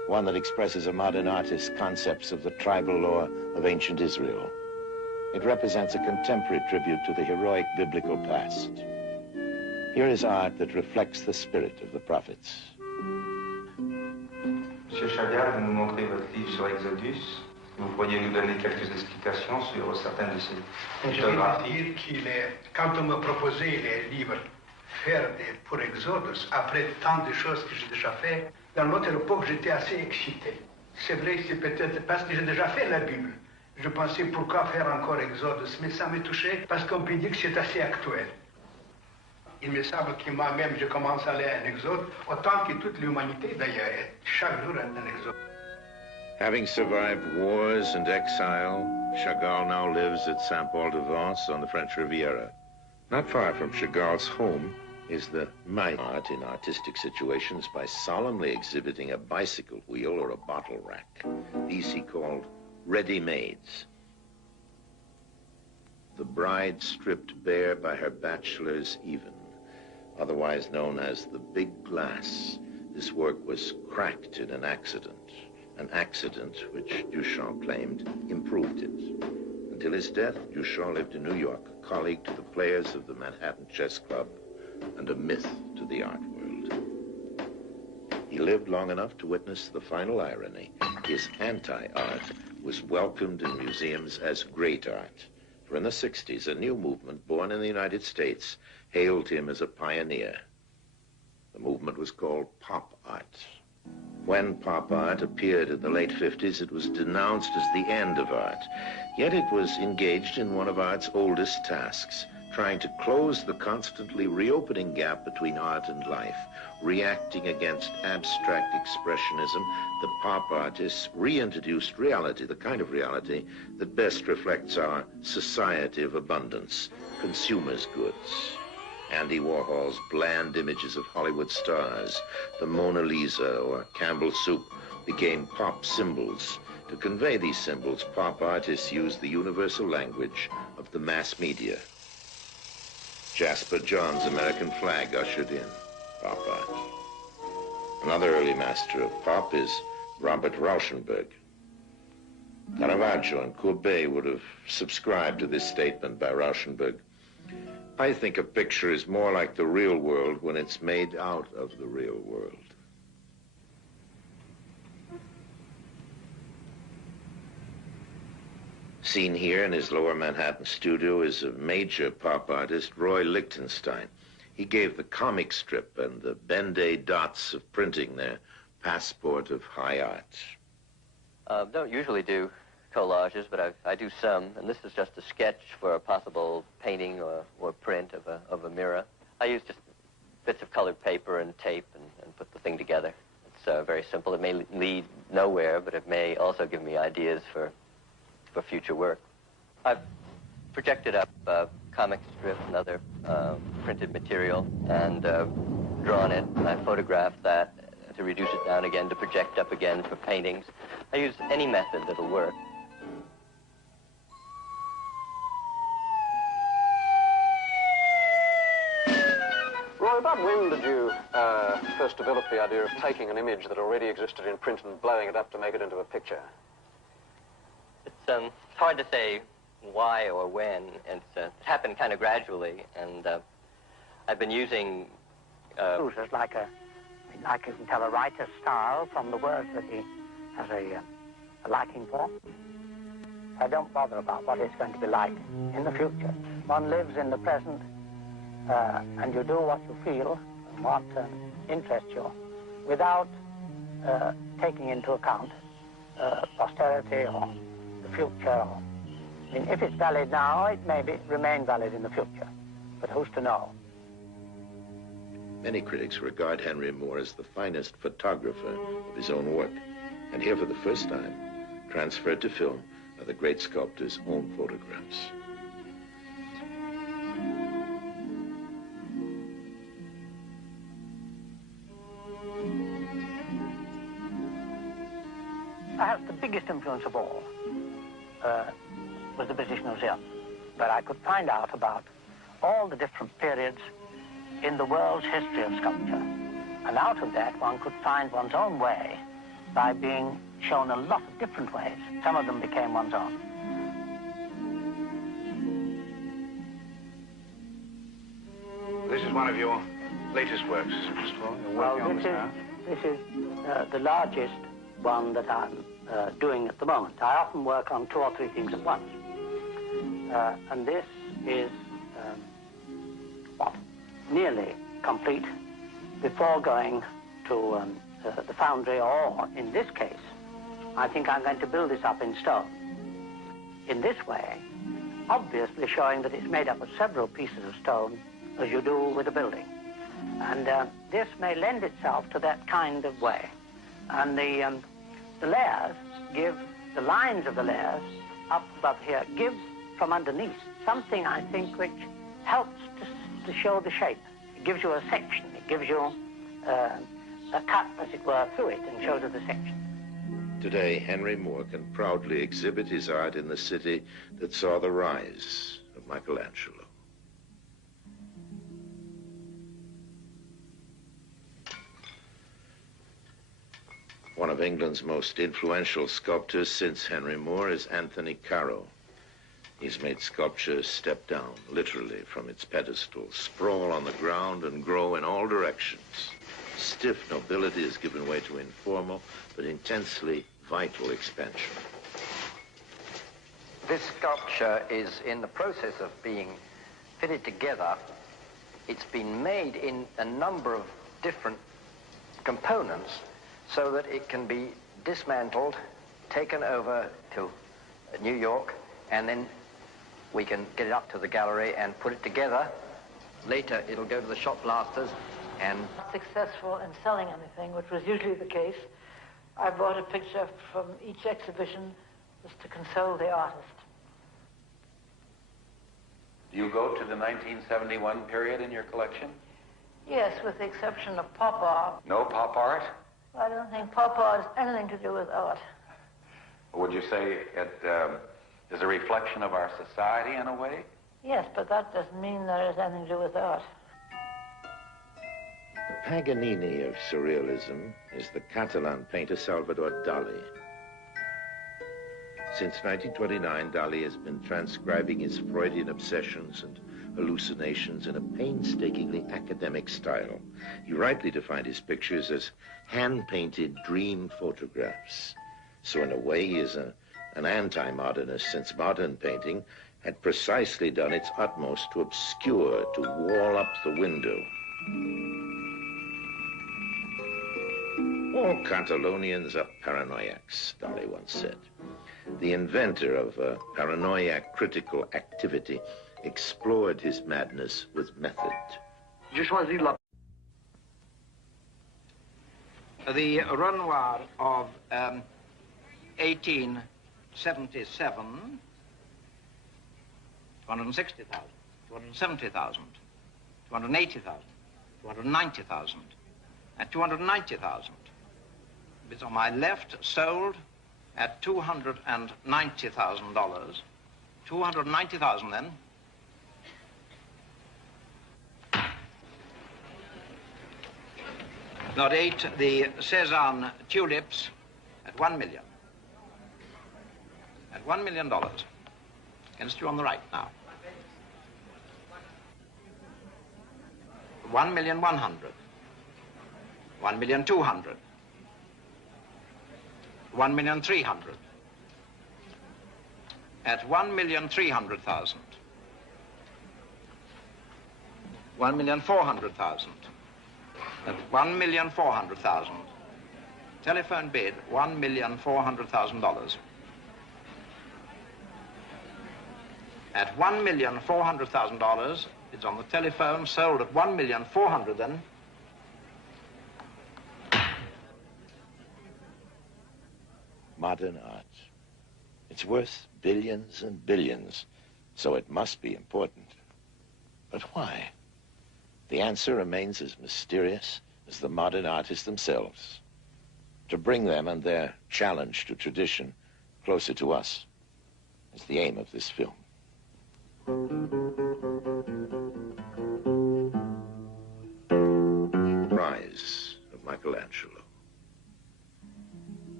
one that expresses a modern artist's concepts of the tribal law of ancient Israel. It represents a contemporary tribute to the heroic biblical past. Here is art that reflects the spirit of the prophets. Monsieur Chagall, vous nous montrez votre livre sur Exodus. Vous pourriez nous donner quelques explications sur certaines de ces Je vais dire qu'il est, quand on me proposait les livres faire pour Exodus, après tant de choses que j'ai déjà fait, dans notre époque, j'étais assez excité. C'est vrai, c'est peut-être parce que j'ai déjà fait la Bible. Je pensais pourquoi faire encore Exodus, mais ça me touchait parce qu'on peut dire que c'est assez actuel. Il me semble que moi-même, je commence à lire un Exode, autant que toute l'humanité d'ailleurs, chaque jour un Exode. Having survived wars and exile, Chagall now lives at Saint-Paul-de-Vence on the French Riviera. Not far from Chagall's home is the my art in artistic situations by solemnly exhibiting a bicycle wheel or a bottle rack. These he called ready-mades. The bride stripped bare by her bachelor's even, otherwise known as the big glass. This work was cracked in an accident which Duchamp claimed improved it. Until his death, Duchamp lived in New York, a colleague to the players of the Manhattan Chess Club and a myth to the art world. He lived long enough to witness the final irony. His anti-art was welcomed in museums as great art. For in the 60s, a new movement born in the United States hailed him as a pioneer. The movement was called pop art. When pop art appeared in the late 50s, it was denounced as the end of art. Yet it was engaged in one of art's oldest tasks, trying to close the constantly reopening gap between art and life. Reacting against abstract expressionism, the pop artists reintroduced reality, the kind of reality that best reflects our society of abundance, consumers' goods. Andy Warhol's bland images of Hollywood stars, the Mona Lisa or Campbell's soup, became pop symbols. To convey these symbols, pop artists used the universal language of the mass media. Jasper John's American flag ushered in pop art. Another early master of pop is Robert Rauschenberg. Caravaggio and Courbet would have subscribed to this statement by Rauschenberg. I think a picture is more like the real world when it's made out of the real world. Seen here in his Lower Manhattan studio is a major pop artist, Roy Lichtenstein. He gave the comic strip and the Ben-Day dots of printing their passport of high art. Don't usually do collages, but I do some, and this is just a sketch for a possible painting or print of a mirror. I use just bits of colored paper and tape and put the thing together. It's very simple. It may lead nowhere, but it may also give me ideas for future work. I've projected up comic strip and other printed material and drawn it, and I photographed that to reduce it down again, to project up again for paintings. I use any method that'll work. Roy, about when did you first develop the idea of taking an image that already existed in print and blowing it up to make it into a picture? It's hard to say why or when. It happened kind of gradually, and I've been using... It's like you can tell a writer's style from the words that he has a liking for. I don't bother about what it's going to be like in the future. One lives in the present, and you do what you feel and what interests you, without taking into account posterity or the future. I mean, if it's valid now, it may remain valid in the future, but who's to know? Many critics regard Henry Moore as the finest photographer of his own work, and here for the first time, transferred to film, are the great sculptor's own photographs. Perhaps the biggest influence of all was the British Museum, where I could find out about all the different periods in the world's history of sculpture. And out of that, one could find one's own way by being shown a lot of different ways. Some of them became one's own. This is one of your latest works, Mr. Paul. You're Well, working on this this now. is the largest one that I'm doing at the moment. I often work on 2 or 3 things at once. And this is nearly complete before going to the foundry, or in this case, I think I'm going to build this up in stone. In this way, obviously showing that it's made up of several pieces of stone, as you do with a building. And this may lend itself to that kind of way. And the layers give, the lines of the layers up above here, give from underneath something, I think, which helps to show the shape. It gives you a section. It gives you a cut, as it were, through it and shows you the section. Today, Henry Moore can proudly exhibit his art in the city that saw the rise of Michelangelo. One of England's most influential sculptors since Henry Moore is Anthony Caro. He's made sculpture step down, literally, from its pedestal, sprawl on the ground and grow in all directions. Stiff nobility has given way to informal, but intensely vital expansion. This sculpture is in the process of being fitted together. It's been made in a number of different components so that it can be dismantled, taken over to New York, and then we can get it up to the gallery and put it together. Later, it'll go to the shop blasters and... Successful in selling anything, which was usually the case, I bought a picture from each exhibition just to console the artist. Do you go to the 1971 period in your collection? Yes, with the exception of pop art. No pop art? I don't think pop art has anything to do with art. Would you say it is a reflection of our society in a way? Yes, but that doesn't mean that it has anything to do with art. The Paganini of surrealism is the Catalan painter Salvador Dali. Since 1929, Dali has been transcribing his Freudian obsessions and hallucinations in a painstakingly academic style. He rightly defined his pictures as hand-painted dream photographs. So in a way, he is an anti-modernist, since modern painting had precisely done its utmost to obscure, to wall up the window. All Catalonians are paranoiacs, Dali once said. The inventor of paranoiac critical activity explored his madness with method. The Renoir of 1877, 260,000, 270,000, 280,000, 290,000, and 290,000. It's on my left, sold at $290,000. 290,000 then. Not 8, the Cézanne tulips at $1 million. At $1 million. Against you on the right now. 1,100,000. 1,200,000. 1,300,000. At 1,300,000. 1,400,000. At 1,400,000. Telephone bid, $1,400,000. At $1,400,000, it's on the telephone, sold at $1,400,000 then. Modern art. It's worth billions and billions, so it must be important. But why? The answer remains as mysterious as the modern artists themselves. To bring them and their challenge to tradition closer to us is the aim of this film. Rise of Michelangelo.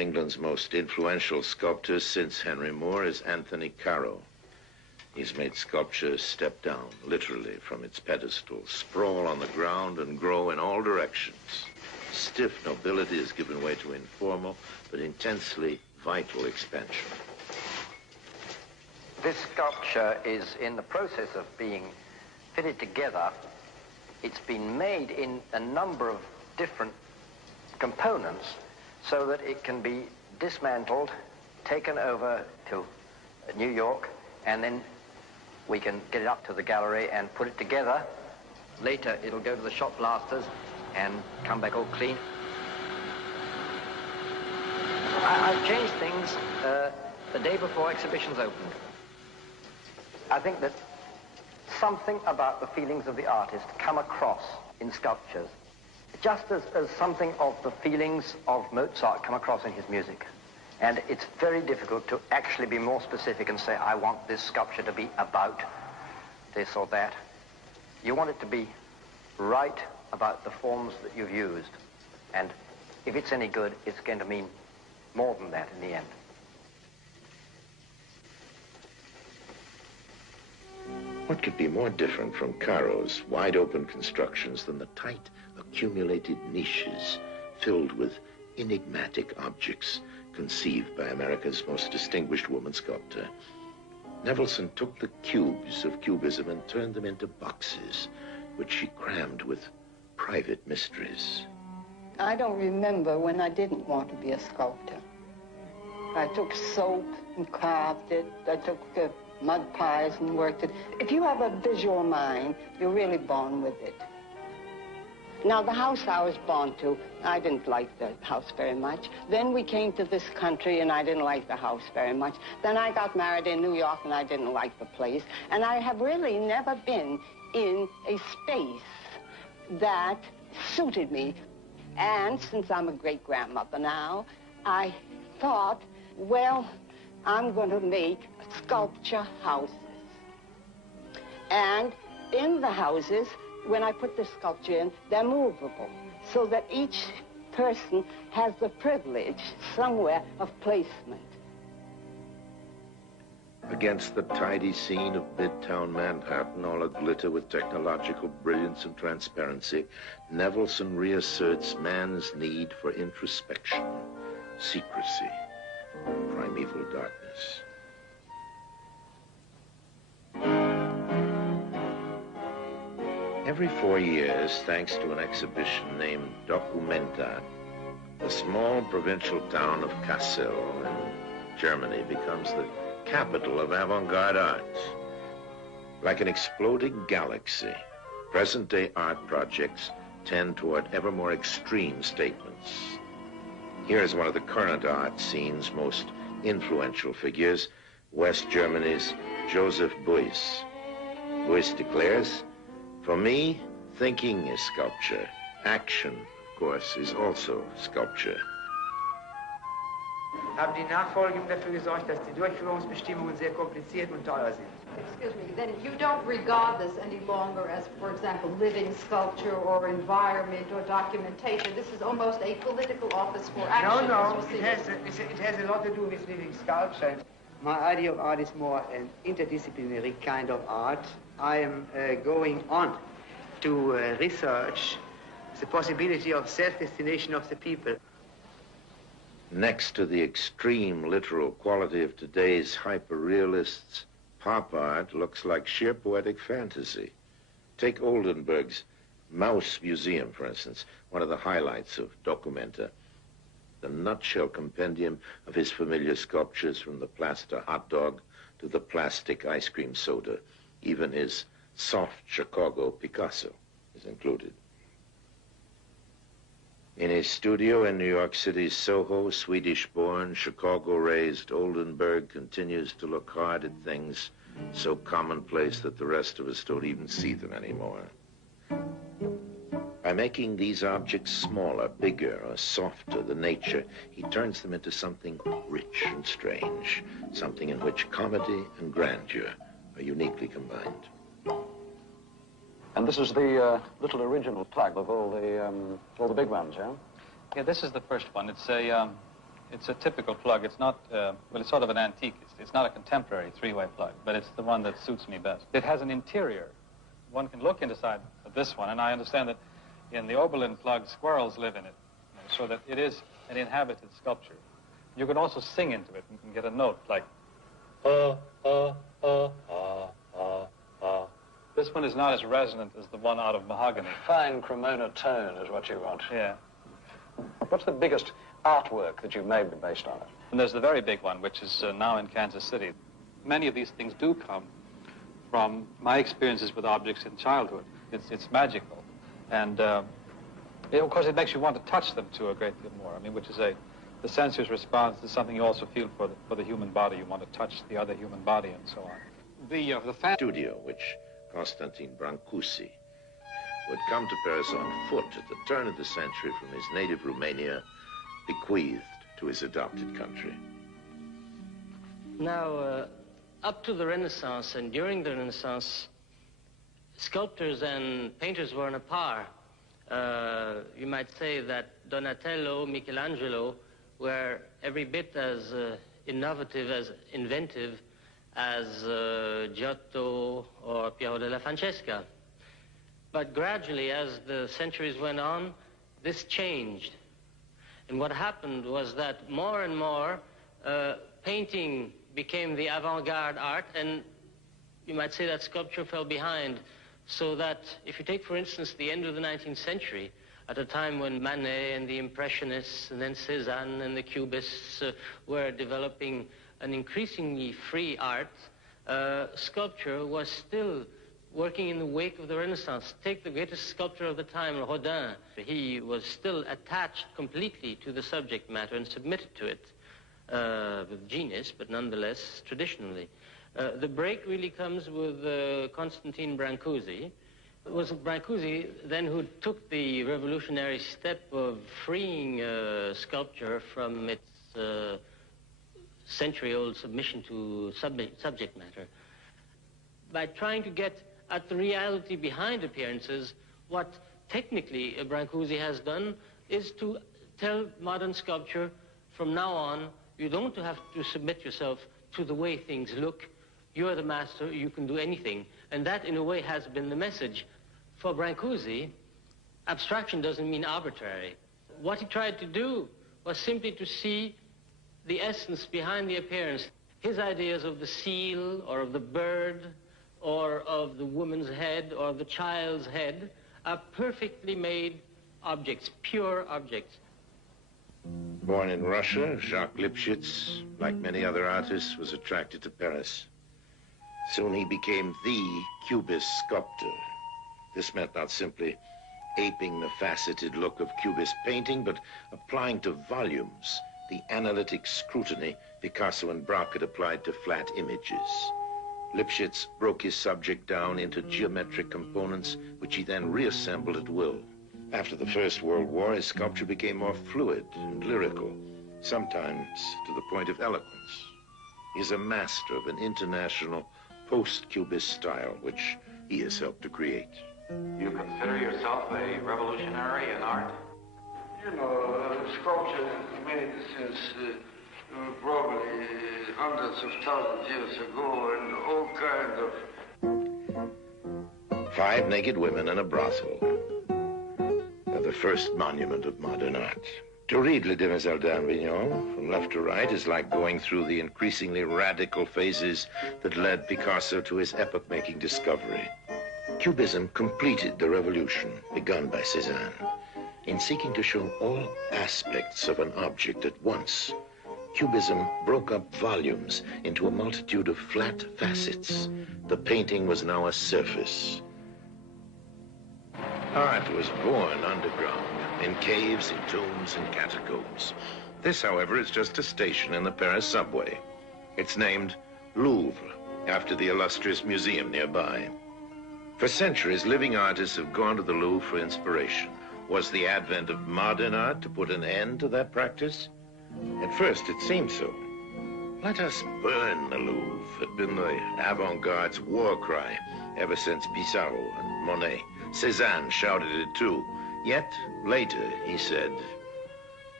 England's most influential sculptors since Henry Moore is Anthony Caro. He's made sculpture step down, literally, from its pedestal, sprawl on the ground and grow in all directions. Stiff nobility has given way to informal, but intensely vital expansion. This sculpture is in the process of being fitted together. It's been made in a number of different components so that it can be dismantled, taken over to New York, and then we can get it up to the gallery and put it together. Later, it'll go to the shop blasters and come back all clean. I've changed things the day before exhibitions opened. I think that something about the feelings of the artist come across in sculptures, just as something of the feelings of Mozart come across in his music. And it's very difficult to actually be more specific and say, I want this sculpture to be about this or that. You want it to be right about the forms that you've used. And if it's any good, it's going to mean more than that in the end. What could be more different from Caro's wide-open constructions than the tight, accumulated niches filled with enigmatic objects conceived by America's most distinguished woman sculptor? Nevelson took the cubes of Cubism and turned them into boxes, which she crammed with private mysteries. I don't remember when I didn't want to be a sculptor. I took soap and carved it. I took mud pies and worked it. If you have a visual mind, you're really born with it. Now, the house I was born to, I didn't like the house very much. Then we came to this country, and I didn't like the house very much. Then I got married in New York, and I didn't like the place. And I have really never been in a space that suited me. And since I'm a great-grandmother now, I thought, well, I'm going to make sculpture houses. And in the houses, when I put the sculpture in, they're movable, so that each person has the privilege somewhere of placement. Against the tidy scene of Midtown Manhattan, all aglitter with technological brilliance and transparency, Nevelson reasserts man's need for introspection, secrecy, primeval darkness. Every 4 years, thanks to an exhibition named Documenta, the small provincial town of Kassel in Germany becomes the capital of avant-garde art. Like an exploding galaxy, present-day art projects tend toward ever more extreme statements. Here's one of the current art scene's most influential figures, West Germany's Joseph Beuys. Beuys declares, "For me, thinking is sculpture. Action, of course, is also sculpture." Haben die Nachfolgungen dafür gesorgt, dass die Durchführungsbestimmungen sehr kompliziert und teuer sind. Excuse me, then you don't regard this any longer as, for example, living sculpture or environment or documentation. This is almost a political office for action. No, it has a lot to do with living sculpture. My idea of art is more an interdisciplinary kind of art. I am going on to research the possibility of self-destination of the people. Next to the extreme literal quality of today's hyper-realists, pop art looks like sheer poetic fantasy. Take Oldenburg's Maus Museum, for instance, one of the highlights of Documenta. The nutshell compendium of his familiar sculptures, from the plaster hot dog to the plastic ice cream soda. Even his soft Chicago Picasso is included. In his studio in New York City's Soho, Swedish-born, Chicago-raised Oldenburg continues to look hard at things so commonplace that the rest of us don't even see them anymore. By making these objects smaller, bigger, or softer than nature, he turns them into something rich and strange, something in which comedy and grandeur are uniquely combined. And this is the little original type of all the big ones, yeah? Yeah, this is the first one. It's a It's a typical plug. It's not, well, it's sort of an antique. It's not a contemporary three-way plug, but it's the one that suits me best. It has an interior. One can look inside of this one, and I understand that in the Oberlin plug, squirrels live in it, so that it is an inhabited sculpture. You can also sing into it and can get a note like, This one is not as resonant as the one out of mahogany. Fine Cremona tone is what you want. Yeah. What's the biggest artwork that you've made based on it? And there's the very big one, which is now in Kansas City. Many of these things do come from my experiences with objects in childhood. It's magical. And, of course, it makes you want to touch them, too, a great deal more. I mean, which is the sensuous response is something you also feel for the human body. You want to touch the other human body and so on. The studio, which Constantin Brancusi would come to Paris on foot at the turn of the century from his native Romania, bequeathed to his adopted country. Now, up to the Renaissance and during the Renaissance, sculptors and painters were on a par. You might say that Donatello, Michelangelo were every bit as innovative, as inventive as Giotto or Piero della Francesca. But gradually, as the centuries went on, this changed. And what happened was that more and more painting became the avant-garde art, and you might say that sculpture fell behind. So that if you take, for instance, the end of the 19th century, at a time when Manet and the Impressionists and then Cézanne and the Cubists were developing an increasingly free art, sculpture was still working in the wake of the Renaissance. Take the greatest sculptor of the time, Rodin. He was still attached completely to the subject matter and submitted to it with genius, but nonetheless traditionally. The break really comes with Constantin Brancusi. It was Brancusi then who took the revolutionary step of freeing sculpture from its century-old submission to subject matter. By trying to get at the reality behind appearances, what technically Brancusi has done is to tell modern sculpture, from now on, you don't have to submit yourself to the way things look. You're the master, you can do anything. And that, in a way, has been the message. For Brancusi, abstraction doesn't mean arbitrary. What he tried to do was simply to see the essence behind the appearance. His ideas of the seal, or of the bird, or of the woman's head, or the child's head, are perfectly made objects, pure objects. Born in Russia, Jacques Lipchitz, like many other artists, was attracted to Paris. Soon he became the Cubist sculptor. This meant not simply aping the faceted look of Cubist painting, but applying to volumes the analytic scrutiny Picasso and Braque had applied to flat images. Lipchitz broke his subject down into geometric components, which he then reassembled at will. After the First World War, his sculpture became more fluid and lyrical, sometimes to the point of eloquence. He is a master of an international post-Cubist style, which he has helped to create. You consider yourself a revolutionary in art? You know, sculpture made since probably hundreds of thousands of years ago, and all kinds of... 5 naked women in a brothel are the first monument of modern art. To read Les Demoiselles d'Avignon from left to right is like going through the increasingly radical phases that led Picasso to his epoch-making discovery. Cubism completed the revolution begun by Cézanne. In seeking to show all aspects of an object at once, Cubism broke up volumes into a multitude of flat facets. The painting was now a surface. Art was born underground, in caves, in tombs, and catacombs. This, however, is just a station in the Paris subway. It's named Louvre, after the illustrious museum nearby. For centuries, living artists have gone to the Louvre for inspiration. Was the advent of modern art to put an end to that practice? At first, it seemed so. Let us burn the Louvre had been the avant-garde's war cry ever since Pissarro and Monet. Cézanne shouted it too. Yet, later, he said,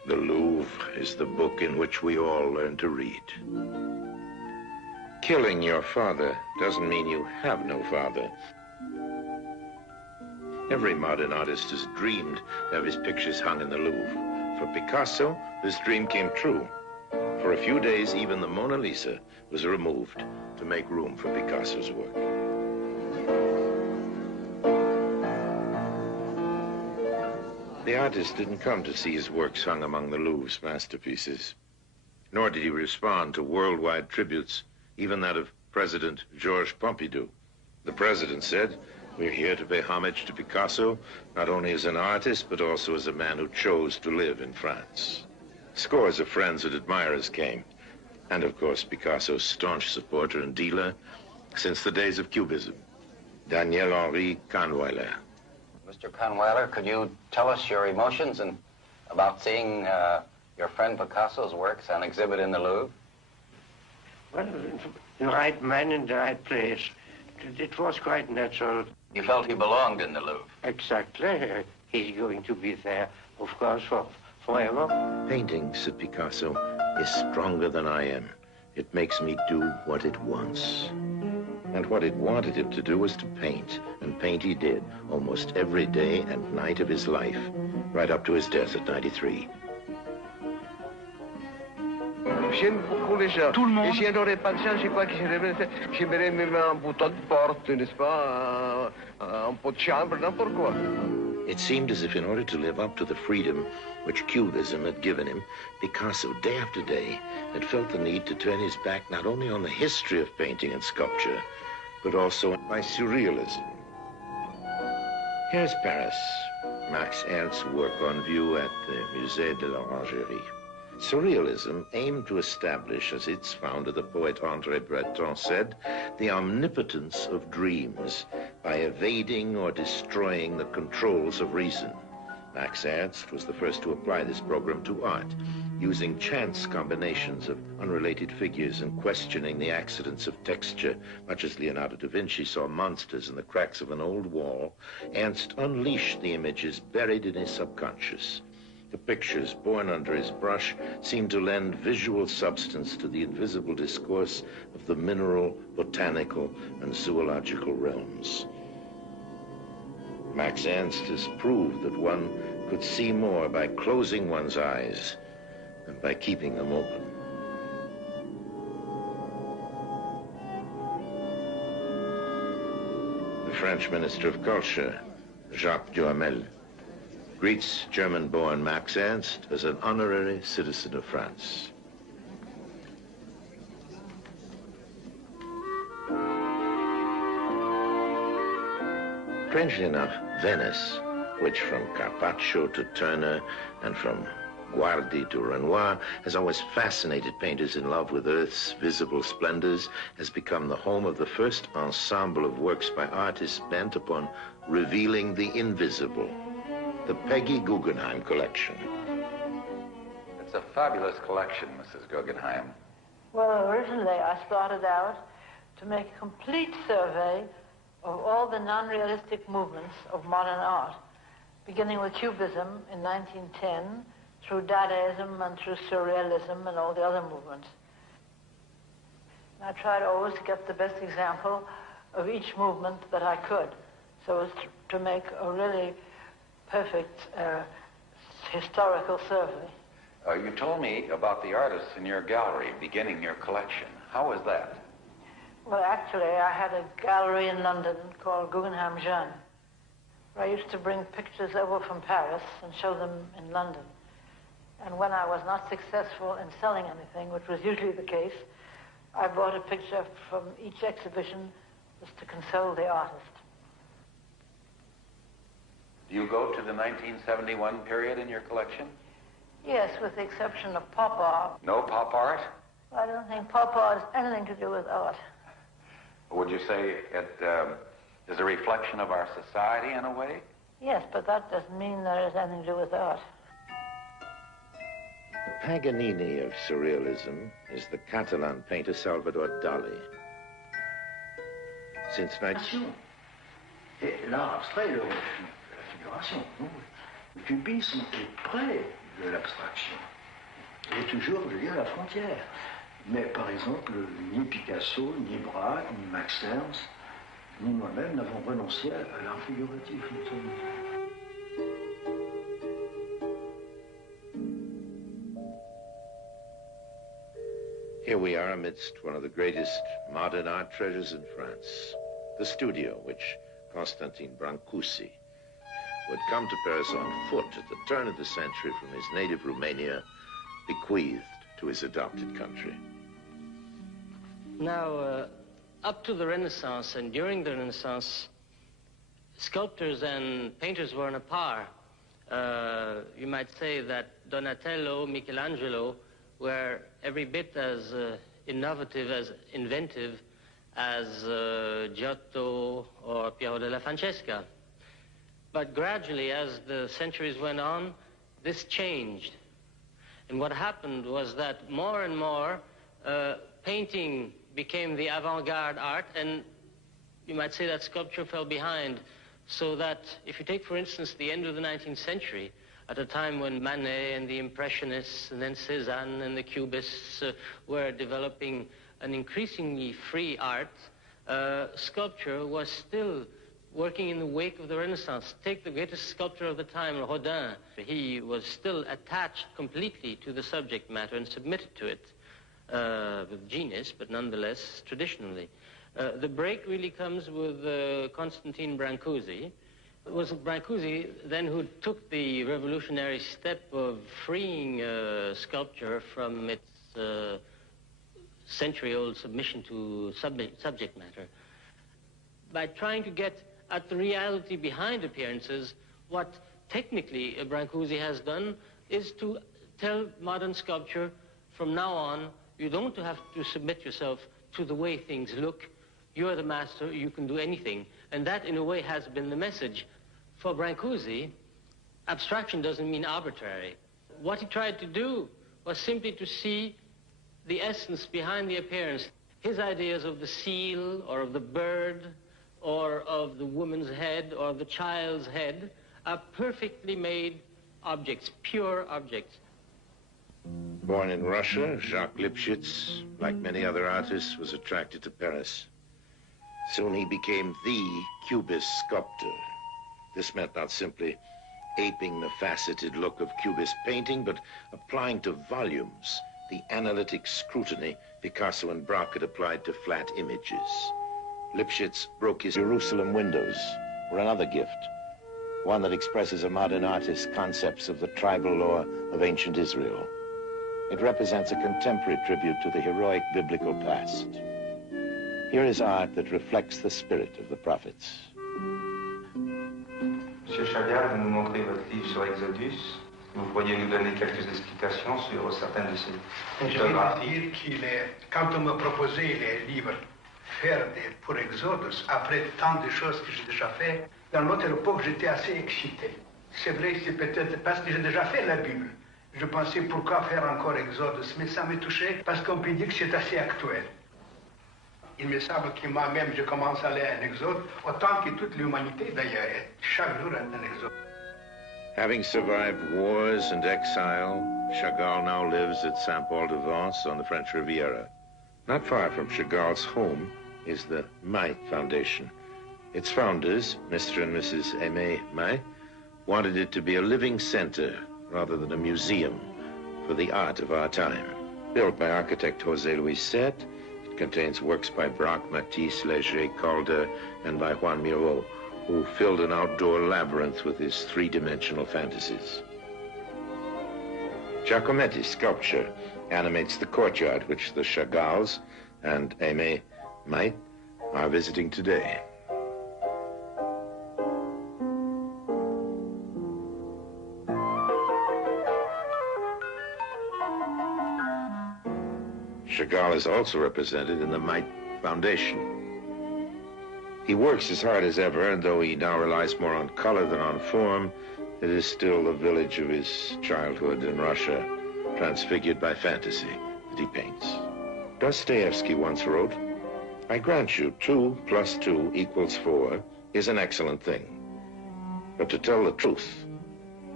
The Louvre is the book in which we all learn to read. Killing your father doesn't mean you have no father. Every modern artist has dreamed to have his pictures hung in the Louvre. For Picasso, this dream came true. For a few days, even the Mona Lisa was removed to make room for Picasso's work. The artist didn't come to see his works hung among the Louvre's masterpieces, nor did he respond to worldwide tributes, even that of President Georges Pompidou. The president said, "We're here to pay homage to Picasso, not only as an artist, but also as a man who chose to live in France." Scores of friends and admirers came, and of course Picasso's staunch supporter and dealer since the days of Cubism, Daniel-Henri Kahnweiler. Mr. Kahnweiler, could you tell us your emotions and about seeing your friend Picasso's works on exhibit in the Louvre? Well, the right man in the right place. It was quite natural. You felt he belonged in the Louvre? Exactly. He's going to be there, of course, forever. Painting, said Picasso, is stronger than I am. It makes me do what it wants. And what it wanted him to do was to paint, and paint he did almost every day and night of his life, right up to his death at 93. J'aime beaucoup les gens. Tout le monde. Et s'il n'y aurait pas de gens, je crois que j'aimerais même un bouton de porte, n'est-ce pas? Un pot de chambre, n'importe quoi. It seemed as if in order to live up to the freedom which Cubism had given him, Picasso, day after day, had felt the need to turn his back not only on the history of painting and sculpture, but also by surrealism. Here's Paris, Max Ernst's work on view at the Musée de l'Orangerie. Surrealism aimed to establish, as its founder, the poet André Breton, said, the omnipotence of dreams by evading or destroying the controls of reason. Max Ernst was the first to apply this program to art, using chance combinations of unrelated figures and questioning the accidents of texture. Much as Leonardo da Vinci saw monsters in the cracks of an old wall, Ernst unleashed the images buried in his subconscious. The pictures, born under his brush, seemed to lend visual substance to the invisible discourse of the mineral, botanical, and zoological realms. Max Ernst has proved that one could see more by closing one's eyes than by keeping them open. The French Minister of Culture, Jacques Duhamel, greets German-born Max Ernst as an honorary citizen of France. Strangely enough, Venice, which from Carpaccio to Turner and from Guardi to Renoir has always fascinated painters in love with Earth's visible splendors, has become the home of the first ensemble of works by artists bent upon revealing the invisible. The Peggy Guggenheim Collection. It's a fabulous collection, Mrs. Guggenheim. Well, originally I started out to make a complete survey of all the non-realistic movements of modern art, beginning with Cubism in 1910, through Dadaism and through Surrealism and all the other movements. And I tried always to get the best example of each movement that I could, so as to make a really perfect historical survey. You told me about the artists in your gallery beginning your collection. How was that? Well, actually, I had a gallery in London called Guggenheim Jeune, where I used to bring pictures over from Paris and show them in London. And when I was not successful in selling anything, which was usually the case, I bought a picture from each exhibition just to console the artist. Do you go to the 1971 period in your collection? Yes, with the exception of pop art. No pop art? I don't think pop art has anything to do with art. Would you say it is a reflection of our society in a way? Yes, but that doesn't mean there is anything to do with art. The Paganini of Surrealism is the Catalan painter Salvador Dali. Since L'art abstrait, la figuration. Le cubisme est près de l'abstraction. Et toujours, je veux dire, à la frontière. Mais par exemple, ni Picasso, ni Braque, ni Max Ernst, ni moi-même n'avons renoncé à l'art figuratif. Here we are amidst one of the greatest modern art treasures in France, the studio which Constantin Brancusi, who had come to Paris on foot at the turn of the century from his native Romania, bequeathed to his adopted country. Now, up to the Renaissance and during the Renaissance, sculptors and painters were on a par. You might say that Donatello, Michelangelo were every bit as innovative, as inventive as Giotto or Piero della Francesca. But gradually, as the centuries went on, this changed. And what happened was that more and more painting became the avant-garde art, and you might say that sculpture fell behind. So that if you take, for instance, the end of the 19th century, at a time when Manet and the Impressionists and then Cézanne and the Cubists were developing an increasingly free art, sculpture was still working in the wake of the Renaissance. Take the greatest sculptor of the time, Rodin. He was still attached completely to the subject matter and submitted to it with genius, but nonetheless traditionally. The break really comes with Constantin Brancusi. It was Brancusi then who took the revolutionary step of freeing sculpture from its century-old submission to subject matter. By trying to get at the reality behind appearances, what technically Brancusi has done is to tell modern sculpture, from now on, you don't have to submit yourself to the way things look. You're the master, you can do anything. And that, in a way, has been the message. For Brancusi, abstraction doesn't mean arbitrary. What he tried to do was simply to see the essence behind the appearance. His ideas of the seal, or of the bird, or of the woman's head, or the child's head, are perfectly made objects, pure objects. Born in Russia, Jacques Lipchitz, like many other artists, was attracted to Paris. Soon he became the Cubist sculptor. This meant not simply aping the faceted look of Cubist painting, but applying to volumes the analytic scrutiny Picasso and Braque had applied to flat images. Lipchitz broke his Jerusalem windows, or another gift, one that expresses a modern artist's concepts of the tribal law of ancient Israel. It represents a contemporary tribute to the heroic biblical past. Here is art that reflects the spirit of the prophets. Monsieur Chagall, vous nous montrez votre livre sur Exodus. Vous pourriez nous donner quelques explications sur certaines de ces photographies. Je veux dire qu'il est, quand on me proposait les livres faire pour Exodus, après tant de choses que j'ai déjà fait, dans notre époque, j'étais assez excité. C'est vrai, c'est peut-être parce que j'ai déjà fait la Bible. Je pensais pourquoi faire encore Exodus, mais ça me touchait parce qu'on peut dire que c'est assez actuel. Il me semble que moi-même, je commence à aller à un exode, autant que toute l'humanité d'ailleurs, chaque jour un exode. Having survived wars and exile, Chagall now lives at Saint-Paul-de-Vence on the French Riviera. Not far from Chagall's home is the Maille Foundation. Its founders, Mr. and Mrs. Aimé Maille, wanted it to be a living center rather than a museum for the art of our time. Built by architect José Luis Set, it contains works by Braque, Matisse, Léger, Calder, and by Juan Miró, who filled an outdoor labyrinth with his three-dimensional fantasies. Giacometti's sculpture animates the courtyard which the Chagalls and Aimé Maille are visiting today. Chagall is also represented in the Maille Foundation. He works as hard as ever, and though he now relies more on color than on form, it is still the village of his childhood in Russia, transfigured by fantasy, that he paints. Dostoevsky once wrote, "I grant you 2 + 2 = 4 is an excellent thing. But to tell the truth,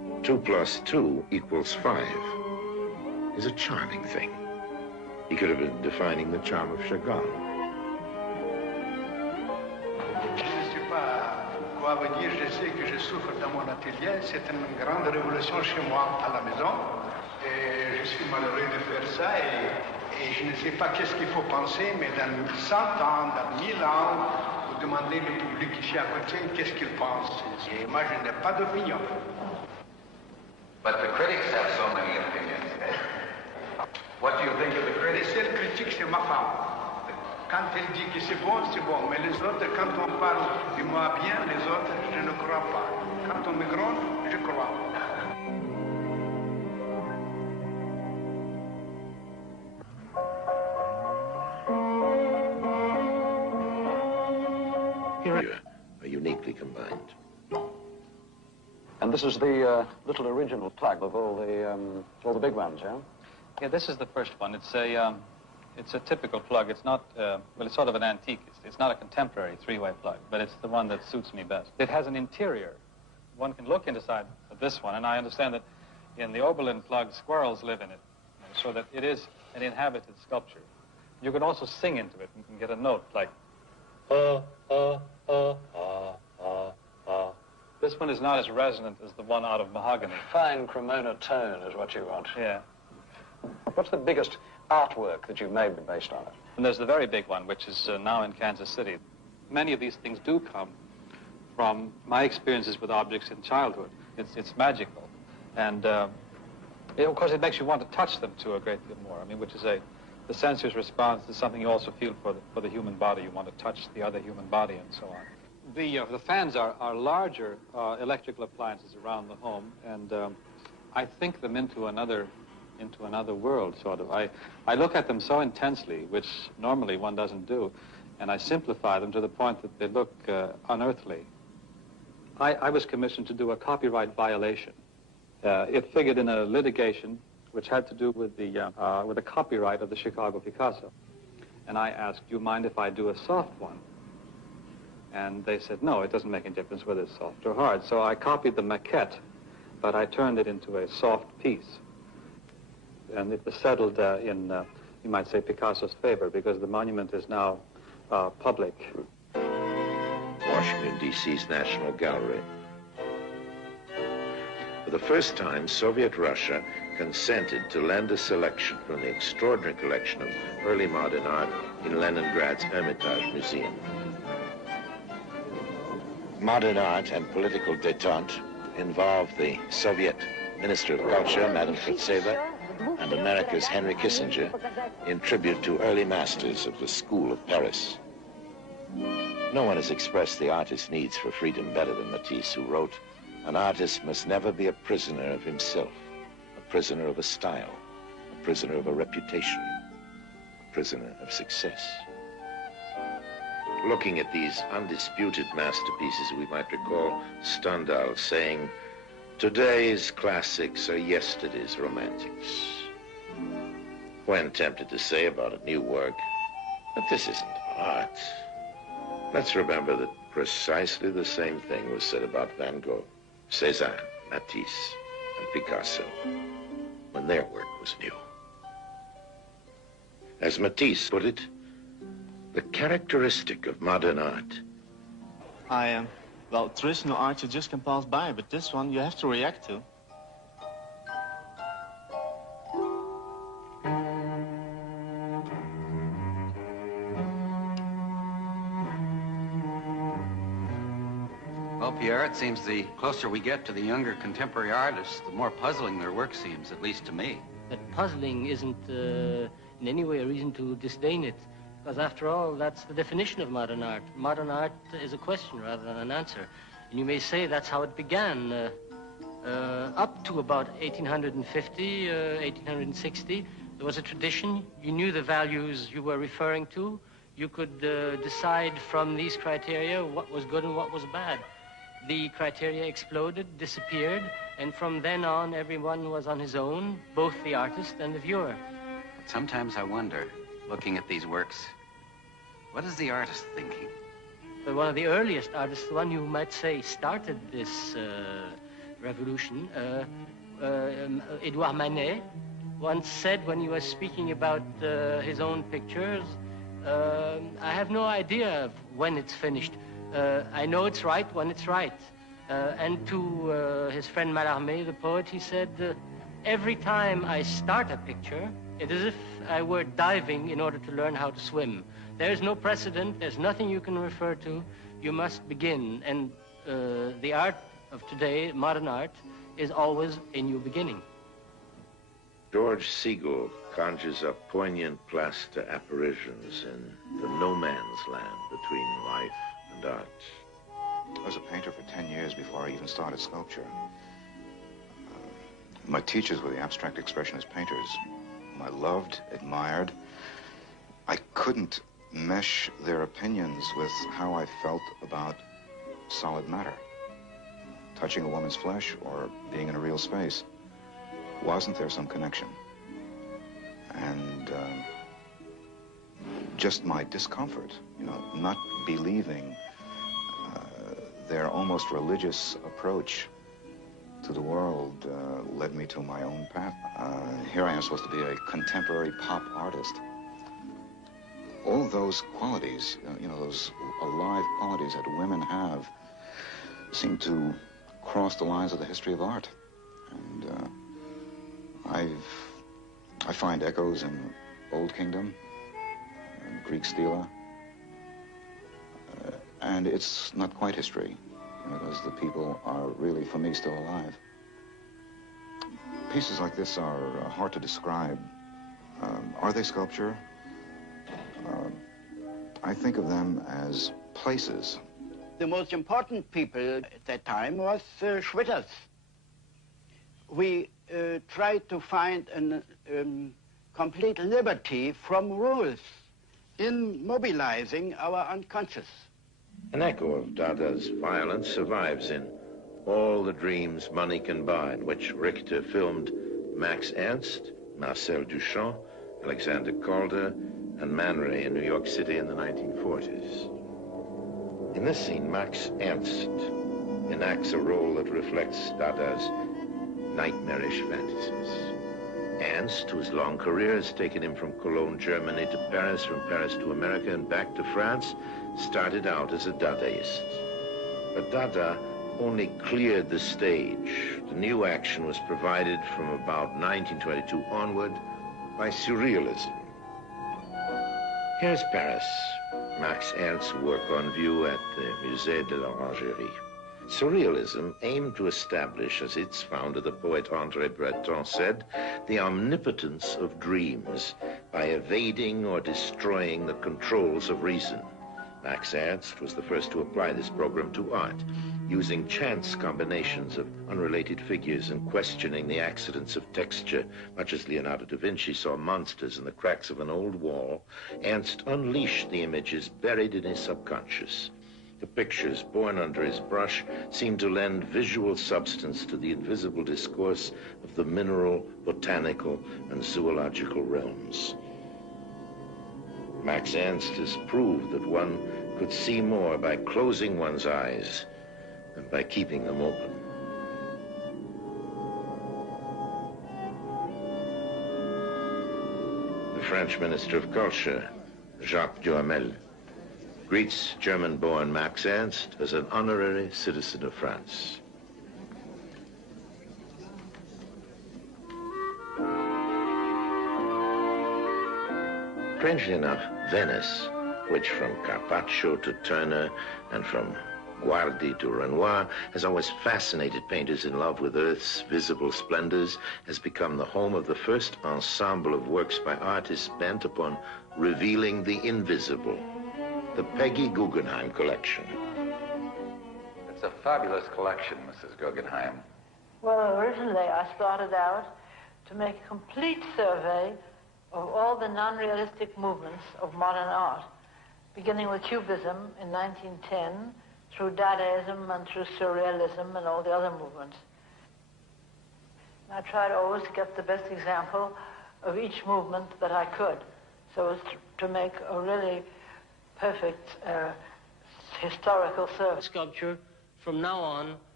2 + 2 = 5 is a charming thing. He could have been defining the charm of Chagall. Je ne sais pas quoi vous dire, je sais que je souffre dans mon atelier. C'est une grande révolution chez moi à la maison. Et je suis malheureux de faire ça et je ne sais pas qu'est-ce qu'il faut penser, mais dans 100 ans, dans 1000 ans, vous demandez le public ici à côté qu'est-ce qu'il pense. Et moi, je n'ai pas d'opinion. But the critics have so many opinions. What do you think of the critics? La seule critique, c'est ma femme. Quand elle dit que c'est bon, mais les autres, quand on parle de moi bien, les autres, je ne crois pas. Quand on me gronde, je crois. Here are uniquely combined. And this is the little original plug of all the big ones, yeah? Yeah, this is the first one. It's a typical plug. It's not, well, it's sort of an antique. It's not a contemporary three-way plug, but it's the one that suits me best. It has an interior. One can look inside of this one, and I understand that in the Oberlin plug, squirrels live in it, so that it is an inhabited sculpture. You can also sing into it. You can get a note like, This one is not as resonant as the one out of mahogany. Fine Cremona tone is what you want. Yeah. What's the biggest artwork that you've made based on it? And there's the very big one, which is now in Kansas City. Many of these things do come from my experiences with objects in childhood. It's magical. And, of course, it makes you want to touch them, too, a great deal more. I mean, which is the sensuous response is something you also feel for the human body. You want to touch the other human body and so on. The fans are larger electrical appliances around the home, and I think them into another world, sort of. I look at them so intensely, which normally one doesn't do, and I simplify them to the point that they look unearthly. I was commissioned to do a copyright violation. It figured in a litigation which had to do with the copyright of the Chicago Picasso. And I asked, do you mind if I do a soft one? And they said, no, it doesn't make any difference whether it's soft or hard. So I copied the maquette, but I turned it into a soft piece. And it was settled in, you might say, Picasso's favor, because the monument is now public. Washington, D.C.'s National Gallery. For the first time, Soviet Russia consented to lend a selection from the extraordinary collection of early modern art in Leningrad's Hermitage Museum. Modern art and political détente involved the Soviet Minister of Culture, Madame Kritseva, and America's Henry Kissinger in tribute to early masters of the School of Paris. No one has expressed the artist's needs for freedom better than Matisse, who wrote, "An artist must never be a prisoner of himself, a prisoner of a style, a prisoner of a reputation, a prisoner of success." Looking at these undisputed masterpieces, we might recall Stendhal saying, "Today's classics are yesterday's romantics." When tempted to say about a new work, but this isn't art, let's remember that precisely the same thing was said about Van Gogh, Cézanne, Matisse, and Picasso when their work was new. As Matisse put it, the characteristic of modern art. Well, traditional art you just can pass by, but this one you have to react to. Well, Pierre, it seems the closer we get to the younger contemporary artists, the more puzzling their work seems, at least to me. But puzzling isn't in any way a reason to disdain it. Because after all, that's the definition of modern art. Modern art is a question rather than an answer. And you may say that's how it began. Up to about 1850, 1860, there was a tradition. You knew the values you were referring to. You could decide from these criteria what was good and what was bad. The criteria exploded, disappeared, and from then on, everyone was on his own, both the artist and the viewer. But sometimes I wonder, looking at these works, what is the artist thinking? But one of the earliest artists, the one you might say started this revolution. Edouard Manet once said when he was speaking about his own pictures, I have no idea of when it's finished. I know it's right when it's right. And to his friend Mallarmé, the poet, he said, every time I start a picture, it is as if I were diving in order to learn how to swim. There's no precedent, there's nothing you can refer to. You must begin. And the art of today, modern art, is always a new beginning. George Segal conjures up poignant plaster apparitions in the no man's land between life and art. I was a painter for 10 years before I even started sculpture. My teachers were the abstract expressionist painters, whom I loved, admired. I couldn't mesh their opinions with how I felt about solid matter. Touching a woman's flesh or being in a real space. Wasn't there some connection? And just my discomfort, you know, not believing their almost religious approach to the world led me to my own path. Here I am supposed to be a contemporary pop artist. All those qualities, you know, those alive qualities that women have seem to cross the lines of the history of art. And I find echoes in Old Kingdom, and Greek stela, and it's not quite history, you know, because the people are really, for me, still alive. Pieces like this are hard to describe. Are they sculpture? I think of them as places. The most important people at that time was Schwitters. We tried to find a complete liberty from rules in mobilizing our unconscious. An echo of Dada's violence survives in All the Dreams Money Can Buy, in which Richter filmed Max Ernst, Marcel Duchamp, Alexander Calder, and Man Ray in New York City in the 1940s. In this scene, Max Ernst enacts a role that reflects Dada's nightmarish fantasies. Ernst, whose long career has taken him from Cologne, Germany to Paris, from Paris to America and back to France, started out as a Dadaist. But Dada only cleared the stage. The new action was provided from about 1922 onward by Surrealism. Here's Paris, Max Ernst's work on view at the Musée de l'Orangerie. Surrealism aimed to establish, as its founder, the poet André Breton, said, the omnipotence of dreams by evading or destroying the controls of reason. Max Ernst was the first to apply this program to art, using chance combinations of unrelated figures and questioning the accidents of texture. Much as Leonardo da Vinci saw monsters in the cracks of an old wall, Ernst unleashed the images buried in his subconscious. The pictures, born under his brush, seemed to lend visual substance to the invisible discourse of the mineral, botanical, and zoological realms. Max Ernst has proved that one could see more by closing one's eyes than by keeping them open. The French Minister of Culture, Jacques Duhamel, greets German-born Max Ernst as an honorary citizen of France. Strangely enough, Venice, which from Carpaccio to Turner and from Guardi to Renoir has always fascinated painters in love with Earth's visible splendors, has become the home of the first ensemble of works by artists bent upon revealing the invisible, the Peggy Guggenheim Collection. It's a fabulous collection, Mrs. Guggenheim. Well, originally I started out to make a complete survey of all the non-realistic movements of modern art, beginning with Cubism in 1910, through Dadaism and through Surrealism and all the other movements. And I tried always to get the best example of each movement that I could, so as to make a really perfect historical survey. Sculpture, from now on,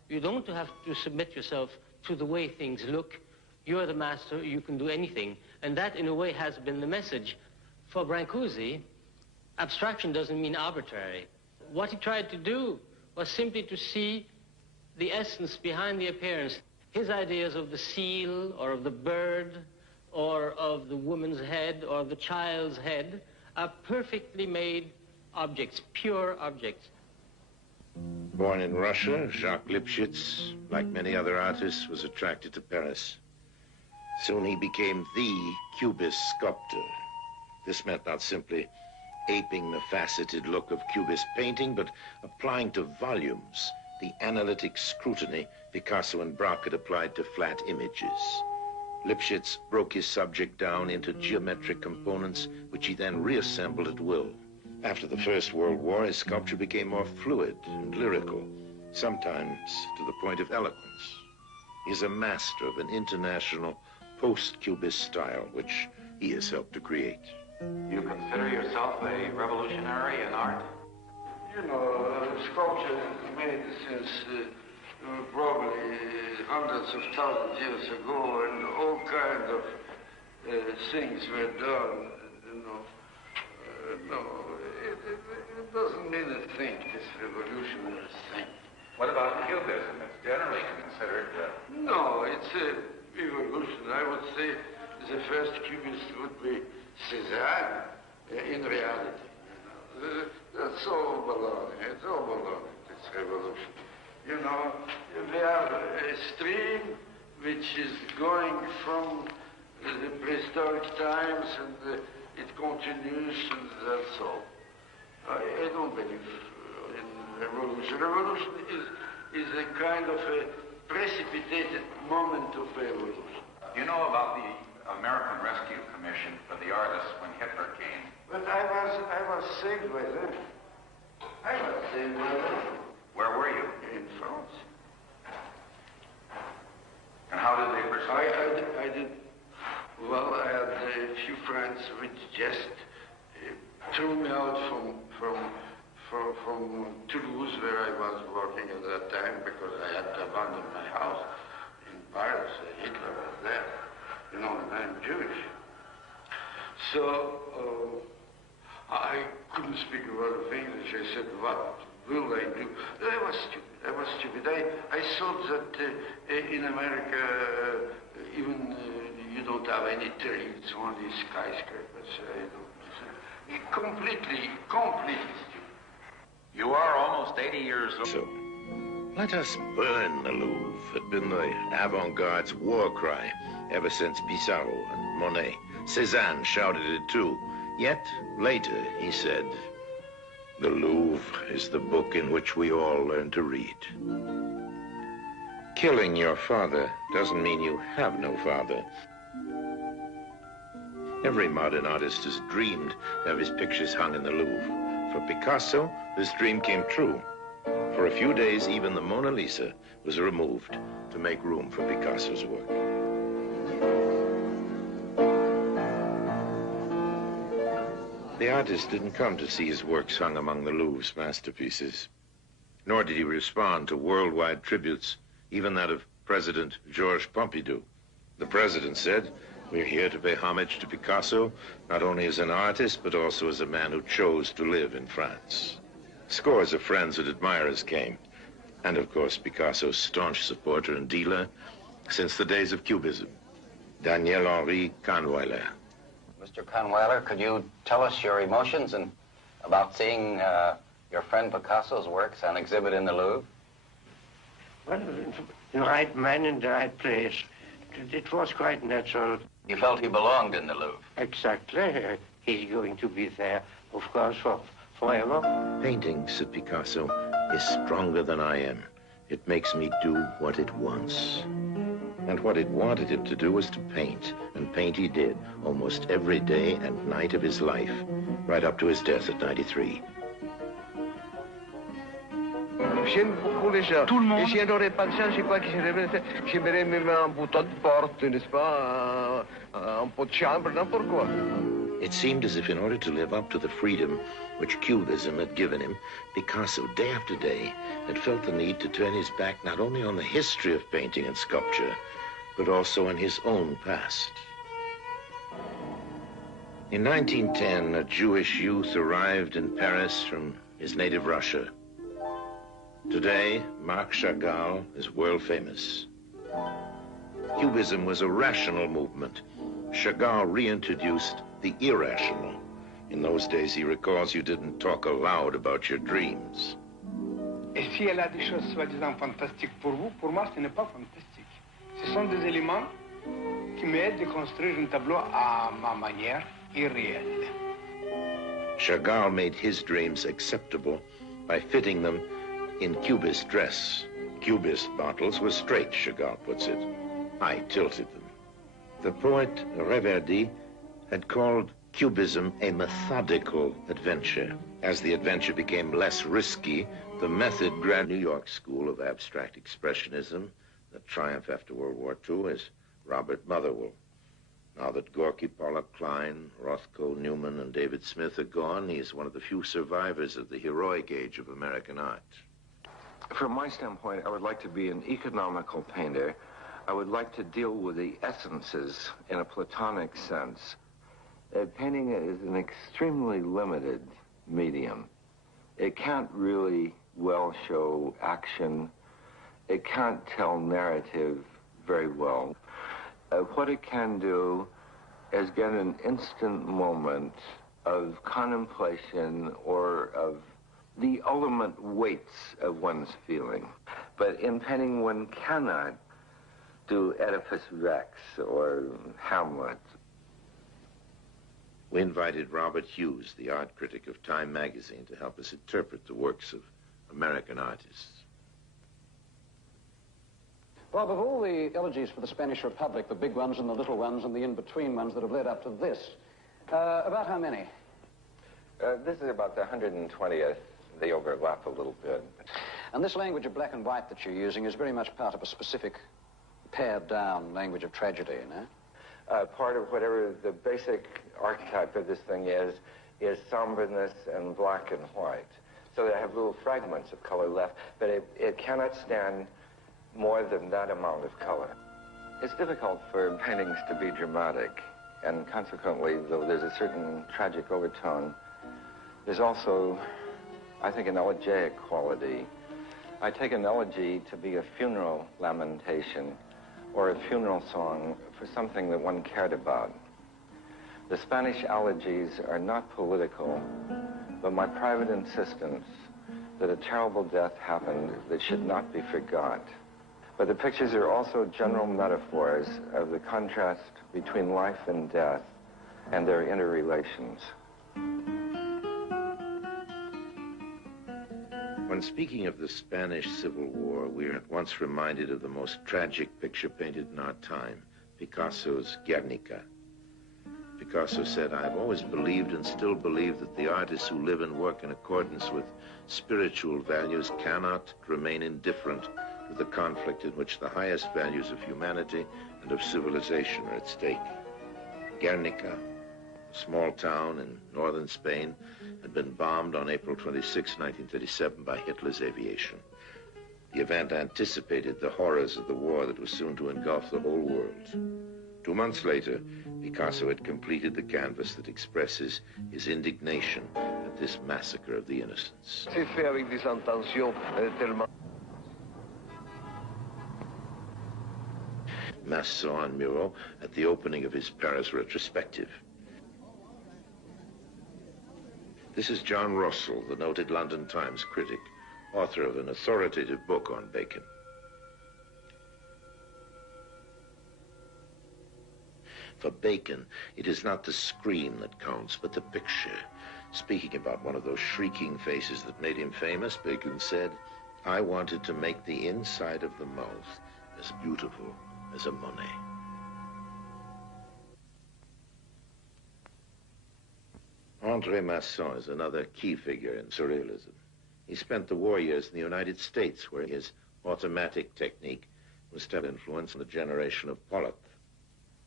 You don't have to submit yourself to the way things look. You're the master, you can do anything. And that, in a way, has been the message. For Brancusi, abstraction doesn't mean arbitrary. What he tried to do was simply to see the essence behind the appearance. His ideas of the seal, or of the bird, or of the woman's head, or the child's head, are perfectly made objects, pure objects. Born in Russia, Jacques Lipchitz, like many other artists, was attracted to Paris. Soon he became the Cubist sculptor. This meant not simply aping the faceted look of Cubist painting, but applying to volumes the analytic scrutiny Picasso and Braque had applied to flat images. Lipchitz broke his subject down into geometric components, which he then reassembled at will. After the First World War, his sculpture became more fluid and lyrical, sometimes to the point of eloquence. He's a master of an international post-Cubist style, which he has helped to create. You consider yourself a revolutionary in art? You know, sculpture is made since probably hundreds of thousands of years ago, and all kinds of things were done, you know. No, it doesn't mean a thing, this revolutionary thing. What about Cubism? It's generally considered... No, it's a evolution. I would say the first Cubist would be Cézanne, in reality. You know. That's all baloney. It's all baloney, this revolution. You know, we have a stream which is going from the prehistoric times, and it continues, and that's all. I don't believe in revolution. Revolution is a kind of a precipitated moment of evolution. You know about the American Rescue Commission for the Artists when Hitler came? But I was saved by them. I was saved by them. Where were you? In France. And how did they persuade you? I did. Well, I had a few friends which just threw me out from Toulouse, where I was working at that time, because I had to abandon my house in Paris. Hitler was there. You know, and I'm Jewish. So I couldn't speak a word of English. I said, what will I do? I was stupid. I thought that in America, even you don't have any trees, only skyscrapers. Completely stupid. You are almost 80 years old. So, let us burn the Louvre had been the avant-garde's war cry ever since Pissarro and Monet. Cézanne shouted it too. Yet, later, he said, the Louvre is the book in which we all learn to read. Killing your father doesn't mean you have no father. Every modern artist has dreamed to have his pictures hung in the Louvre. For Picasso, this dream came true. For a few days, even the Mona Lisa was removed to make room for Picasso's work. The artist didn't come to see his works hung among the Louvre's masterpieces, nor did he respond to worldwide tributes, even that of President Georges Pompidou. The president said, "We're here to pay homage to Picasso, not only as an artist, but also as a man who chose to live in France." Scores of friends and admirers came, and of course Picasso's staunch supporter and dealer since the days of Cubism, Daniel-Henri Kahnweiler. Mr. Kahnweiler, could you tell us your emotions about seeing your friend Picasso's works on exhibit in the Louvre? Well, the right man in the right place. It was quite natural. You felt he belonged in the Louvre? Exactly. He's going to be there, of course, forever. Painting, said Picasso, is stronger than I am. It makes me do what it wants. And what it wanted him to do was to paint, and paint he did almost every day and night of his life, right up to his death at 93. J'aime beaucoup les gens. Tout le monde. Et si je n'aurais pas de chance, je crois que j'aimerais même un bouton de porte, n'est-ce pas? Un pot de chambre, n'importe quoi. It seemed as if in order to live up to the freedom which Cubism had given him, Picasso, day after day, had felt the need to turn his back not only on the history of painting and sculpture, but also on his own past. In 1910, a Jewish youth arrived in Paris from his native Russia. Today, Marc Chagall is world famous. Cubism was a rational movement. Chagall reintroduced the irrational. In those days, he recalls, you didn't talk aloud about your dreams. Et si elle a des choses soi-disant fantastiques pour vous, pour moi, ce n'est pas fantastique. Ce sont des éléments qui m'aident à construire un tableau à ma manière irréelle. Chagall made his dreams acceptable by fitting them in Cubist dress. Cubist bottles were straight, Chagall puts it. I tilted them. The poet Reverdy had called Cubism a methodical adventure. As the adventure became less risky, the method grabbed New York School of Abstract Expressionism, the triumph after World War II, is Robert Motherwell. Now that Gorky, Pollock, Klein, Rothko, Newman, and David Smith are gone, he is one of the few survivors of the heroic age of American art. From my standpoint, I would like to be an economical painter. I would like to deal with the essences in a Platonic sense. Painting is an extremely limited medium. It can't really well show action. It can't tell narrative very well. What it can do is get an instant moment of contemplation or of the ultimate weights of one's feeling. But in painting, one cannot do Oedipus Rex or Hamlet. We invited Robert Hughes, the art critic of Time magazine, to help us interpret the works of American artists. Bob, of all the elegies for the Spanish Republic, the big ones and the little ones and the in-between ones that have led up to this, about how many? This is about the 120th. They overlap a little bit. And this language of black and white that you're using is very much part of a specific pared-down language of tragedy, you know? Part of whatever the basic archetype of this thing is somberness and black and white. So they have little fragments of color left, but it cannot stand more than that amount of color. It's difficult for paintings to be dramatic, and consequently, though there's a certain tragic overtone, there's also, I think, an elegiac quality. I take an elegy to be a funeral lamentation or a funeral song for something that one cared about. The Spanish elegies are not political, but my private insistence that a terrible death happened that should not be forgot. But the pictures are also general metaphors of the contrast between life and death and their interrelations. When speaking of the Spanish Civil War, we are at once reminded of the most tragic picture painted in our time, Picasso's Guernica. Picasso said, "I have always believed and still believe that the artists who live and work in accordance with spiritual values cannot remain indifferent to the conflict in which the highest values of humanity and of civilization are at stake." Guernica, a small town in northern Spain, had been bombed on April 26, 1937 by Hitler's aviation. The event anticipated the horrors of the war that was soon to engulf the whole world. 2 months later, Picasso had completed the canvas that expresses his indignation at this massacre of the innocents. C'est fait avec des intentions tellement... Masson and Miro at the opening of his Paris retrospective. This is John Russell, the noted London Times critic, author of an authoritative book on Bacon. For Bacon, it is not the screen that counts, but the picture. Speaking about one of those shrieking faces that made him famous, Bacon said, "I wanted to make the inside of the mouth as beautiful as a Monet." André Masson is another key figure in surrealism. He spent the war years in the United States, where his automatic technique was to have influence on the generation of Pollock.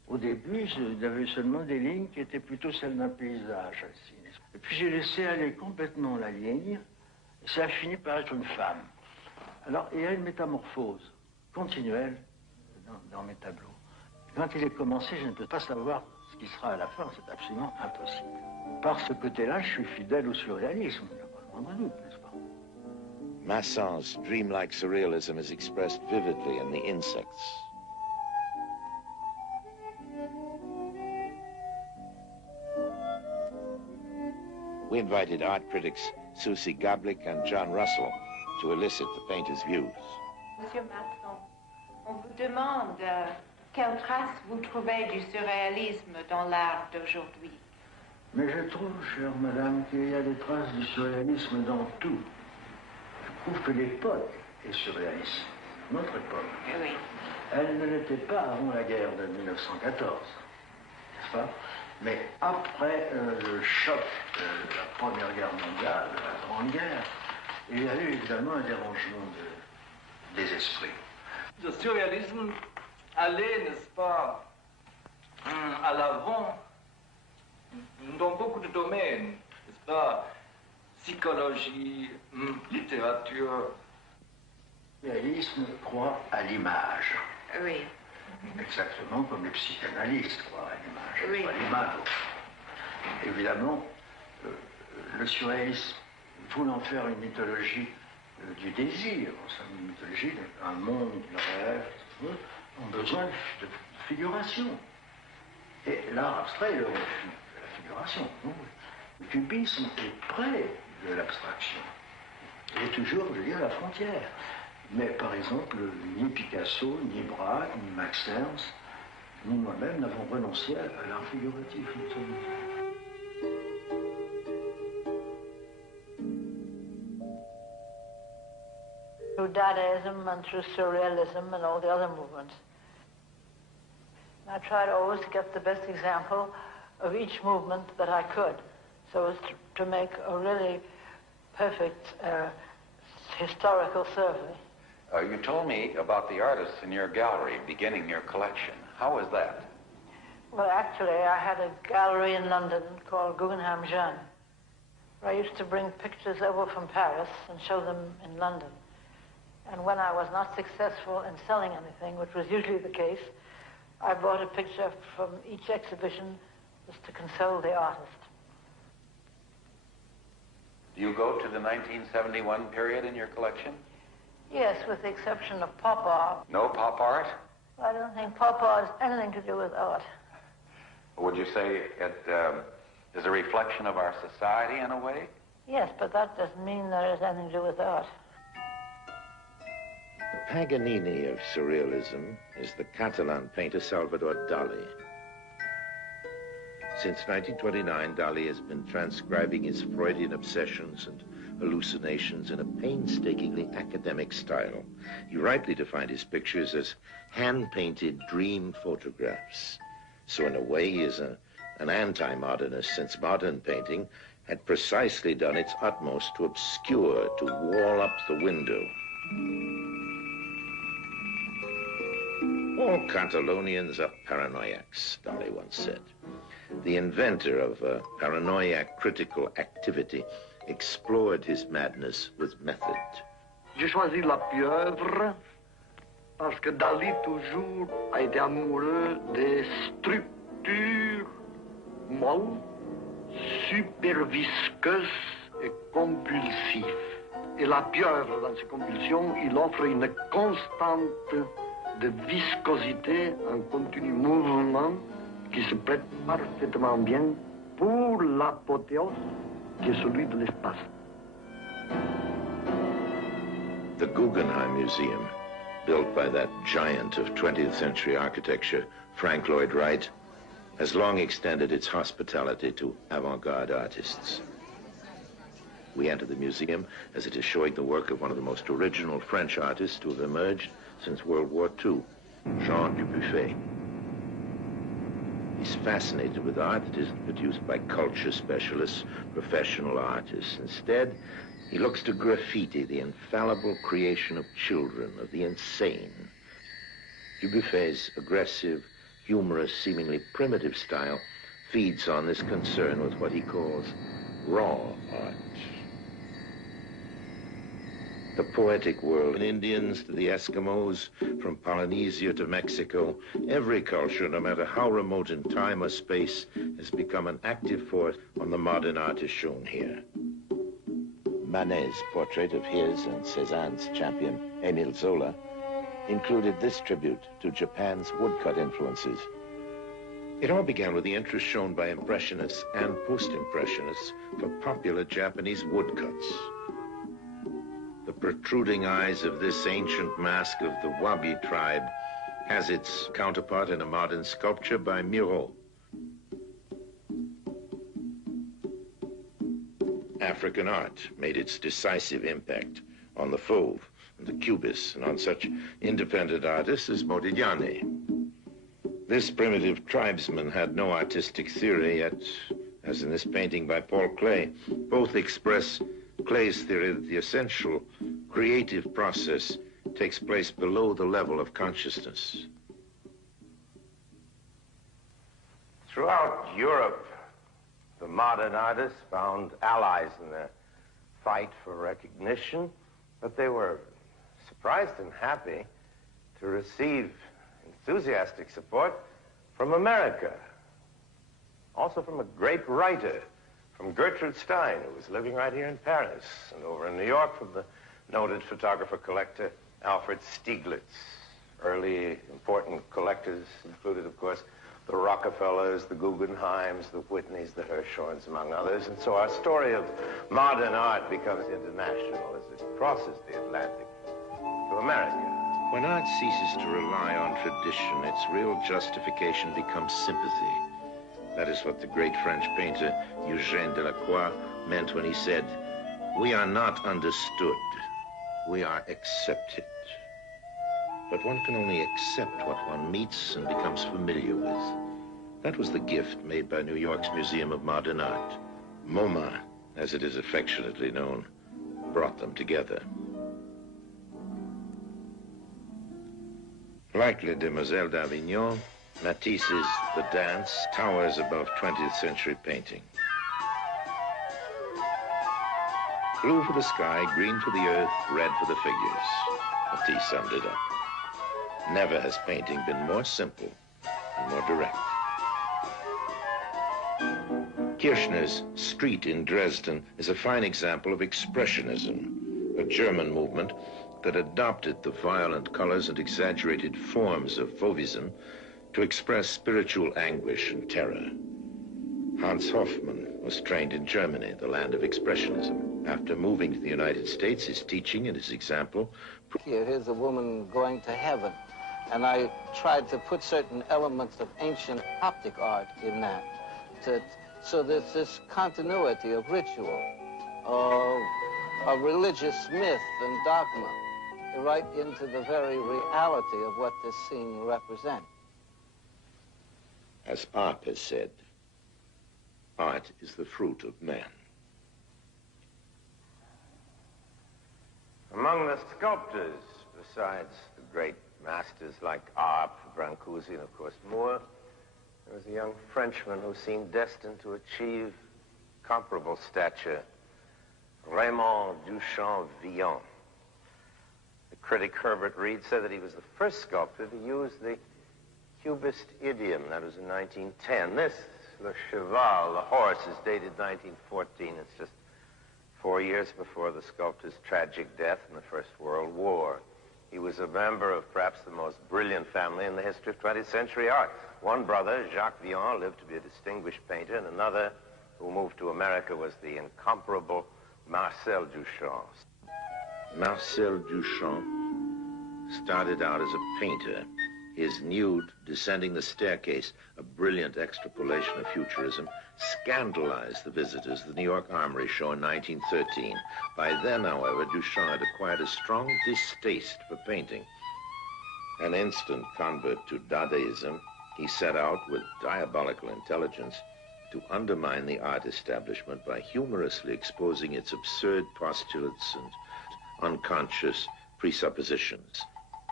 Au début, j'avais seulement des lignes qui étaient plutôt celles d'un paysage. Et puis j'ai laissé aller complètement la ligne, et ça a fini par être une femme. Alors il y a une métamorphose continuelle dans mes tableaux. Quand il est commencé, je ne peux pas savoir ce qui sera à la fin, c'est absolument impossible. Par ce côté-là, je suis fidèle au surréalisme, il n'y a pas le moindre doute, n'est-ce pas? Masson's dreamlike surrealism is expressed vividly in the insects. We invited art critics Susie Gablik and John Russell to elicit the painter's views. Monsieur Masson, on vous demande quelle trace vous trouvez du surréalisme dans l'art d'aujourd'hui. Mais je trouve, chère madame, qu'il y a des traces du surréalisme dans tout. Je trouve que l'époque est surréaliste. Notre époque. Oui. Elle ne l'était pas avant la guerre de 1914, n'est-ce pas? Mais après le choc de la Première Guerre mondiale, de la Grande Guerre, il y a eu évidemment un dérangement des esprits. Le surréalisme allait, n'est-ce pas, à l'avant dans beaucoup de domaines, n'est-ce pas, psychologie, littérature. Le réalisme croit à l'image. Oui. Exactement comme les psychanalystes croient à l'image, oui. À l'image. Évidemment, le surréalisme, voulant faire une mythologie du désir, une mythologie d'un monde, d'un rêve, ont besoin de figuration. Et l'art abstrait le refus de la figuration. Le cubisme est près de l'abstraction. Il est toujours, je veux dire, à la frontière. Mais par exemple, ni Picasso, ni Braque, ni Max Ernst, ni moi-même n'avons renoncé à l'art figuratif. Through Dadaism and through Surrealism and all the other movements. I tried always to get the best example of each movement that I could, so as to make a really perfect historical survey. You told me about the artists in your gallery beginning your collection. How was that? Well, actually, I had a gallery in London called Guggenheim Jeune, where I used to bring pictures over from Paris and show them in London. And when I was not successful in selling anything, which was usually the case, I bought a picture from each exhibition just to console the artist. Do you go to the 1971 period in your collection? Yes, with the exception of pop art. No pop art? I don't think pop art has anything to do with art. Would you say it is a reflection of our society in a way? Yes, but that doesn't mean there is anything to do with art. The Paganini of surrealism is the Catalan painter Salvador Dali. Since 1929, Dali has been transcribing his Freudian obsessions and hallucinations in a painstakingly academic style. He rightly defined his pictures as hand-painted dream photographs. So in a way, he is an anti-modernist, since modern painting had precisely done its utmost to obscure, to wall up the window. All Catalonians are paranoiacs, Dali once said. The inventor of paranoiac critical activity explored his madness with method. J'ai choisi la pieuvre parce que Dali toujours a été amoureux des structures molles, super visqueuses et compulsives. Et la pieuvre, dans ses compulsions, il offre une constante de viscosité, un continu mouvement qui se prête parfaitement bien pour l'apothéose qui est celui de l'espace. The Guggenheim Museum, built by that giant of 20th century architecture, Frank Lloyd Wright, has long extended its hospitality to avant-garde artists. We enter the museum as it is showing the work of one of the most original French artists to have emerged since World War II, Jean Dubuffet. He's fascinated with art that isn't produced by culture specialists, professional artists. Instead, he looks to graffiti, the infallible creation of children, of the insane. Dubuffet's aggressive, humorous, seemingly primitive style feeds on this concern with what he calls raw art. The poetic world, from Indians to the Eskimos, from Polynesia to Mexico, every culture, no matter how remote in time or space, has become an active force on the modern art as shown here. Manet's portrait of his and Cézanne's champion, Émile Zola, included this tribute to Japan's woodcut influences. It all began with the interest shown by Impressionists and Post-Impressionists for popular Japanese woodcuts. The protruding eyes of this ancient mask of the Wabi tribe has its counterpart in a modern sculpture by Miro. African art made its decisive impact on the Fauve and the Cubists and on such independent artists as Modigliani. This primitive tribesman had no artistic theory, yet, as in this painting by Paul Klee, both express Klee's theory that the essential creative process takes place below the level of consciousness. Throughout Europe, the modern artists found allies in their fight for recognition, but they were surprised and happy to receive enthusiastic support from America. Also from a great writer, from Gertrude Stein, who was living right here in Paris, and over in New York from the noted photographer-collector Alfred Stieglitz. Early important collectors included, of course, the Rockefellers, the Guggenheims, the Whitneys, the Hirshhorns, among others. And so our story of modern art becomes international as it crosses the Atlantic to America. When art ceases to rely on tradition, its real justification becomes sympathy. That is what the great French painter Eugène Delacroix meant when he said, "We are not understood, we are accepted." But one can only accept what one meets and becomes familiar with. That was the gift made by New York's Museum of Modern Art. MoMA, as it is affectionately known, brought them together. Like Les Demoiselles d'Avignon, Matisse's The Dance towers above 20th century painting. Blue for the sky, green for the earth, red for the figures. Matisse summed it up. Never has painting been more simple and more direct. Kirchner's Street in Dresden is a fine example of Expressionism, a German movement that adopted the violent colors and exaggerated forms of Fauvism to express spiritual anguish and terror. Hans Hofmann was trained in Germany, the land of Expressionism. After moving to the United States, his teaching and his example... Here's a woman going to heaven, and I tried to put certain elements of ancient Coptic art in that, so there's this continuity of ritual, of religious myth and dogma, right into the very reality of what this scene represents. As Arp has said, art is the fruit of man. Among the sculptors, besides the great masters like Arp, Brancusi, and of course Moore, there was a young Frenchman who seemed destined to achieve comparable stature, Raymond Duchamp-Villon. The critic Herbert Reed said that he was the first sculptor to use the Cubist idiom. That was in 1910. This, Le Cheval, the horse, is dated 1914. It's just 4 years before the sculptor's tragic death in the First World War. He was a member of perhaps the most brilliant family in the history of 20th century art. One brother, Jacques Villon, lived to be a distinguished painter, and another, who moved to America, was the incomparable Marcel Duchamp. Marcel Duchamp started out as a painter. His nude, descending the staircase, a brilliant extrapolation of futurism, scandalized the visitors of the New York Armory Show in 1913. By then, however, Duchamp had acquired a strong distaste for painting. An instant convert to Dadaism, he set out with diabolical intelligence to undermine the art establishment by humorously exposing its absurd postulates and unconscious presuppositions.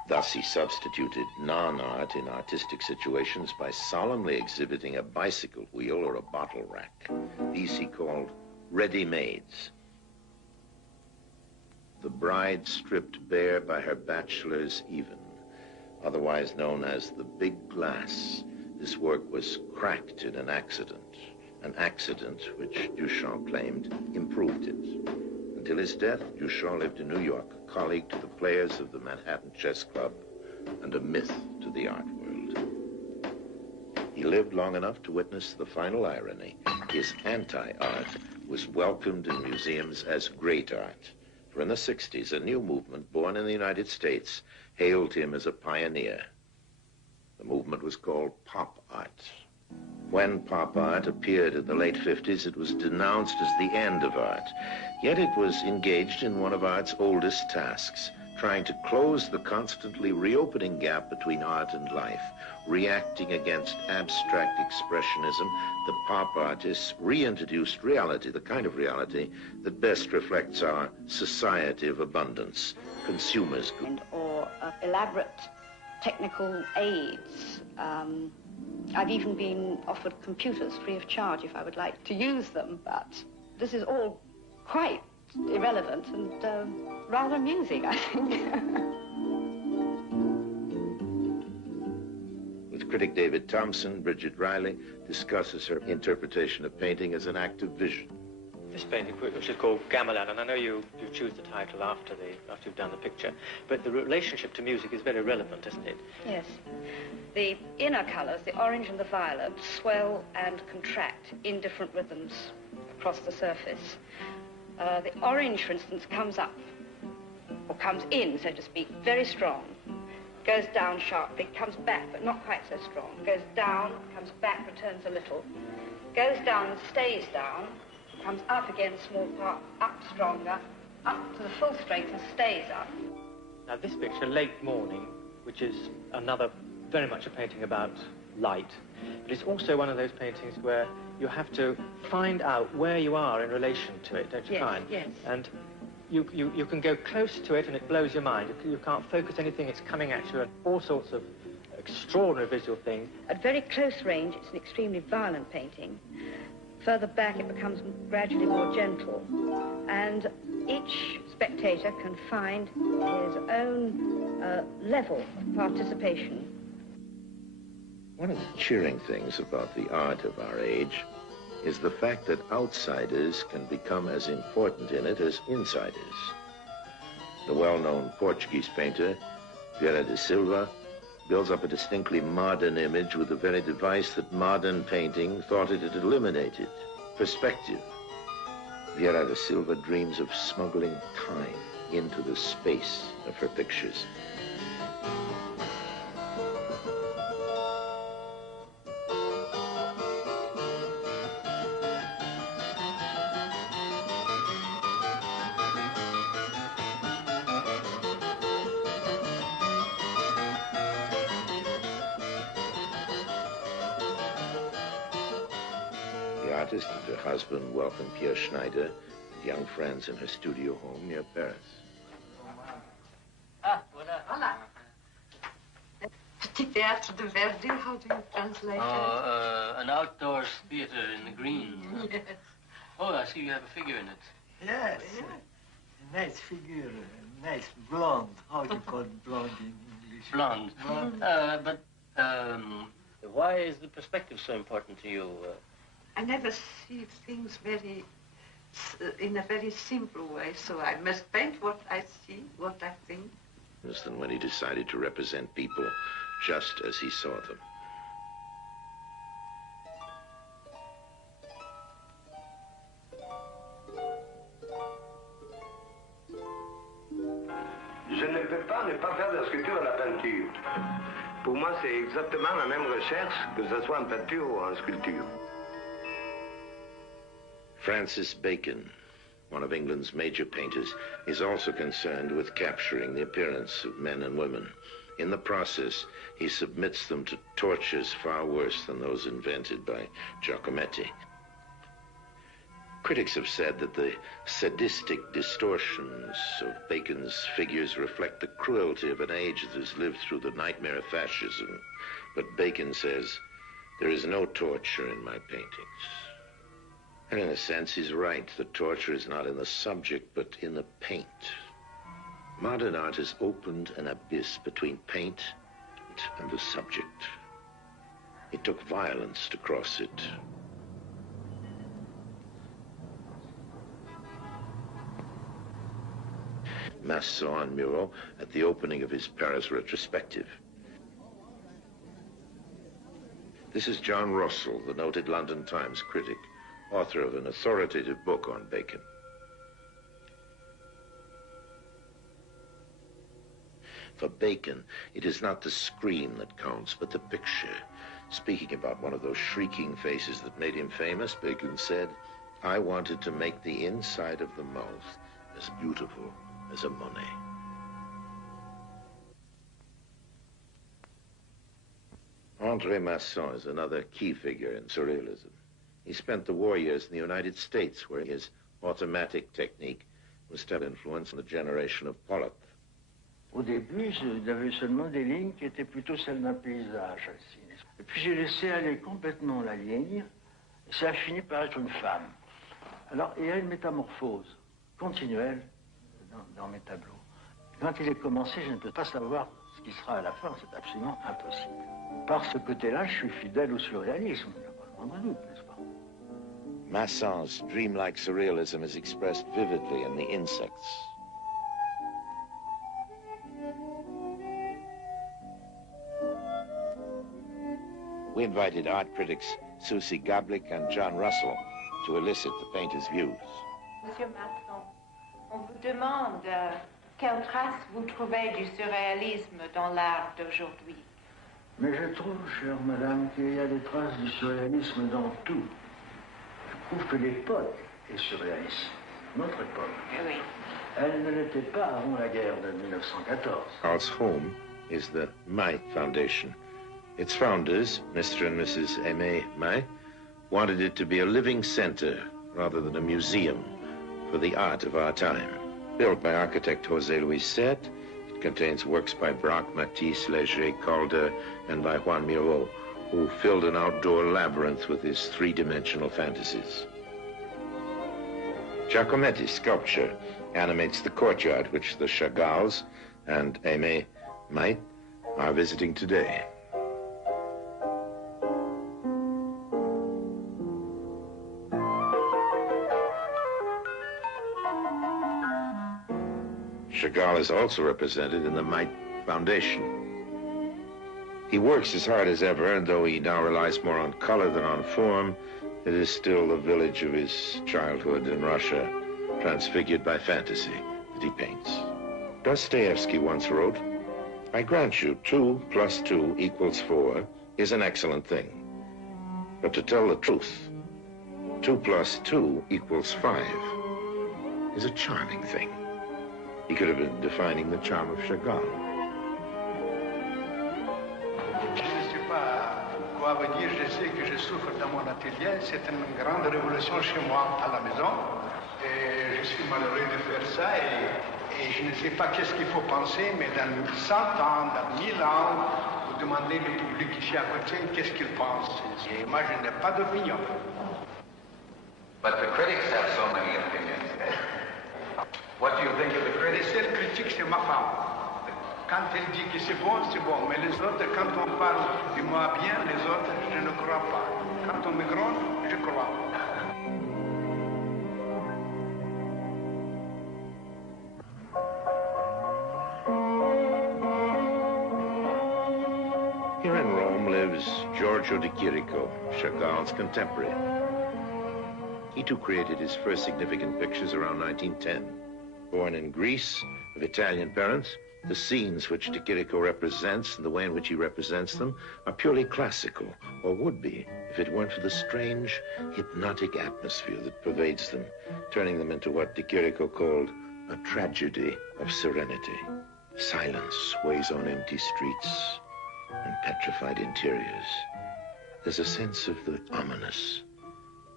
Thus, he substituted non-art in artistic situations by solemnly exhibiting a bicycle wheel or a bottle rack. These he called ready-mades. The Bride Stripped Bare by Her Bachelor's Even, otherwise known as the Big Glass. This work was cracked in an accident which Duchamp claimed improved it. Until his death, Duchamp lived in New York, a colleague to the players of the Manhattan Chess Club and a myth to the art world. He lived long enough to witness the final irony. His anti-art was welcomed in museums as great art. For in the 60s, a new movement born in the United States hailed him as a pioneer. The movement was called pop art. When pop art appeared in the late 50s, it was denounced as the end of art. Yet it was engaged in one of art's oldest tasks, trying to close the constantly reopening gap between art and life. Reacting against abstract expressionism, the pop artists reintroduced reality, the kind of reality that best reflects our society of abundance, consumers' goods. Or elaborate technical aids. I've even been offered computers free of charge if I would like to use them, but this is all quite irrelevant and rather amusing, I think. With critic David Thompson, Bridget Riley discusses her interpretation of painting as an act of vision. This painting, which is called Gamelan, and I know you choose the title after you've done the picture, but the relationship to music is very relevant, isn't it? Yes. The inner colours, the orange and the violet, swell and contract in different rhythms across the surface. The orange, for instance, comes up, or comes in, so to speak, very strong, goes down sharply, comes back, but not quite so strong, goes down, comes back, returns a little, goes down and stays down, comes up again, small part, up stronger, up to the full strength and stays up. Now this picture, Late Morning, which is another, very much a painting about light, but it's also one of those paintings where you have to find out where you are in relation to it, don't you find? Yes. And you can go close to it and it blows your mind. You can't focus anything, it's coming at you, and all sorts of extraordinary visual things. At very close range, it's an extremely violent painting. Further back, it becomes gradually more gentle. And each spectator can find his own level of participation. One of the cheering things about the art of our age is the fact that outsiders can become as important in it as insiders. The well-known Portuguese painter, Vieira da Silva, builds up a distinctly modern image with the very device that modern painting thought it had eliminated, perspective. Vieira da Silva dreams of smuggling time into the space of her pictures. The artist and her husband welcome Pierre Schneider and young friends in her studio home near Paris. Ah, voilà. Petit Théâtre de Verdi, how do you translate it? An outdoors theater in the green. Yes. Oh, I see you have a figure in it. Yes. A nice figure, a nice blonde. How do you call blonde in English? Blonde. Blonde. Why is the perspective so important to you? I never see things in a very simple way, so I must paint what I see, what I think. Than when he decided to represent people just as he saw them. Je ne peux pas ne pas faire de la sculpture à la peinture. Pour moi, c'est exactement la même recherche que ce soit en peinture ou en sculpture. Francis Bacon, one of England's major painters, is also concerned with capturing the appearance of men and women. In the process, he submits them to tortures far worse than those invented by Giacometti. Critics have said that the sadistic distortions of Bacon's figures reflect the cruelty of an age that has lived through the nightmare of fascism. But Bacon says, there is no torture in my paintings. And in a sense, he's right. The torture is not in the subject, but in the paint. Modern art has opened an abyss between paint and the subject. It took violence to cross it. Masson and Miro at the opening of his Paris retrospective. This is John Russell, the noted London Times critic, author of an authoritative book on Bacon. For Bacon, it is not the screen that counts, but the picture. Speaking about one of those shrieking faces that made him famous, Bacon said, I wanted to make the inside of the mouth as beautiful as a Monet. André Masson is another key figure in surrealism. He spent the war years in the United States, where his automatic technique was to influence the generation of Pollock. Au début, j'avais seulement des lignes qui étaient plutôt celles d'un paysage. Et puis j'ai laissé aller complètement la ligne, et ça a fini par être une femme. Alors il y a une métamorphose continuelle dans mes tableaux. Quand il est commencé, je ne peux pas savoir ce qui sera à la fin, c'est absolument impossible. Par ce côté-là, je suis fidèle au surréalisme, il n'y a pas le moindre doute, n'est-ce pas? Masson's dreamlike surrealism is expressed vividly in the insects. We invited art critics Susie Gablick and John Russell to elicit the painter's views. Monsieur Masson, on vous demande quelle trace vous trouvez du surréalisme dans l'art d'aujourd'hui. Mais je trouve, chère madame, qu'il y a des traces du surréalisme dans tout. Je trouve que l'époque est surréaliste. Notre époque. Oui. Elle ne l'était pas avant la guerre de 1914. Carl's home is the May Foundation. Its founders, Mr. and Mrs. Aimé May, wanted it to be a living center rather than a museum for the art of our time. Built by architect José Luis Sert, it contains works by Braque, Matisse, Léger, Calder, and by Juan Miro, who filled an outdoor labyrinth with his three-dimensional fantasies. Giacometti's sculpture animates the courtyard which the Chagalls and Aimé May are visiting today. Chagall is also represented in the May Foundation. He works as hard as ever, and though he now relies more on color than on form, it is still the village of his childhood in Russia, transfigured by fantasy, that he paints. Dostoevsky once wrote, I grant you 2 + 2 = 4 is an excellent thing. But to tell the truth, 2 + 2 = 5 is a charming thing. He could have been defining the charm of Chagall. Je ne sais pas quoi vous dire, je sais que je souffre dans mon atelier. C'est une grande révolution chez moi à la maison. Et je suis malheureux de faire ça et je ne sais pas qu'est-ce qu'il faut penser, mais dans 100 ans, dans 1000 ans, vous demandez le public ici à côté qu'est-ce qu'il pense. Et moi, je n'ai pas d'opinion. But the critics have so many opinions. What do you think of the critics? La seule critique, c'est ma femme. Quand elle dit que c'est bon, mais les autres, quand on parle de moi bien, les autres, je ne crois pas. Quand on me gronde, je crois. Here in Rome lives Giorgio de Chirico, Chagall's contemporary. He too created his first significant pictures around 1910. Born in Greece, of Italian parents, the scenes which de Chirico represents and the way in which he represents them are purely classical, or would be, if it weren't for the strange, hypnotic atmosphere that pervades them, turning them into what de Chirico called a tragedy of serenity. Silence weighs on empty streets and petrified interiors. There's a sense of the ominous,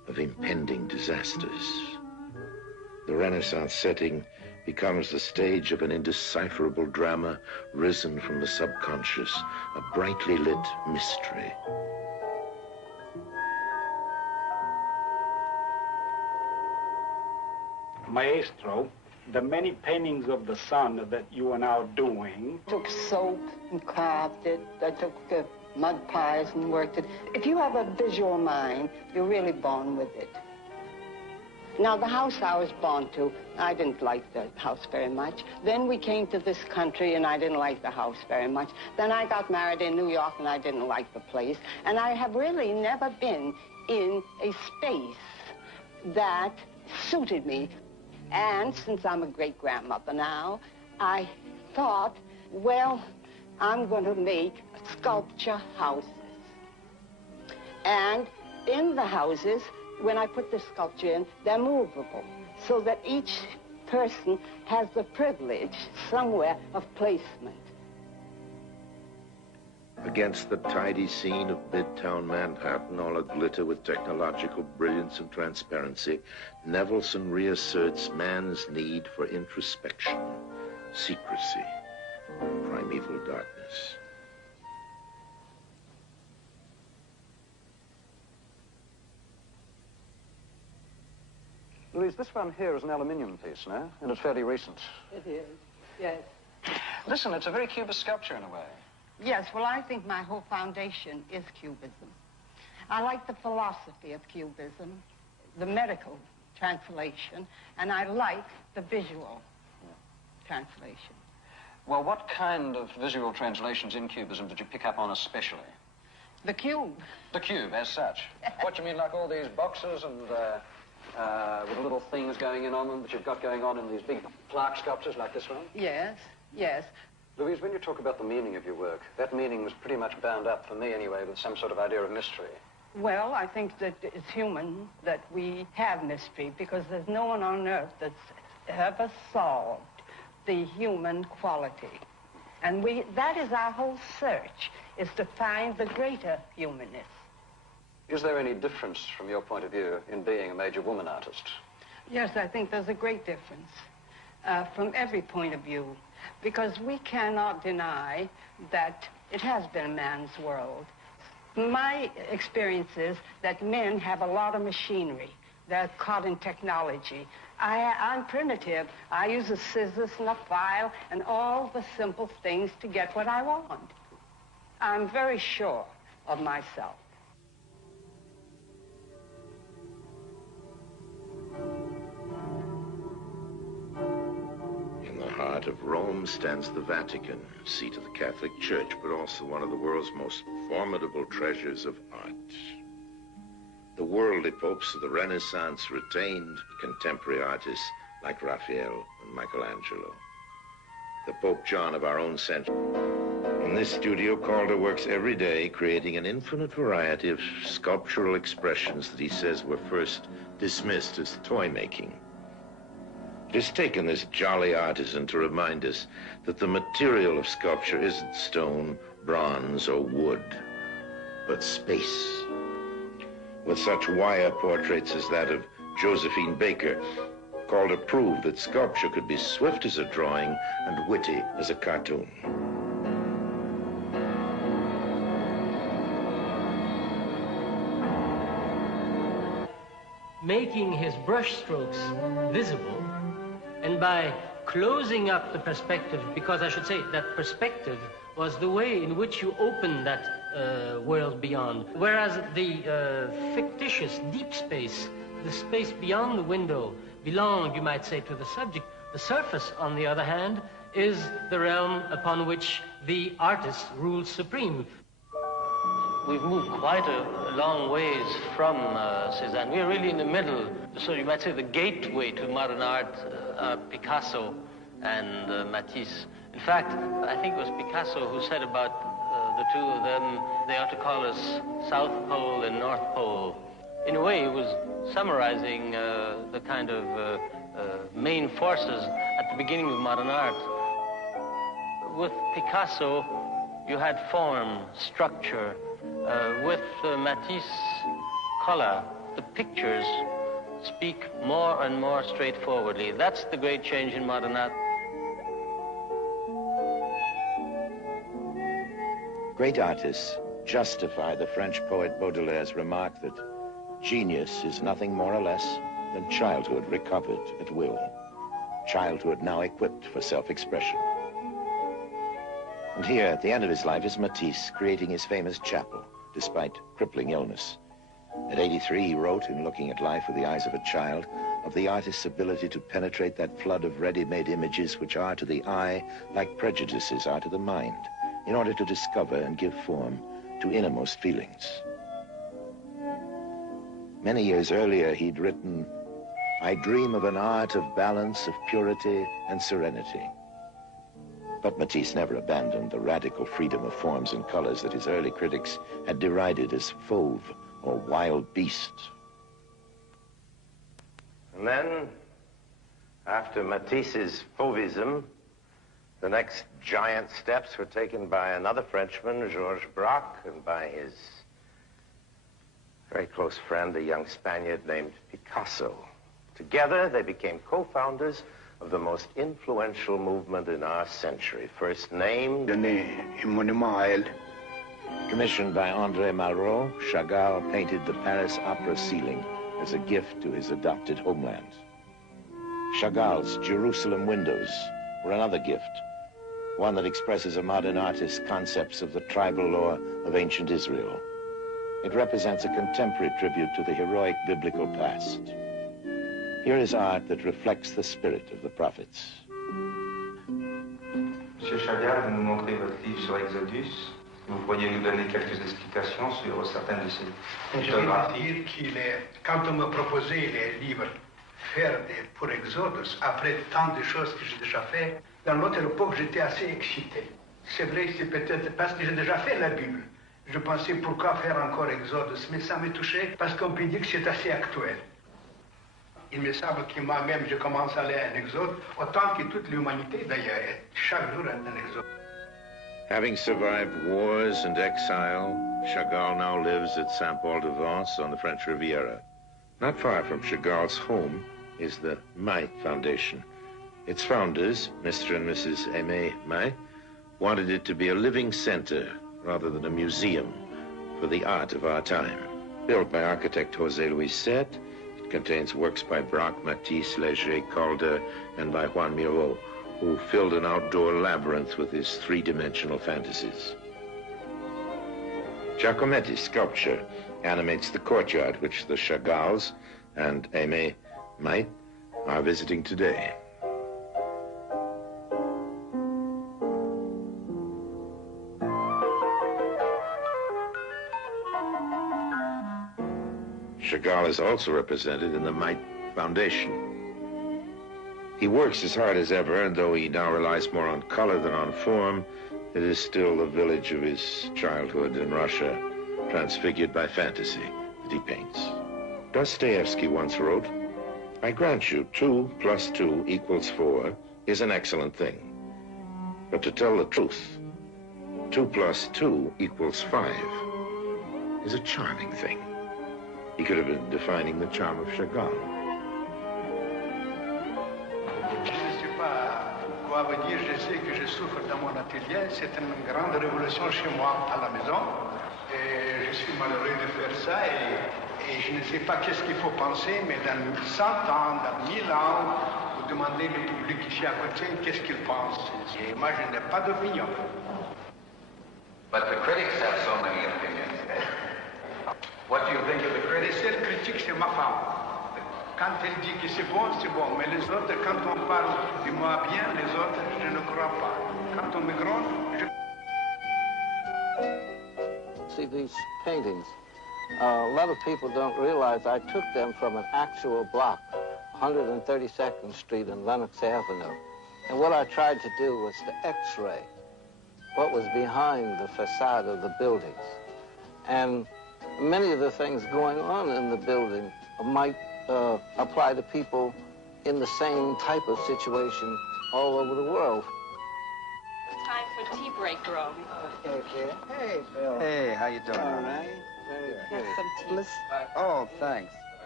of impending disasters. The Renaissance setting becomes the stage of an indecipherable drama risen from the subconscious, a brightly lit mystery. Maestro, the many paintings of the sun that you are now doing... Took soap and carved it. I took mud pies and worked it. If you have a visual mind, you're really born with it. Now, the house I was born to, I didn't like the house very much. Then we came to this country, and I didn't like the house very much. Then I got married in New York, and I didn't like the place. And I have really never been in a space that suited me. And since I'm a great-grandmother now, I thought, well, I'm going to make sculpture houses. And in the houses, when I put the sculpture in, they're movable, so that each person has the privilege somewhere of placement. Against the tidy scene of Midtown Manhattan, all aglitter with technological brilliance and transparency, Nevelson reasserts man's need for introspection, secrecy, primeval darkness. Louise, this one here is an aluminium piece, no? And it's fairly recent. It is, yes. Listen, it's a very cubist sculpture in a way. Yes, well, I think my whole foundation is Cubism. I like the philosophy of Cubism, the medical translation, and I like the visual translation. Well, what kind of visual translations in Cubism did you pick up on especially? The cube. The cube, as such. What, you mean like all these boxes and with little things going in on them that you've got going on in these big plaque sculptures like this one? Yes, yes. Louise, when you talk about the meaning of your work, that meaning was pretty much bound up, for me anyway, with some sort of idea of mystery. Well, I think that it's human that we have mystery, because there's no one on earth that's ever solved the human quality. And that is our whole search, is to find the greater humanness. Is there any difference, from your point of view, in being a major woman artist? Yes, I think there's a great difference from every point of view, because we cannot deny that it has been a man's world. My experience is that men have a lot of machinery. They're caught in technology. I'm primitive. I use a scissors and a file and all the simple things to get what I want. I'm very sure of myself. In the heart of Rome stands the Vatican, seat of the Catholic Church, but also one of the world's most formidable treasures of art. The worldly popes of the Renaissance retained contemporary artists like Raphael and Michelangelo. The Pope John of our own century. In this studio, Calder works every day, creating an infinite variety of sculptural expressions that he says were first dismissed as toy-making. It has taken this jolly artisan to remind us that the material of sculpture isn't stone, bronze, or wood, but space. With such wire portraits as that of Josephine Baker, Calder proved that sculpture could be swift as a drawing and witty as a cartoon. Making his brushstrokes visible, and by closing up the perspective, because I should say that perspective was the way in which you open that world beyond. Whereas the fictitious deep space, the space beyond the window, belonged, you might say, to the subject. The surface, on the other hand, is the realm upon which the artist rules supreme. We've moved quite a long ways from Cézanne. We're really in the middle, so you might say the gateway to modern art are Picasso and Matisse. In fact, I think it was Picasso who said about the two of them, they ought to call us South Pole and North Pole. In a way, he was summarizing the kind of main forces at the beginning of modern art. With Picasso, you had form, structure. With Matisse, color. the pictures speak more and more straightforwardly. That's the great change in modern art. Great artists justify the French poet Baudelaire's remark that genius is nothing more or less than childhood recovered at will, childhood now equipped for self-expression. And here, at the end of his life, is Matisse creating his famous chapel, despite crippling illness. At 83, he wrote, in looking at life with the eyes of a child, of the artist's ability to penetrate that flood of ready-made images which are to the eye like prejudices are to the mind, in order to discover and give form to innermost feelings. Many years earlier, he'd written, "I dream of an art of balance, of purity and serenity." But Matisse never abandoned the radical freedom of forms and colors that his early critics had derided as fauve or wild beast. And then, after Matisse's fauvism, the next giant steps were taken by another Frenchman, Georges Braque, and by his very close friend, a young Spaniard named Picasso. Together, they became co-founders of the most influential movement in our century, first named... Commissioned by André Malraux, Chagall painted the Paris Opera ceiling as a gift to his adopted homeland. Chagall's Jerusalem windows were another gift, one that expresses a modern artist's concepts of the tribal law of ancient Israel. It represents a contemporary tribute to the heroic biblical past. Here is art that reflects the spirit of the prophets. Monsieur Chagall, vous nous montrez votre livre sur Exodus. Vous pourriez nous donner quelques explications sur certaines de ces photographies. Je veux dire quand on me proposait les livres faire pour Exodus, après tant de choses que j'ai déjà fait, dans l'autre époque, j'étais assez excité. C'est vrai, c'est peut-être parce que j'ai déjà fait la Bible. Je pensais pourquoi faire encore Exodus, mais ça me touchait parce qu'on peut dire que c'est assez actuel. Il me semble que moi-même, je commence à aller à un exode, autant que toute l'humanité d'ailleurs, chaque jour un exode. Having survived wars and exile, Chagall now lives at Saint-Paul-de-Vence on the French Riviera. Not far from Chagall's home is the Maille Foundation. Its founders, Mr. and Mrs. Aimé Maille, wanted it to be a living center rather than a museum for the art of our time. Built by architect José Luis Set, it contains works by Braque, Matisse, Léger, Calder, and by Juan Miró, who filled an outdoor labyrinth with his three-dimensional fantasies. Giacometti's sculpture animates the courtyard which the Chagalls and Aimé Maille are visiting today. Chagall is also represented in the Maille Foundation. He works as hard as ever, and though he now relies more on color than on form, it is still the village of his childhood in Russia, transfigured by fantasy, that he paints. Dostoevsky once wrote, "I grant you 2 + 2 = 4 is an excellent thing. But to tell the truth, 2 + 2 = 5 is a charming thing." He could have been defining the charm of Chagall. Je ne sais pas quoi vous dire, je sais que je souffre dans mon atelier, c'est une grande révolution chez moi à la maison. Et je suis malheureux de faire ça et je ne sais pas qu'est-ce qu'il faut penser, mais dans 100 ans, dans 1000 ans, vous demandez le public ici à côté qu'est-ce qu'il pense. Et moi, je n'ai pas d'opinion. But the critics have so many opinions. What do you think of the critics? Les seuls critiques, c'est ma femme. Quand elle dit que c'est bon, mais les autres, quand on parle de moi bien, les autres, je ne crois pas. Quand on me gronde, je... See, these paintings, a lot of people don't realize I took them from an actual block, 132nd Street and Lenox Avenue. And what I tried to do was to x-ray what was behind the facade of the buildings. And many of the things going on in the building might apply to people in the same type of situation all over the world. Time for tea break, Rome. Okay. Hey, Bill. Hey, how you doing? All right. Have some tea. Oh, thanks.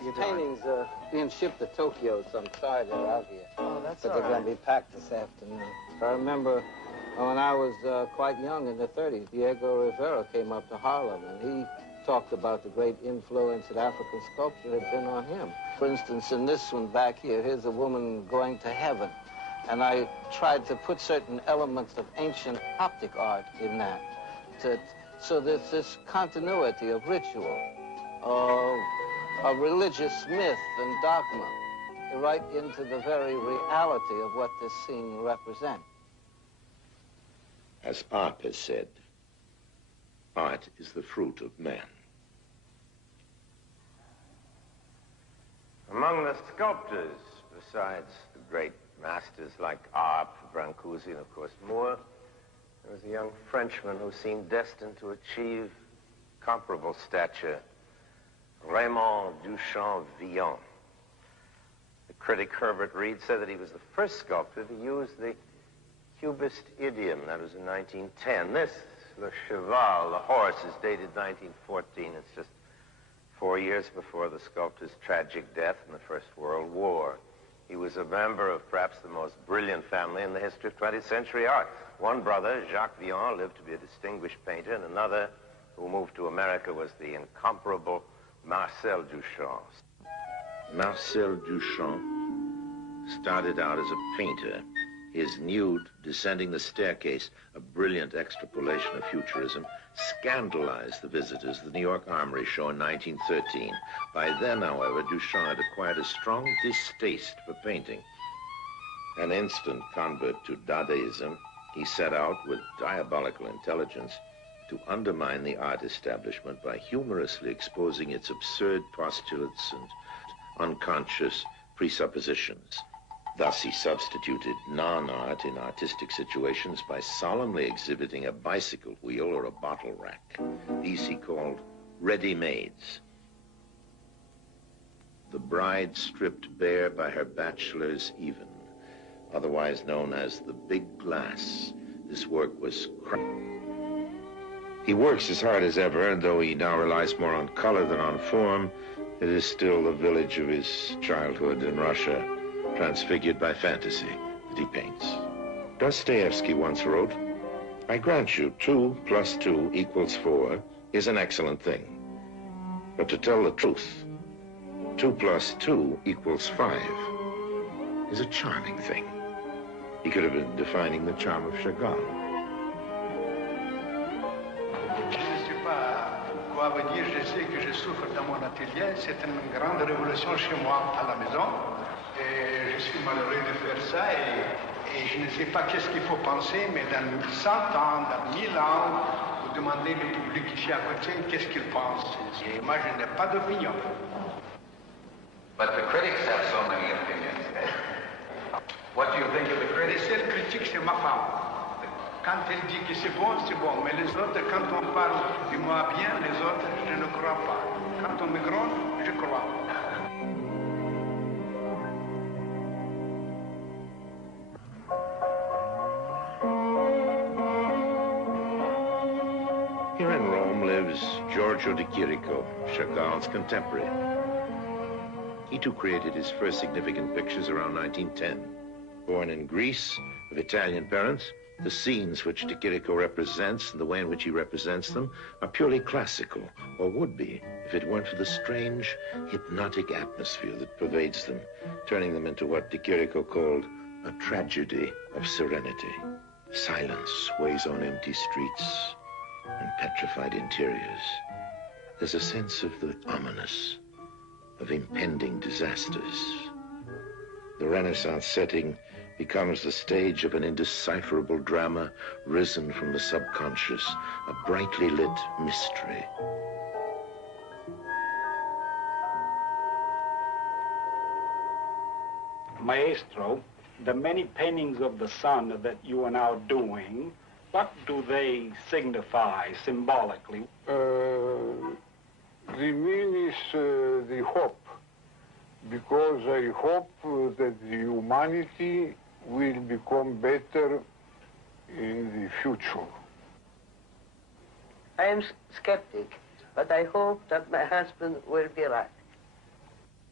These paintings are being shipped to Tokyo, so I'm sorry they're out here. Oh, that's But all they're going to be packed this afternoon. I remember when I was quite young in the 30s, Diego Rivera came up to Harlem, and he talked about the great influence that African sculpture had been on him. For instance, in this one back here, here's a woman going to heaven. And I tried to put certain elements of ancient Coptic art in that. So there's this continuity of ritual, of religious myth and dogma, right into the very reality of what this scene represents. As Arp has said, art is the fruit of man. Among the sculptors, besides the great masters like Arp, Brancusi, and of course Moore, there was a young Frenchman who seemed destined to achieve comparable stature, Raymond Duchamp-Villon. The critic Herbert Reed said that he was the first sculptor to use the Cubist idiom. That was in 1910. This, Le Cheval, the horse, is dated 1914. It's just 4 years before the sculptor's tragic death in the First World War. He was a member of perhaps the most brilliant family in the history of 20th century art. One brother, Jacques Villon, lived to be a distinguished painter, and another, who moved to America, was the incomparable Marcel Duchamp. Marcel Duchamp started out as a painter. His nude, descending the staircase, a brilliant extrapolation of futurism, scandalized the visitors of the New York Armory Show in 1913. By then, however, Duchamp had acquired a strong distaste for painting. An instant convert to Dadaism, he set out with diabolical intelligence to undermine the art establishment by humorously exposing its absurd postulates and unconscious presuppositions. Thus, he substituted non-art in artistic situations by solemnly exhibiting a bicycle wheel or a bottle rack. These he called ready-mades. The bride stripped bare by her bachelor's even, otherwise known as the big glass. This work was He works as hard as ever, and though he now relies more on color than on form, it is still the village of his childhood in Russia, transfigured by fantasy, that he paints. Dostoevsky once wrote, "I grant you 2 + 2 = 4 is an excellent thing. But to tell the truth, 2 + 2 = 5 is a charming thing." He could have been defining the charm of Chagall. Je ne sais pas quoi vous dire, je sais que je souffre dans mon atelier. C'est une grande révolution chez moi à la maison. Et je suis malheureux de faire ça et je ne sais pas qu'est-ce qu'il faut penser, mais dans 100 ans, dans 1000 ans, vous demandez le public ici à côté qu'est-ce qu'il pense. Et moi, je n'ai pas d'opinion. But the critics have so many opinions. What do you think of the critics? La seule critique, c'est ma femme. Quand elle dit que c'est bon, mais les autres, quand on parle du moi bien, les autres, je ne crois pas. Quand on me gronde, je crois. Here in Rome lives Giorgio de Chirico, Chagall's contemporary. He too created his first significant pictures around 1910. Born in Greece, of Italian parents, the scenes which de Chirico represents and the way in which he represents them are purely classical, or would be, if it weren't for the strange, hypnotic atmosphere that pervades them, turning them into what de Chirico called a tragedy of serenity. Silence weighs on empty streets and petrified interiors. There's a sense of the ominous, of impending disasters. The Renaissance setting becomes the stage of an indecipherable drama risen from the subconscious, a brightly lit mystery. Maestro, the many paintings of the sun that you are now doing, what do they signify symbolically? The mean is the hope, because I hope that the humanity will become better in the future. I am skeptic, but I hope that my husband will be right.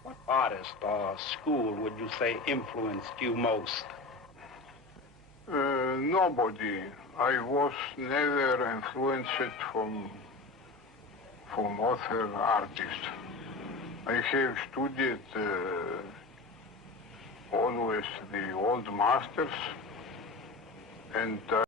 What artist or school would you say influenced you most? Nobody. I was never influenced from other artists. I have studied always the old masters, and